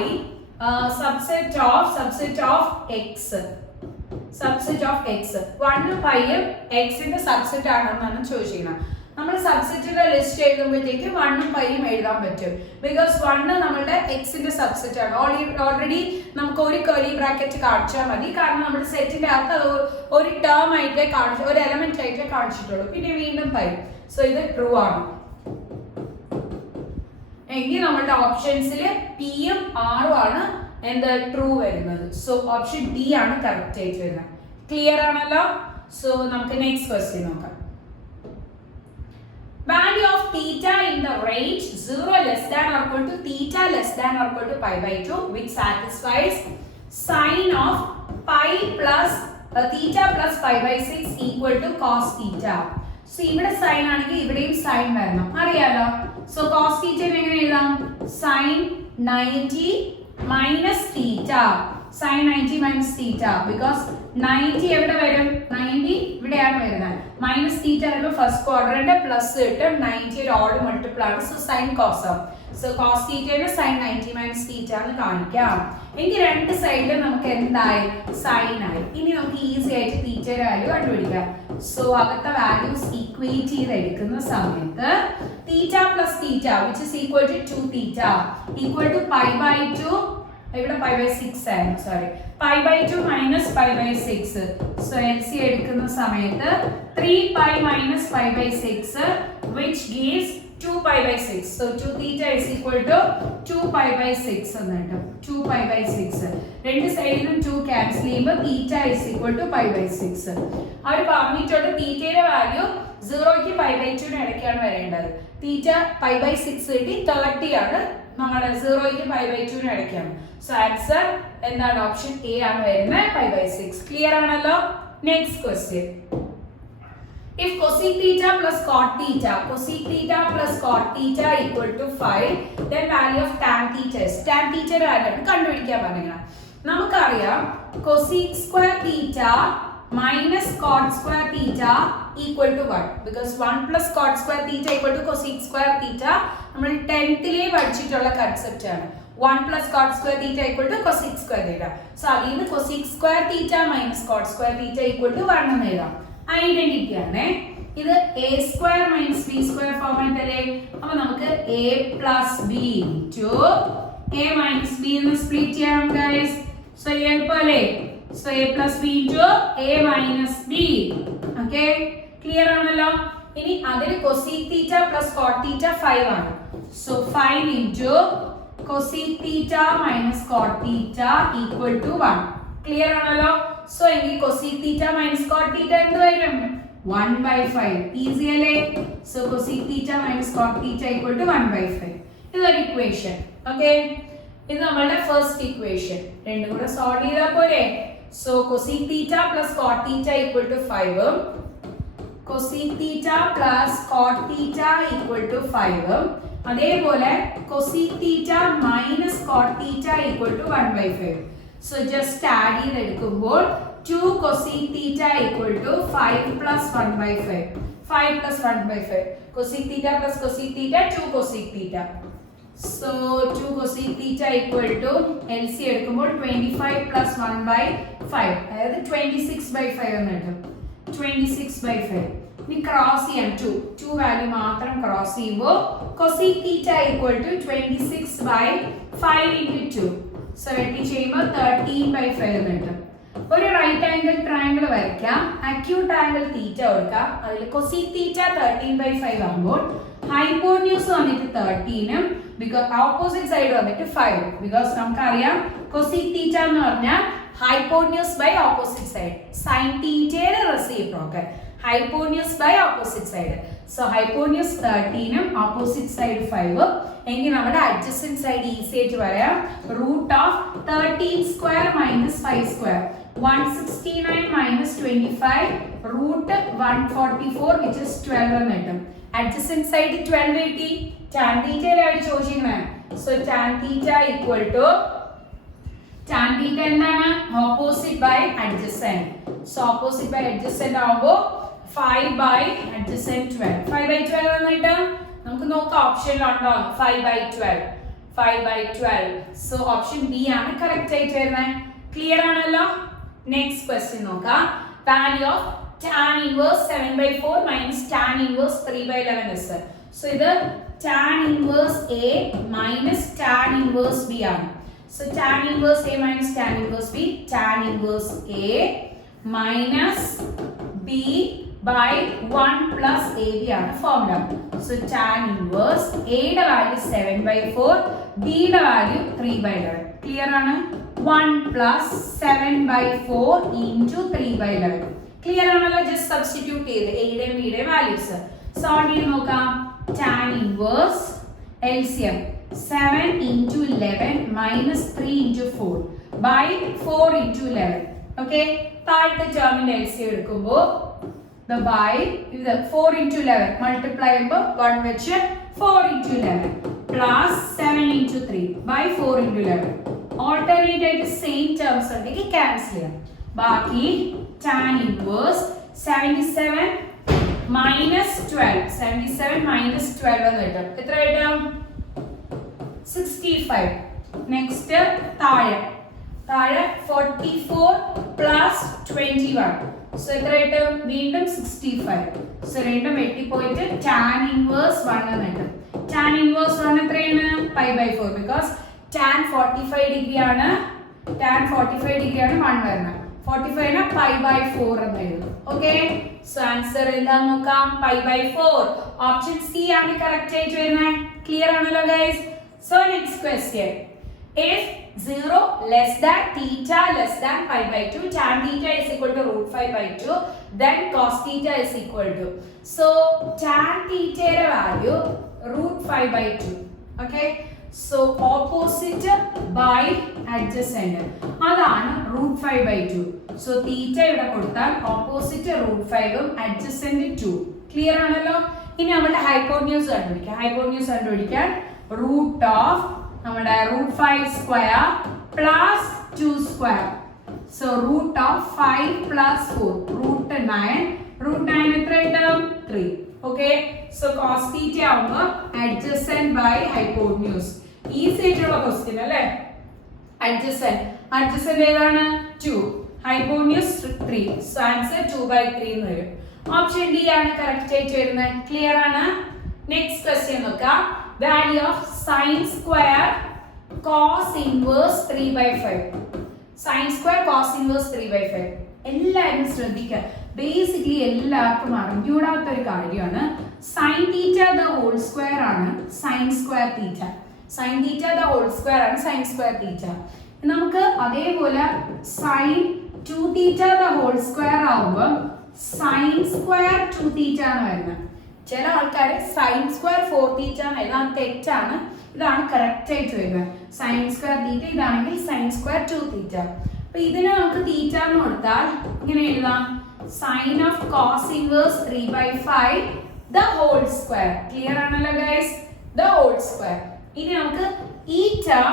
subset of x. Subset of x. 1 pi x ന്റെ സബ്സെറ്റ് ആണെന്നാണ് ചോദിച്ചിരിക്കുന്നത്. നമ്മൾ സബ്സെറ്റിന്റെ ലിസ്റ്റ് എഴുതുമ്പോഴത്തേക്ക് 1 pi എഴുതാൻ പറ്റും. ബിക്കോസ് 1 നമ്മുടെ എക്സിന്റെ സബ്സെറ്റ് ആണ്. ഓൾറെഡി നമുക്ക് ഒരു കർലി ബ്രാക്കറ്റ് കാണിച്ചാൽ മതി, കാരണം നമ്മുടെ സെറ്റിന്റെ അകത്ത് അത് ഒരു ടേം ആയിട്ടേ കാണിച്ചു, ഒരു എലമെന്റ് ആയിട്ടേ കാണിച്ചിട്ടുള്ളൂ. പിന്നെ വീണ്ടും pi. സോ ഇത് ട്രൂ ആണ്. എങ്കിൽ നമ്മുടെ ഓപ്ഷൻസിൽ പിയും ആറും ആണ് എന്താ ട്രൂ വരുന്നത്. സോ ഓപ്ഷൻ ഡി ആണ് കറക്റ്റ് ആയിട്ട് വരുന്നത്. ക്ലിയർ ആണല്ലോ? സോ നമുക്ക് നെക്സ്റ്റ് ക്വസ്റ്റ്യൻ നോക്കാം. Value of theta in the range 0 less than or equal to theta less than or equal to pi by 2, which satisfies sine of pi plus theta plus pi by 6 equal to cos theta. So ഇവിടെ sign ആണെങ്കിൽ ഇവിടെയും sign വരണം, അറിയാലോ. So cos theta എങ്ങനെ എഴുതാം? sin 90 minus theta. sin 90 minus theta because 90 എവിടെ വരും? 90 ഇവിടെയാണ് വരുന്നത്. മൈനസ് തീറ്റ വരുമ്പോൾ ഫസ്റ്റ് ക്വാഡ്രന്റ് പ്ലസ് കിട്ടും. 90 ഒരു ഓഡ് മൾട്ടിപ്പിൾ ആണ്. സോ സൈൻ കോസ് ആവും. സോ കോസ് തീറ്റയുടെ സൈൻ 90 മൈനസ് തീറ്റ എന്ന് കാണിക്കാം. എങ്കിൽ രണ്ട് സൈഡിലും നമുക്ക് എന്തായി? സൈൻ ആയി. ഇനി നമുക്ക് ഈസി ആയിട്ട് തീറ്റയുടെ വാല്യൂ കണ്ടുപിടിക്കാം. സോ അകത്തെ വാല്യൂസ് ഈക്വേറ്റ് ചെയ്ത് എടുക്കുന്ന സമയത്ത് theta plus theta which is equal to 2 theta equal to pi by 2. ഇവിടെ പൈ ബൈ 6 ആയിരുന്നു, sorry, pi by 2 minus pi by 6. So LC എടുക്കുന്ന സമയത്ത് 3 pi minus pi by 6 which gives 2 pi by 6. So 2 theta is equal to 2 pi by 6 എന്ന് കിട്ടും. 2 pi by 6. രണ്ട് സൈഡിലും 2 cancel ചെയ്യുമ്പോൾ theta is equal to pi by 6. അവർ പറഞ്ഞിട്ടുണ്ട് തീറ്റയുടെ value 0ക്ക് pi by 2 ന് ഇടയ്ക്കാണ് വരേണ്ടത്. തീറ്റ pi by 6 കിട്ടി, 30 ആണ് നമ്മുടെ 0ക്ക് pi by 2 ന് ഇടയ്ക്കാണ്. സോ ആൻസർ എന്താണ്? ഓപ്ഷൻ എ ആണ് വരുന്നത്, pi by 6. ക്ലിയർ ആണല്ലോ? Next question. If cosec theta plus cot theta equal to 5, then value of tan theta is. Tan theta value കണ്ടുപിടിക്കാൻ പറഞ്ഞാൽ നമുക്കറിയാം cosec square theta minus cot square theta equal to 1 because 1 plus cot square theta equal to cosec square theta നമ്മൾ 10th ലെ പഠിച്ചിട്ടുള്ള concept ആണ്. 1 plus cot square theta equal to cosec square theta. So അതിൽ നിന്ന് cosec square theta minus cot square theta equal to 1 എന്ന് എഴുതാം. Identity ആണ്. ഇത് a square minus b square format അല്ലേ? അപ്പോൾ നമുക്ക് a plus b into a minus b എന്ന് സ്പ്ലിറ്റ് ചെയ്യാം ഗയ്സ്. സോ എളുപ്പമല്ലേ? So a plus b into a minus b. Okay, clear ആണല്ലോ? ഇനി അതിൽ cosec theta plus cot theta 5 ആണ്. So 5 into cosec theta minus cot theta equal to 1. Clear ആണല്ലോ? So എങ്കിൽ cosec theta minus cot theta എന്ത് വരും? 1/5. Easy അല്ലേ? So cosec theta minus cot theta equal to 1/5. ഇതൊരു ഇക്വേഷൻ. ഓക്കേ, ഇത് നമ്മളുടെ first equation. രണ്ടും കൂടെ സോൾവ് ചെയ്താൽ പോരെ? So cosec theta plus cot theta equal to 5. Cosec theta plus cot theta equal to 5. അതേപോലെ cosec theta minus cot theta equal to 1/5. So just add ചെയ്തെടുക്കുമ്പോൾ 2 cosec theta equal to 5 plus 1/5. 5 plus 1/5. Cosec theta plus cosec theta, 2 cosec theta. So 2 cosec theta equal to LC എടുക്കുമ്പോൾ 25 plus 1/5. അതായത് 26/5 എന്ന് കിട്ടും. 26/5. ഇനി cross ചെയ്യാം 2 value മാത്രം cross ചെയ്യുമ്പോൾ cosec theta equal to 26/5 into 2. So വെട്ടി ചെയ്യുമ്പോൾ 13/5 എന്ന് കിട്ടും. ഒരു റൈറ്റ് ആംഗിൾ ട്രയാംഗിൾ വരയ്ക്കാം. അക്യൂട്ട് ആംഗിൾ തീറ്റ കൊടുക്കാം. അതിൽ cosec theta 13/5 ആകുമ്പോൾ ഹൈപ്പോന്യൂസ് വന്നിട്ട് 13 ബിക്കോസ് ഓപ്പോസിറ്റ് സൈഡ് വന്നിട്ട് 5 ബിക്കോസ് നമുക്കറിയാം cosec theta എന്ന് പറഞ്ഞാൽ hypotenuse by opposite side, sin തീറ്റയുടെ reciprocal, hypotenuse by opposite side. So hypotenuse 13 opposite side 5. എങ്കിൽ നമ്മുടെ അഡ്ജസന്റ് സൈഡ് ഈസി ആയിട്ട് പറയാം. Root of 13 square minus 5 square 169 minus 25 root 144 which is 12 എന്ന് കിട്ടും. Adjacent side 12 കിട്ടി. tan theta ആണ് ചോദിച്ചിരിക്കുന്നത്. So tan theta equal to tan theta എന്താണ്? Opposite by adjacent. So opposite by adjacent ആവുമ്പോൾ 5 by adjacent 12. 5 by 12 എന്ന് കിട്ടും. നമുക്ക് നോക്കാം ഓപ്ഷനിലുണ്ടോ 5 by 12. 5 by 12. So option B ആണ് കറക്റ്റ് ആയിട്ട് വരുന്നത്. ക്ലിയർ ആണല്ലോ? Next question നോക്കാം. Value of tan inverse 7/4 minus tan inverse 3/11 is. So ഇത് tan inverse A minus tan inverse B ആണ്. So tan inverse A minus tan inverse B, tan inverse A minus B by 1 plus AB ആണ് formula. So tan inverse A യുടെ value 7/4, B യുടെ value 3/11. Clear ആണ്? 1 plus 7/4 into 3/11. Clear ആണല്ലോ? Just substitute ചെയ്ത് A യുടെയും B യുടെയും values. Solve ചെയ്ത് നോക്കാം. Tan inverse LCM 7 into 11 minus 3 into 4 by 4 into 11. Okay? താഴത്തെ ടേമിന്റെ LCM എടുക്കുമ്പോൾ the by ഇത് 4 into 11 multiply ചെയ്യുമ്പോൾ 1 വെച്ച് 4 into 11 plus 7 into 3 by 4 into 11. Alternate ആയിട്ട് സെയിം ടേംസ് ഉണ്ടെങ്കിൽ ക്യാൻസൽ ചെയ്യാം. ബാക്കി tan inverse 77 minus 12 77 minus 12 എന്ന് കിട്ടും. എത്ര കിട്ടും? 65. നെക്സ്റ്റ് താഴെ 44 plus 21. സോ എത്ര കിട്ടും? വീണ്ടും 65. സോ രണ്ടും വെട്ടിപ്പോയിട്ട് tan inverse 1 എന്ന് കിട്ടും. tan inverse 1 എത്രയാണ്? π/4 because tan 45 ഡിഗ്രി ആണ്. tan 45 ഡിഗ്രി ആണ് 1 വരുന്നത്. 45 നെ π/4 എന്ന് എഴുതും. ഓക്കേ? സോ ആൻസർ എന്താന്ന് നോക്കാം. π/4. ഓപ്ഷൻ സി ആണ് കറക്റ്റ് ആയിട്ട് വരുന്നത്. ക്ലിയർ ആണല്ലോ guys? So next question. If 0 less than theta less than π/2, tan theta is equal to √5/2, then cos theta is equal to. So tan theta യുടെ value √5/2. Okay? So opposite by adjacent അതാണ് √5/2. So theta ഇവിടെ കൊടുത്താൽ opposite √5 ഉം adjacent 2. Clear ആണല്ലോ? ഇനി നമ്മുടെ hypotenuse കണ്ടുപിടിക്കാം. Hypotenuse കണ്ടുപിടിക്കാൻ root of നമ്മുടെ √5 square plus 2 square. So root of 5 plus 4 √9. √9 എത്ര കിട്ടും? 3. Okay? So cos theta ആവുമ്പോൾ adjacent by hypotenuse. ഈസി ആയിട്ടുള്ള ക്വസ്റ്റ്യൻ അല്ലേ? adjacent ഏതാണ്? 2. hypotenuse 3. So answer 2/3 എന്ന് വരും. ഓപ്ഷൻ ഡി ആണ് കറക്റ്റ് ആയിട്ട് വരുന്നത്. ക്ലിയർ ആണ്? നെക്സ്റ്റ് ക്വസ്റ്റ്യൻ നോക്കാം. Value of sin square cos inverse 3/5. sin square cos inverse 3/5. എല്ലാവരും ശ്രദ്ധിക്കുക. ബേസിക്കലി എല്ലാവർക്കും അറിഞ്ഞൂടാത്ത ഒരു കാര്യമാണ്. sin theta the whole square ആണ് sin square theta. sin theta the whole square ആണ് sin square theta. നമുക്ക് അതേപോലെ sin 2 theta the whole square ആവുമ്പോൾ sin square 2 theta ആണ് വരുന്നത്. ചില ആൾക്കാർ sin square 4 theta ആണ് എഴുതാൻ തെറ്റാണ്. ഇതാണ് കറക്റ്റ് ആയിട്ട് വരുന്നത്. sin square theta ഇതാണെങ്കിൽ sin square 2 theta. അപ്പൊ ഇതിനെ നമുക്ക് തീറ്റ എന്ന് കൊടുത്താൽ ഇങ്ങനെ എഴുതാം, sine of cos inverse 3/5 the whole square. Clear ആണല്ലോ ഗൈസ്? The whole square. ഇനി നമുക്ക് ഈ ടേം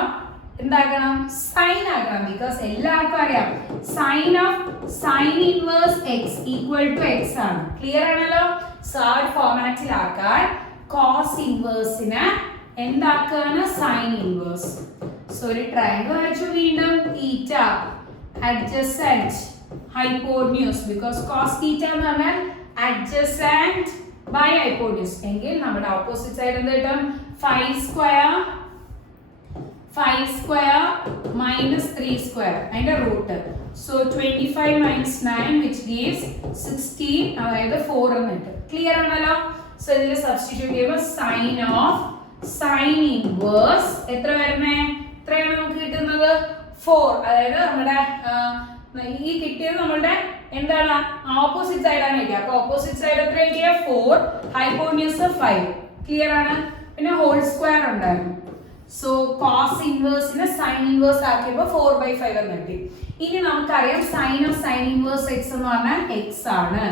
എന്താക്കണം? സൈൻ ആക്കണം. ബിക്കോസ് എല്ലാവർക്കും അറിയാം sine of sine inverse x equal to x ആണ്. ക്ലിയർ ആണല്ലോ? സോ ആ ഒരു ഫോർമാറ്റിലാക്കാൻ കോസ് ഇൻവേഴ്സിനെ എന്താക്കാണ്? Sine inverse. സോ ഒരു ട്രയാങ്കിൾ വരച്ചു. വീണ്ടും തീറ്റ adjacent hypotenuse, because cos theta എന്ന് പറഞ്ഞാൽ adjacent by hypotenuse. എങ്കിൽ നമ്മുടെ ഓപ്പോസിറ്റ് സൈഡ് എന്ത് കിട്ടും? 5 square minus 3 square അതിന്റെ root. So 25 minus 9 which gives 16, അതായത് 4 എന്ന് കിട്ടും. ക്ലിയർ ആണല്ലോ? സോ ഇതിൽ സബ്സ്റ്റിറ്റ്യൂട്ട് ചെയ്യുമ്പോൾ സൈൻ ഓഫ് സൈൻ ഇൻവേഴ്സ് എത്ര വരുന്നേ? എത്രയാണ് നമുക്ക് കിട്ടുന്നത്? 4. അതായത് നമ്മുടെ ഈ കിട്ടിയത് നമ്മളുടെ എന്താണ്? ഓപ്പോസിറ്റ് സൈഡ് ആണ് കിട്ടിയത്. അപ്പൊ ഓപ്പോസിറ്റ് സൈഡ് എത്ര കിട്ടിയ? 4, ഹൈപ്പോട്ടന്യൂസ് 5. ക്ലിയർ ആണ്? പിന്നെ ഹോൾ സ്ക്വയർ ഉണ്ടായിരുന്നു. സോ കോസ് ഇൻവേഴ്സിനെ സൈൻ ഇൻവേഴ്സ് ആക്കിയപ്പോൾ 4/5 എന്ന് കിട്ടി. ഇനി നമുക്കറിയാം sine of sine inverse x എന്ന് പറഞ്ഞാൽ എക്സ് ആണ്.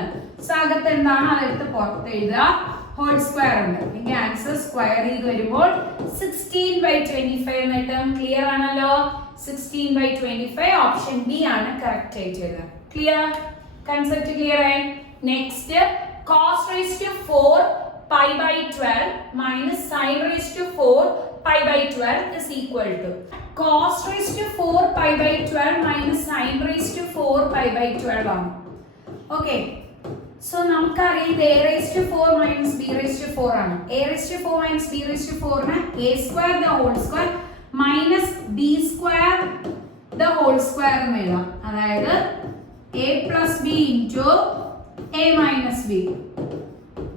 സോ അകത്ത് എന്താണ്? അതെടുത്ത് പുറത്ത് എഴുതുക. ഹോൾ സ്ക്വയർ ഉണ്ട്. ഇതിന്റെ ആൻസർ സ്ക്വയർ ചെയ്ത് വരുമ്പോൾ 16/25 എന്ന് കിട്ടും. ക്ലിയർ ആണല്ലോ? 16/25 ഓപ്ഷൻ ബി ആണ് കറക്റ്റ് ആയിട്ട് വരുന്നത്. ക്ലിയർ? കൺസെപ്റ്റ് ക്ലിയർ ആയി? Next cos raised to 4 pi/12 minus sin raised to 4 pi/12 is equal to cos raised to 4 pi/12 minus sin raised to 4 pi/12 ആണ്. ഓക്കെ, സോ നമുക്കറിയാം ഇത് a raised to 4 minus b raised to 4 ആണ്. a raised to 4 minus b raised to 4 നെ a square the whole square minus b square the whole square എന്ന് എഴുതാം. അതായത് a plus b into a minus b.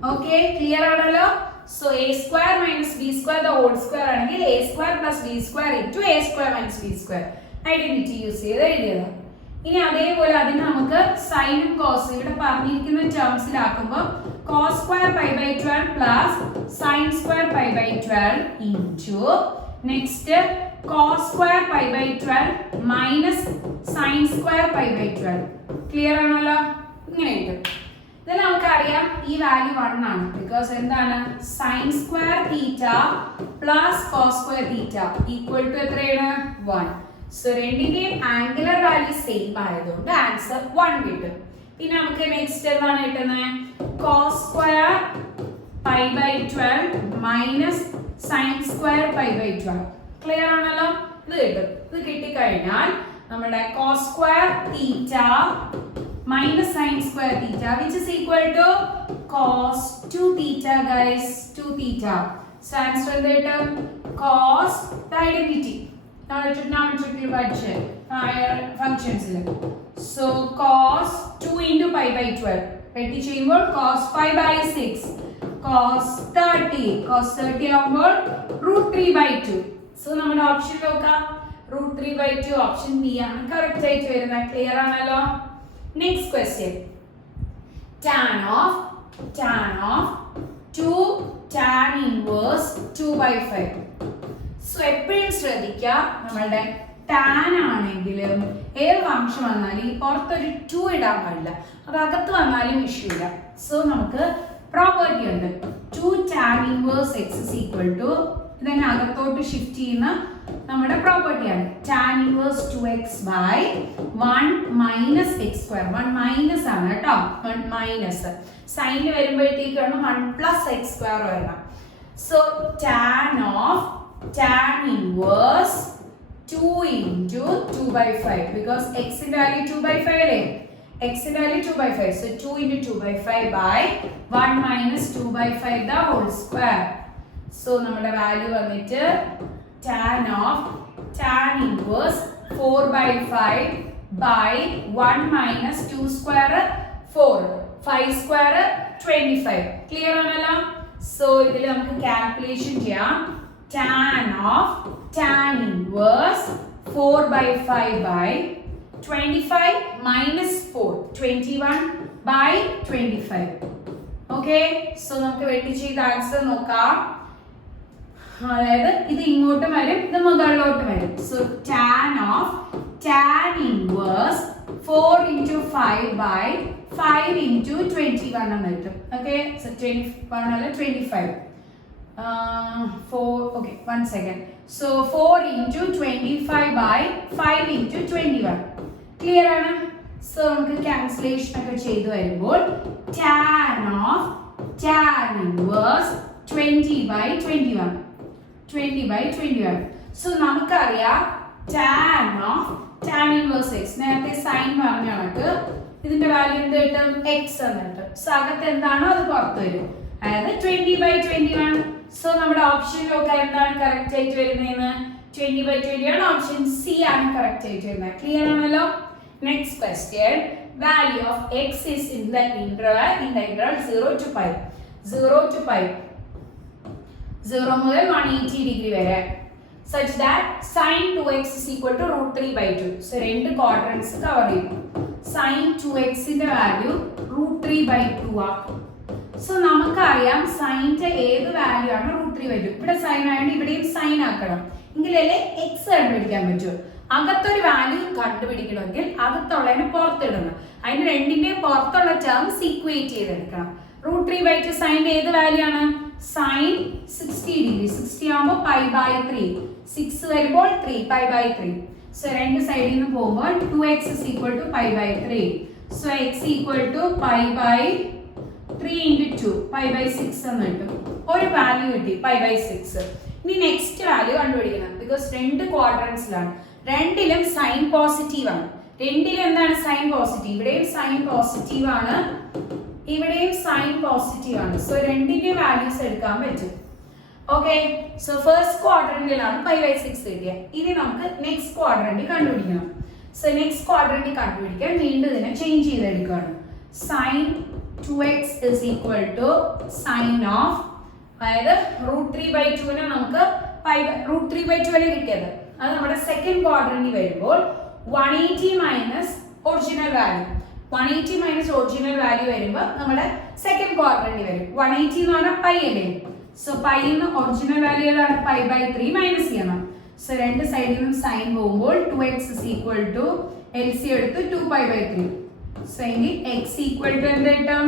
Okay, clear ആണല്ലോ? So a square minus b square the whole square ആണെങ്കിൽ a square plus b square into a square minus b square identity use ചെയ്ത് എഴുതിയതാണ്. ഇനി അതേപോലെ അതിന് നമുക്ക് സൈനും കോസും ഇവിടെ പറഞ്ഞിരിക്കുന്ന ടേംസിലാക്കുമ്പോൾ cos square pi/12 plus sin square pi/12 into next cos square pi/12 minus sin square pi/12. Clear ആണല്ലോ? ഇങ്ങനെ കിട്ടും. ഇതിൽ നമുക്കറിയാം ഈ വാല്യൂ 1 ആണ്. ബിക്കോസ് എന്താണ്? sin square theta plus cos square theta equal to എത്രയാണ്? 1. സോ രണ്ടിന്റെയും ആംഗുലർ വാല്യൂ സെയിം ആയതുകൊണ്ട് ആൻസർ 1 കിട്ടും. പിന്നെ നമുക്ക് നെക്സ്റ്റ് എന്താണ് കിട്ടുന്നത്? cos square pi/12 minus sin square pi/12. Clear ആണല്ലോ? ഇത് കിട്ടും. ഇത് കിട്ടിക്കഴിഞ്ഞാൽ നമ്മുടെ cos square theta minus sin square theta which is equal to cos 2 theta guys, 2 theta. So answer എന്ത് കിട്ടും? cos the identity trigonometrical functions. So cos 2 into pi/12 വെട്ടി ചെയ്യുമ്പോൾ cos 5/6 cos 30 ആവുമ്പോൾ √3/2. സോ നമ്മുടെ ഓപ്ഷൻ നോക്കാം. √3/2 ഓപ്ഷൻ ബി ആണ് correct ആയിട്ട് വരുന്നത്. ക്ലിയർ ആണല്ലോ? Next question, tan of 2 tan inverse 2/5. So എപ്പോഴും ശ്രദ്ധിക്കുക, നമ്മളുടെ tan ആണെങ്കിലും ഏത് ഫംഗ്ഷൻ വന്നാലും ഈ പുറത്തൊരു 2 ഇടാൻ പാടില്ല. അത് അകത്ത് വന്നാലും ഇഷ്യൂ ഇല്ല. സോ നമുക്ക് പ്രോപ്പർട്ടി ഉണ്ട്. 2 tan inverse x is equal to ഇതിനെ അകത്തോട്ട് ഷിഫ്റ്റ് ചെയ്യുന്ന നമ്മുടെ പ്രോപ്പർട്ടിയാണ്. tan inverse 2x by 1 minus x square. 1 minus ആണ് കേട്ടോ. 1 മൈനസ് സൈനിൽ വരുമ്പോഴത്തേക്കാണ് 1 plus x square വരണം. So tan of tan inverse 2 into 2/5 because x ന്റെ വാല്യൂ 2/5 അല്ലേ? x ന്റെ value 2/5. So 2 into 2/5 by 1 minus 2/5 the whole square. So നമ്മുടെ value വന്നിട്ട് tan of tan inverse 4/5 by 1 minus 2 square 4 5 square 25. Clear ആണല്ലോ? So ഇതിൽ നമുക്ക് calculation ചെയ്യാം. tan of tan inverse 4/5 by 25 minus 4 21/25. Okay, so നമുക്ക് വെട്ടി ചെയ്ത ആൻസർ നോക്കാം. അതായത് ഇത് ഇങ്ങോട്ടും വരും, ഇത് മുകളിലോട്ട് വരും. So tan of tan inverse 4 into 5 by 5 into 21 എന്ന് കിട്ടും. Okay, so 21 അല്ല 25. 4, okay, 1 second. So 4 into 25 by 5 into 21. Clear ആണ്? So നമുക്ക് cancellation ഒക്കെ ചെയ്തു വരുമ്പോൾ tan inverse 20 by 21. 20 by 21. So നമുക്കറിയാം tan inverse x. നേരത്തെ സൈൻ പറഞ്ഞ കണക്ക് ഇതിന്റെ വാല്യൂ എന്ത് കിട്ടും? x എന്ന് കിട്ടും. സോ അകത്ത് എന്താണോ അത് പുറത്ത് വരും. അതായത് 20 by 21. സോ നമ്മുടെ ഓപ്ഷനിലൊക്കെ എന്താണ് കറക്റ്റ് ആയിട്ട് വരുന്നതെന്ന് 20 by 21 ഓപ്ഷൻ സി ആണ് കറക്റ്റ് ആയിട്ട് വരുന്നത്. ക്ലിയർ ആണല്ലോ? Next question. Value of x is in the integral 0 to pi. 0 to pi. 0 മുതൽ 180 ഡിഗ്രി വരെ. Such that sin 2x is equal to root 3 by 2. So രണ്ട് quadrants കവർ ചെയ്യും. sin 2x ന്റെ value root 3 by 2 ആണ്. So നമുക്കറിയാം സൈൻ്റെ ഏത് value ആണ് root 3 by 2. ഇവിടെ സൈൻ ആയതുകൊണ്ട് ഇവിടെയും സൈൻ ആക്കണം. എങ്കിലല്ലേ x കണ്ടുപിടിക്കാൻ പറ്റൂ. അകത്തൊരു വാല്യൂ കണ്ടുപിടിക്കണമെങ്കിൽ അകത്തുള്ളതിനെ പുറത്തിടണം. അതിന് രണ്ടിന്റെയും പുറത്തുള്ള ടേംസ് ഈക്വേറ്റ് ചെയ്തെടുക്കണം. root 3 by 2 സൈൻ്റെ ഏത് വാല്യൂ ആണ്? Sign 60 degree. 60 ആകുമ്പോൾ പൈ ബൈ 3. 6 വരുമ്പോൾ 3 പൈ ബൈ 3. സോ രണ്ട് സൈഡിൽ നിന്ന് പോകുമ്പോൾ 2x is equal to pi by 3. So x equal to pi by 3 into 2 pi by 6 എന്ന് കിട്ടും. ഒരു വാല്യൂ കിട്ടി പൈ ബൈ 6. ഇനി നെക്സ്റ്റ് വാല്യൂ കണ്ടുപിടിക്കണം. ബിക്കോസ് രണ്ട് ക്വാഡ്രൻസിലാണ്. രണ്ടിലും സൈൻ പോസിറ്റീവ് ആണ്. രണ്ടിലും എന്താണ് സൈൻ പോസിറ്റീവ്? ഇവിടെയും സൈൻ പോസിറ്റീവ് ആണ്, ഇവിടെയും സൈൻ പോസിറ്റീവ് ആണ്. സോ രണ്ടിന്റെ വാല്യൂസ് എടുക്കാൻ പറ്റും. ഓക്കെ, സോ ഫസ്റ്റ് ക്വാഡ്രന്റിലാണ് പൈ ബൈ 6 കിട്ടിയത്. ഇനി നമുക്ക് നെക്സ്റ്റ് ക്വാഡ്രന്റ് കണ്ടുപിടിക്കണം. സോ നെക്സ്റ്റ് ക്വാഡ്രന്റ് കണ്ടുപിടിക്കാൻ വീണ്ടും ഇതിനെ ചേഞ്ച് ചെയ്തെടുക്കുകയാണ്. Sine 2x is equal to sine of, അതായത് root 3 by 2 നമുക്ക് root 3 by 2 അല്ലേ കിട്ടിയത്. അത് നമ്മുടെ സെക്കൻഡ് ക്വാഡ്രന്റിൽ വരുമ്പോൾ 180 minus original value. 180 minus original value വരുമ്പോൾ നമ്മുടെ സെക്കൻഡ് ക്വാഡ്രന്റിൽ വരും. 180 എന്ന് പറഞ്ഞാൽ പൈ അല്ലേ. സോ പൈന്ന് ഒറിജിനൽ വാല്യൂ ഏതാണ്? പൈ ബൈ 3 മൈനസ് ചെയ്യണം. സോ രണ്ട് സൈഡിൽ നിന്നും സൈൻ പോകുമ്പോൾ 2x is equal to LC എടുത്ത് 2 പൈ ബൈ 3. സോ എങ്കിൽ x equal to എന്ത് കിട്ടും?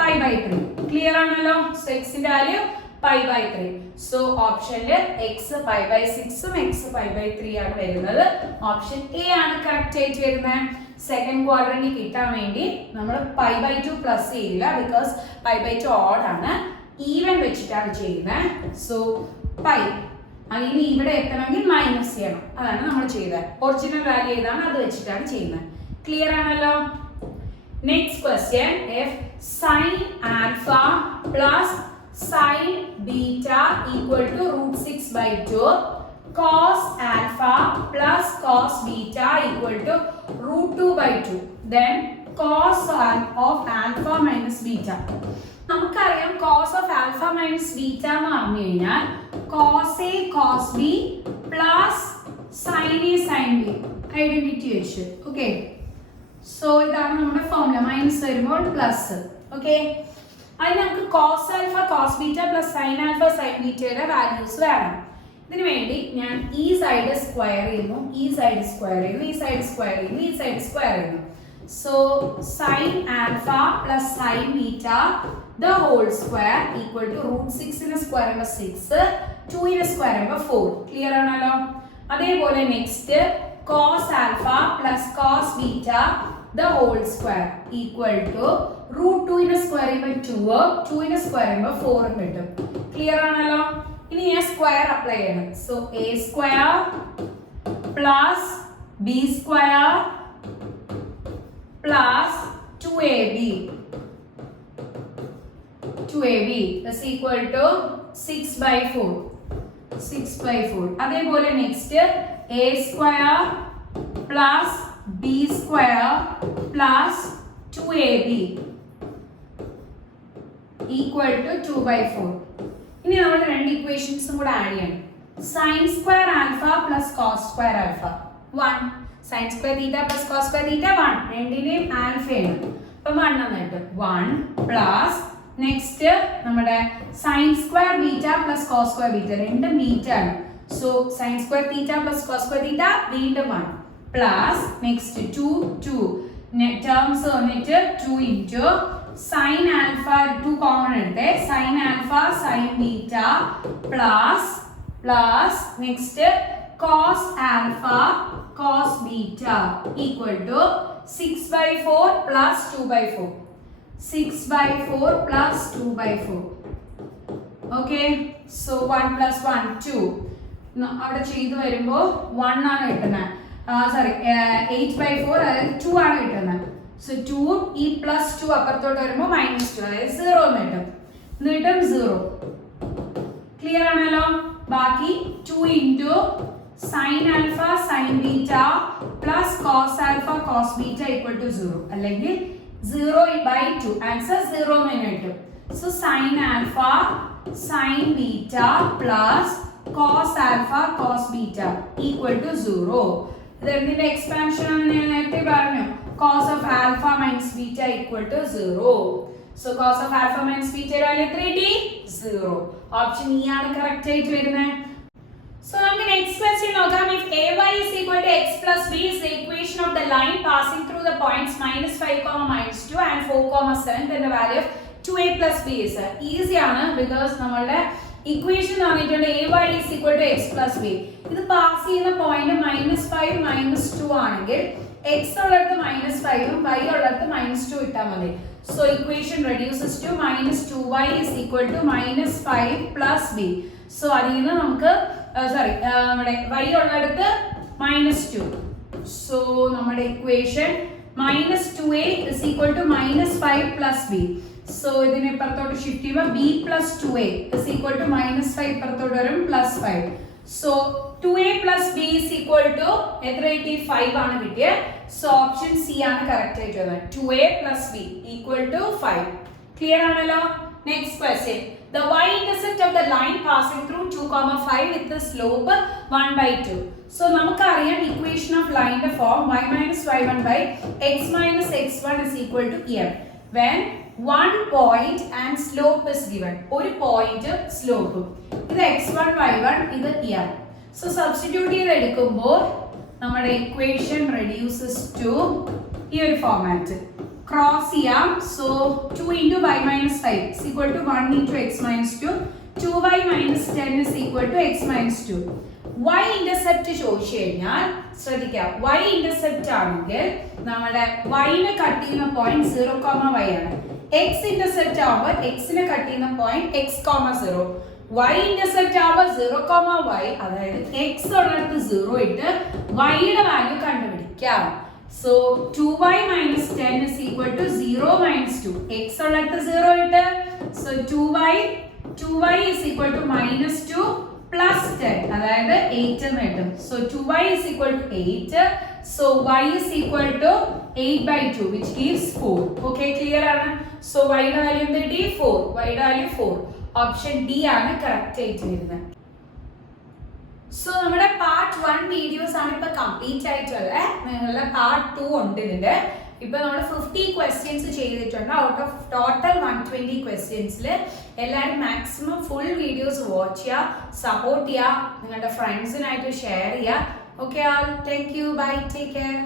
Pi by 3. ക്ലിയർ ആണല്ലോ? സോ x ന്റെ വാല്യൂ പൈ ബൈ 3. സോ ഓപ്ഷനിൽ x പൈ ബൈ 6ഉം x പൈ ബൈ 3 ആണ് വരുന്നത്. ഓപ്ഷൻ എ ആണ് കറക്റ്റ് ആയിട്ട് വരുന്നത്. സെക്കൻഡ് ക്വാഡ്രന്റ് കിട്ടാൻ വേണ്ടി നമ്മൾ പൈ ബൈ 2 പ്ലസ് ചെയ്യില്ല. ബിക്കോസ് പൈ ബൈ 2 ഓഡ് ആണ്, ഈവൻ വെച്ചിട്ടാണ് ചെയ്യുന്നത്. സോ പൈ അതിന് ഇവിടെ എത്തണമെങ്കിൽ മൈനസ് ചെയ്യണം. അതാണ് നമ്മൾ ചെയ്തത്. ഒറിജിനൽ വാല്യൂ ഏതാണ് അത് വെച്ചിട്ടാണ് ചെയ്യുന്നത്. ക്ലിയർ ആണല്ലോ? Next question. If sine alpha plus sine beta equal to root 6 by 2, cos alpha plus cos beta equal to root 2 by 2, then cos of alpha minus beta. നമുക്കറിയാം cos of alpha minus beta എന്ന് പറഞ്ഞു കഴിഞ്ഞാൽ cos a cos b plus sin a sin b. Identity വെച്ച്. Okay, so ഇതാണ് നമ്മുടെ formula. Minus വരുമ്പോൾ plus. Okay, അതിന് നമുക്ക് cos alpha cos beta plus sin alpha sin beta values വേണം. ഇതിനു വേണ്ടി ഞാൻ ഈ സൈഡ് സ്ക്വയർ ചെയ്യുന്നു, ഈ സൈഡ് സ്ക്വയർ ചെയ്യുന്നു, ഈ സൈഡ് സ്ക്വയർ ചെയ്യുന്നു, ഈ സൈഡ് സ്ക്വയർ ചെയ്യുന്നു. So sine alpha plus sine beta the whole square equal to root 6 ന്റെ സ്ക്വയർ ചെയ്യുമ്പോൾ 6, 2 ന്റെ സ്ക്വയർ ചെയ്യുമ്പോൾ 4. ക്ലിയർ ആണല്ലോ? അതേപോലെ next cos alpha plus cos beta the whole square equal to root 2 ന്റെ സ്ക്വയർ ചെയ്യുമ്പോൾ 2, 2 ന്റെ സ്ക്വയർ ചെയ്യുമ്പോൾ 4 കിട്ടും. ക്ലിയർ ആണല്ലോ? ഇനി ഞാൻ സ്ക്വയർ അപ്ലൈ ചെയ്യണം. So a square plus b square plus 2ab is equal to 6 by 4. 6 by 4. അതേപോലെ next a square plus b square plus 2ab equal to 2 by 4. ഇനി നമ്മൾ രണ്ട് ഇക്വേഷൻസും കൂടെ ആഡ് ചെയ്യണം. Sine square alpha plus cos square alpha 1. Sine square theta plus cos square theta 1. രണ്ടിനെയും ആൽഫയാണ്. അപ്പം 1 എന്ന് കിട്ടും. 1 പ്ലസ് നെക്സ്റ്റ് നമ്മുടെ sine square beta plus cos square beta. രണ്ടും ബീറ്റ ആണ്. So sine square theta plus cos square theta വീണ്ടും 1 plus next 2 terms വന്നിട്ട് 2 into sin alpha 2 common എടുത്തേ sin alpha sin beta plus next cos alpha cos beta equal to 6/4 plus 2/4 6/4 plus 2/4 okay so 1 plus 1 2 അവിടെ ചെയ്തു വരുമ്പോൾ 1 ആണ് കിട്ടുന്നത് sorry 8/4 അതായത് 2 ആണ് കിട്ടുന്നത് സോ 2 ഈ പ്ലസ് 2 അപ്പുറത്തോട്ട് വരുമ്പോൾ -2 അതായത് 0 എന്ന് കിട്ടും 0 ക്ലിയർ ആണല്ലോ ബാക്കി 2 into sin alpha sin beta plus cos alpha cos beta equal to 0 അല്ലെങ്കിൽ 0/2 ആൻസർ 0 എന്ന് കിട്ടും so sin alpha sin beta plus cos alpha cos beta equal to 0 ഇതിന്റെ എക്സ്പാൻഷൻ ആണ് ഞാൻ നേരത്തെ പറഞ്ഞു cos of alpha minus beta equal to 0 so cos of alpha minus beta value 3t 0 option E ആണ് correct ആയിട്ട് വരുന്നത് so നമുക്ക് next question നോക്കാം if ay is equal to x plus b is the equation of the line passing through the points -5, -2 and 4, 7 then the value of 2a plus b is easy ആണ് because നമ്മളുടെ equation തന്നിട്ടുണ്ട് ay is equal to x plus b ഇത് pass ചെയ്യുന്ന point -5 -2 ആണെങ്കിൽ x ഉള്ളിടത്ത് -5 ഉം y ഉള്ളിടത്ത് -2 ഇട്ടാൽ മതി so equation reduces to -2y is equal to -5 plus b so അതിൽ നിന്ന് നമുക്ക് സോറി നമ്മുടെ y ഉള്ളിടത്ത് -2 so നമ്മുടെ equation -2a is equal to -5 plus b so ഇതിനെ ഇപ്പുറത്തോട്ട് ഷിഫ്റ്റ് ചെയ്യുമ്പോൾ b plus 2a is equal to -5 ഇപ്പുറത്തോട്ട് വരും +5 so 2a plus b is equal to എത്ര കിട്ടി 5 ആണ് കിട്ടിയത് so ഓപ്ഷൻ C ആണ് കറക്റ്റ് ആയിട്ട് വരുന്നത് 2a plus b equal to 5 clear ആണല്ലോ next question the y-intercept of the line passing through 2, 5 with the slope 1/2 so നമുക്കറിയാം equation of line the form y minus y1 by x minus x1 is equal to m when one point and slope is given ഒരു point slope ഇത് x1 y1 ഇത് m so substitute ചെയ്ത് എടുക്കുമ്പോൾ നമ്മുടെ equation reduces to ഈ ഒരു format cross ചെയ്യാം so 2 into y minus 5 is equal to 1 into x minus 2 2y minus 10 is equal to x minus 2 y intercept ചോദിച്ചു കഴിഞ്ഞാൽ ശ്രദ്ധിക്കാം y intercept ആണെങ്കിൽ നമ്മുടെ y നെ കട്ട് ചെയ്യുന്ന പോയിന്റ് 0, y ആണ് x intercept ആവുമ്പോൾ x നെ കട്ട് ചെയ്യുന്ന പോയിന്റ് x, 0 y intercept ആവുമ്പോൾ 0, y അതായത് x ഉള്ളിടത്ത് 0 ഇട്ട് y യുടെ വാല്യൂ കണ്ടുപിടിക്കാം so 2y minus 10 is equal to 0 minus 2 x ഉള്ളിടത്ത് 0 ഇട്ട് so 2y is equal to -2 plus 10 അതായത് 8 എന്ന് കിട്ടും so 2y is equal to 8 so y is equal to 8/2 which gives 4 okay clear ആണ് so y യുടെ value എന്ത് കിട്ടി 4 y യുടെ വാല്യൂ 4 ഓപ്ഷൻ D ആണ് കറക്റ്റ് ആയിട്ട് വരുന്നത് സോ നമ്മുടെ പാർട്ട് 1 വീഡിയോസ് ആണ് ഇപ്പൊ കംപ്ലീറ്റ് ആയിട്ടുള്ളത് നിങ്ങളുടെ പാർട്ട് 2 ഉണ്ട് ഇതിന്റെ ഇപ്പൊ നമ്മൾ 50 ക്വസ്റ്റ്യൻസ് ചെയ്തിട്ടുണ്ട് ഔട്ട് ഓഫ് ടോട്ടൽ 120 ക്വസ്റ്റ്യൻസിൽ എല്ലാവരും മാക്സിമം ഫുൾ വീഡിയോസ് വാച്ച് ചെയ്യുക സപ്പോർട്ട് ചെയ്യുക നിങ്ങളുടെ ഫ്രണ്ട്സിനായിട്ട് ഷെയർ ചെയ്യുക okay all thank you bye take care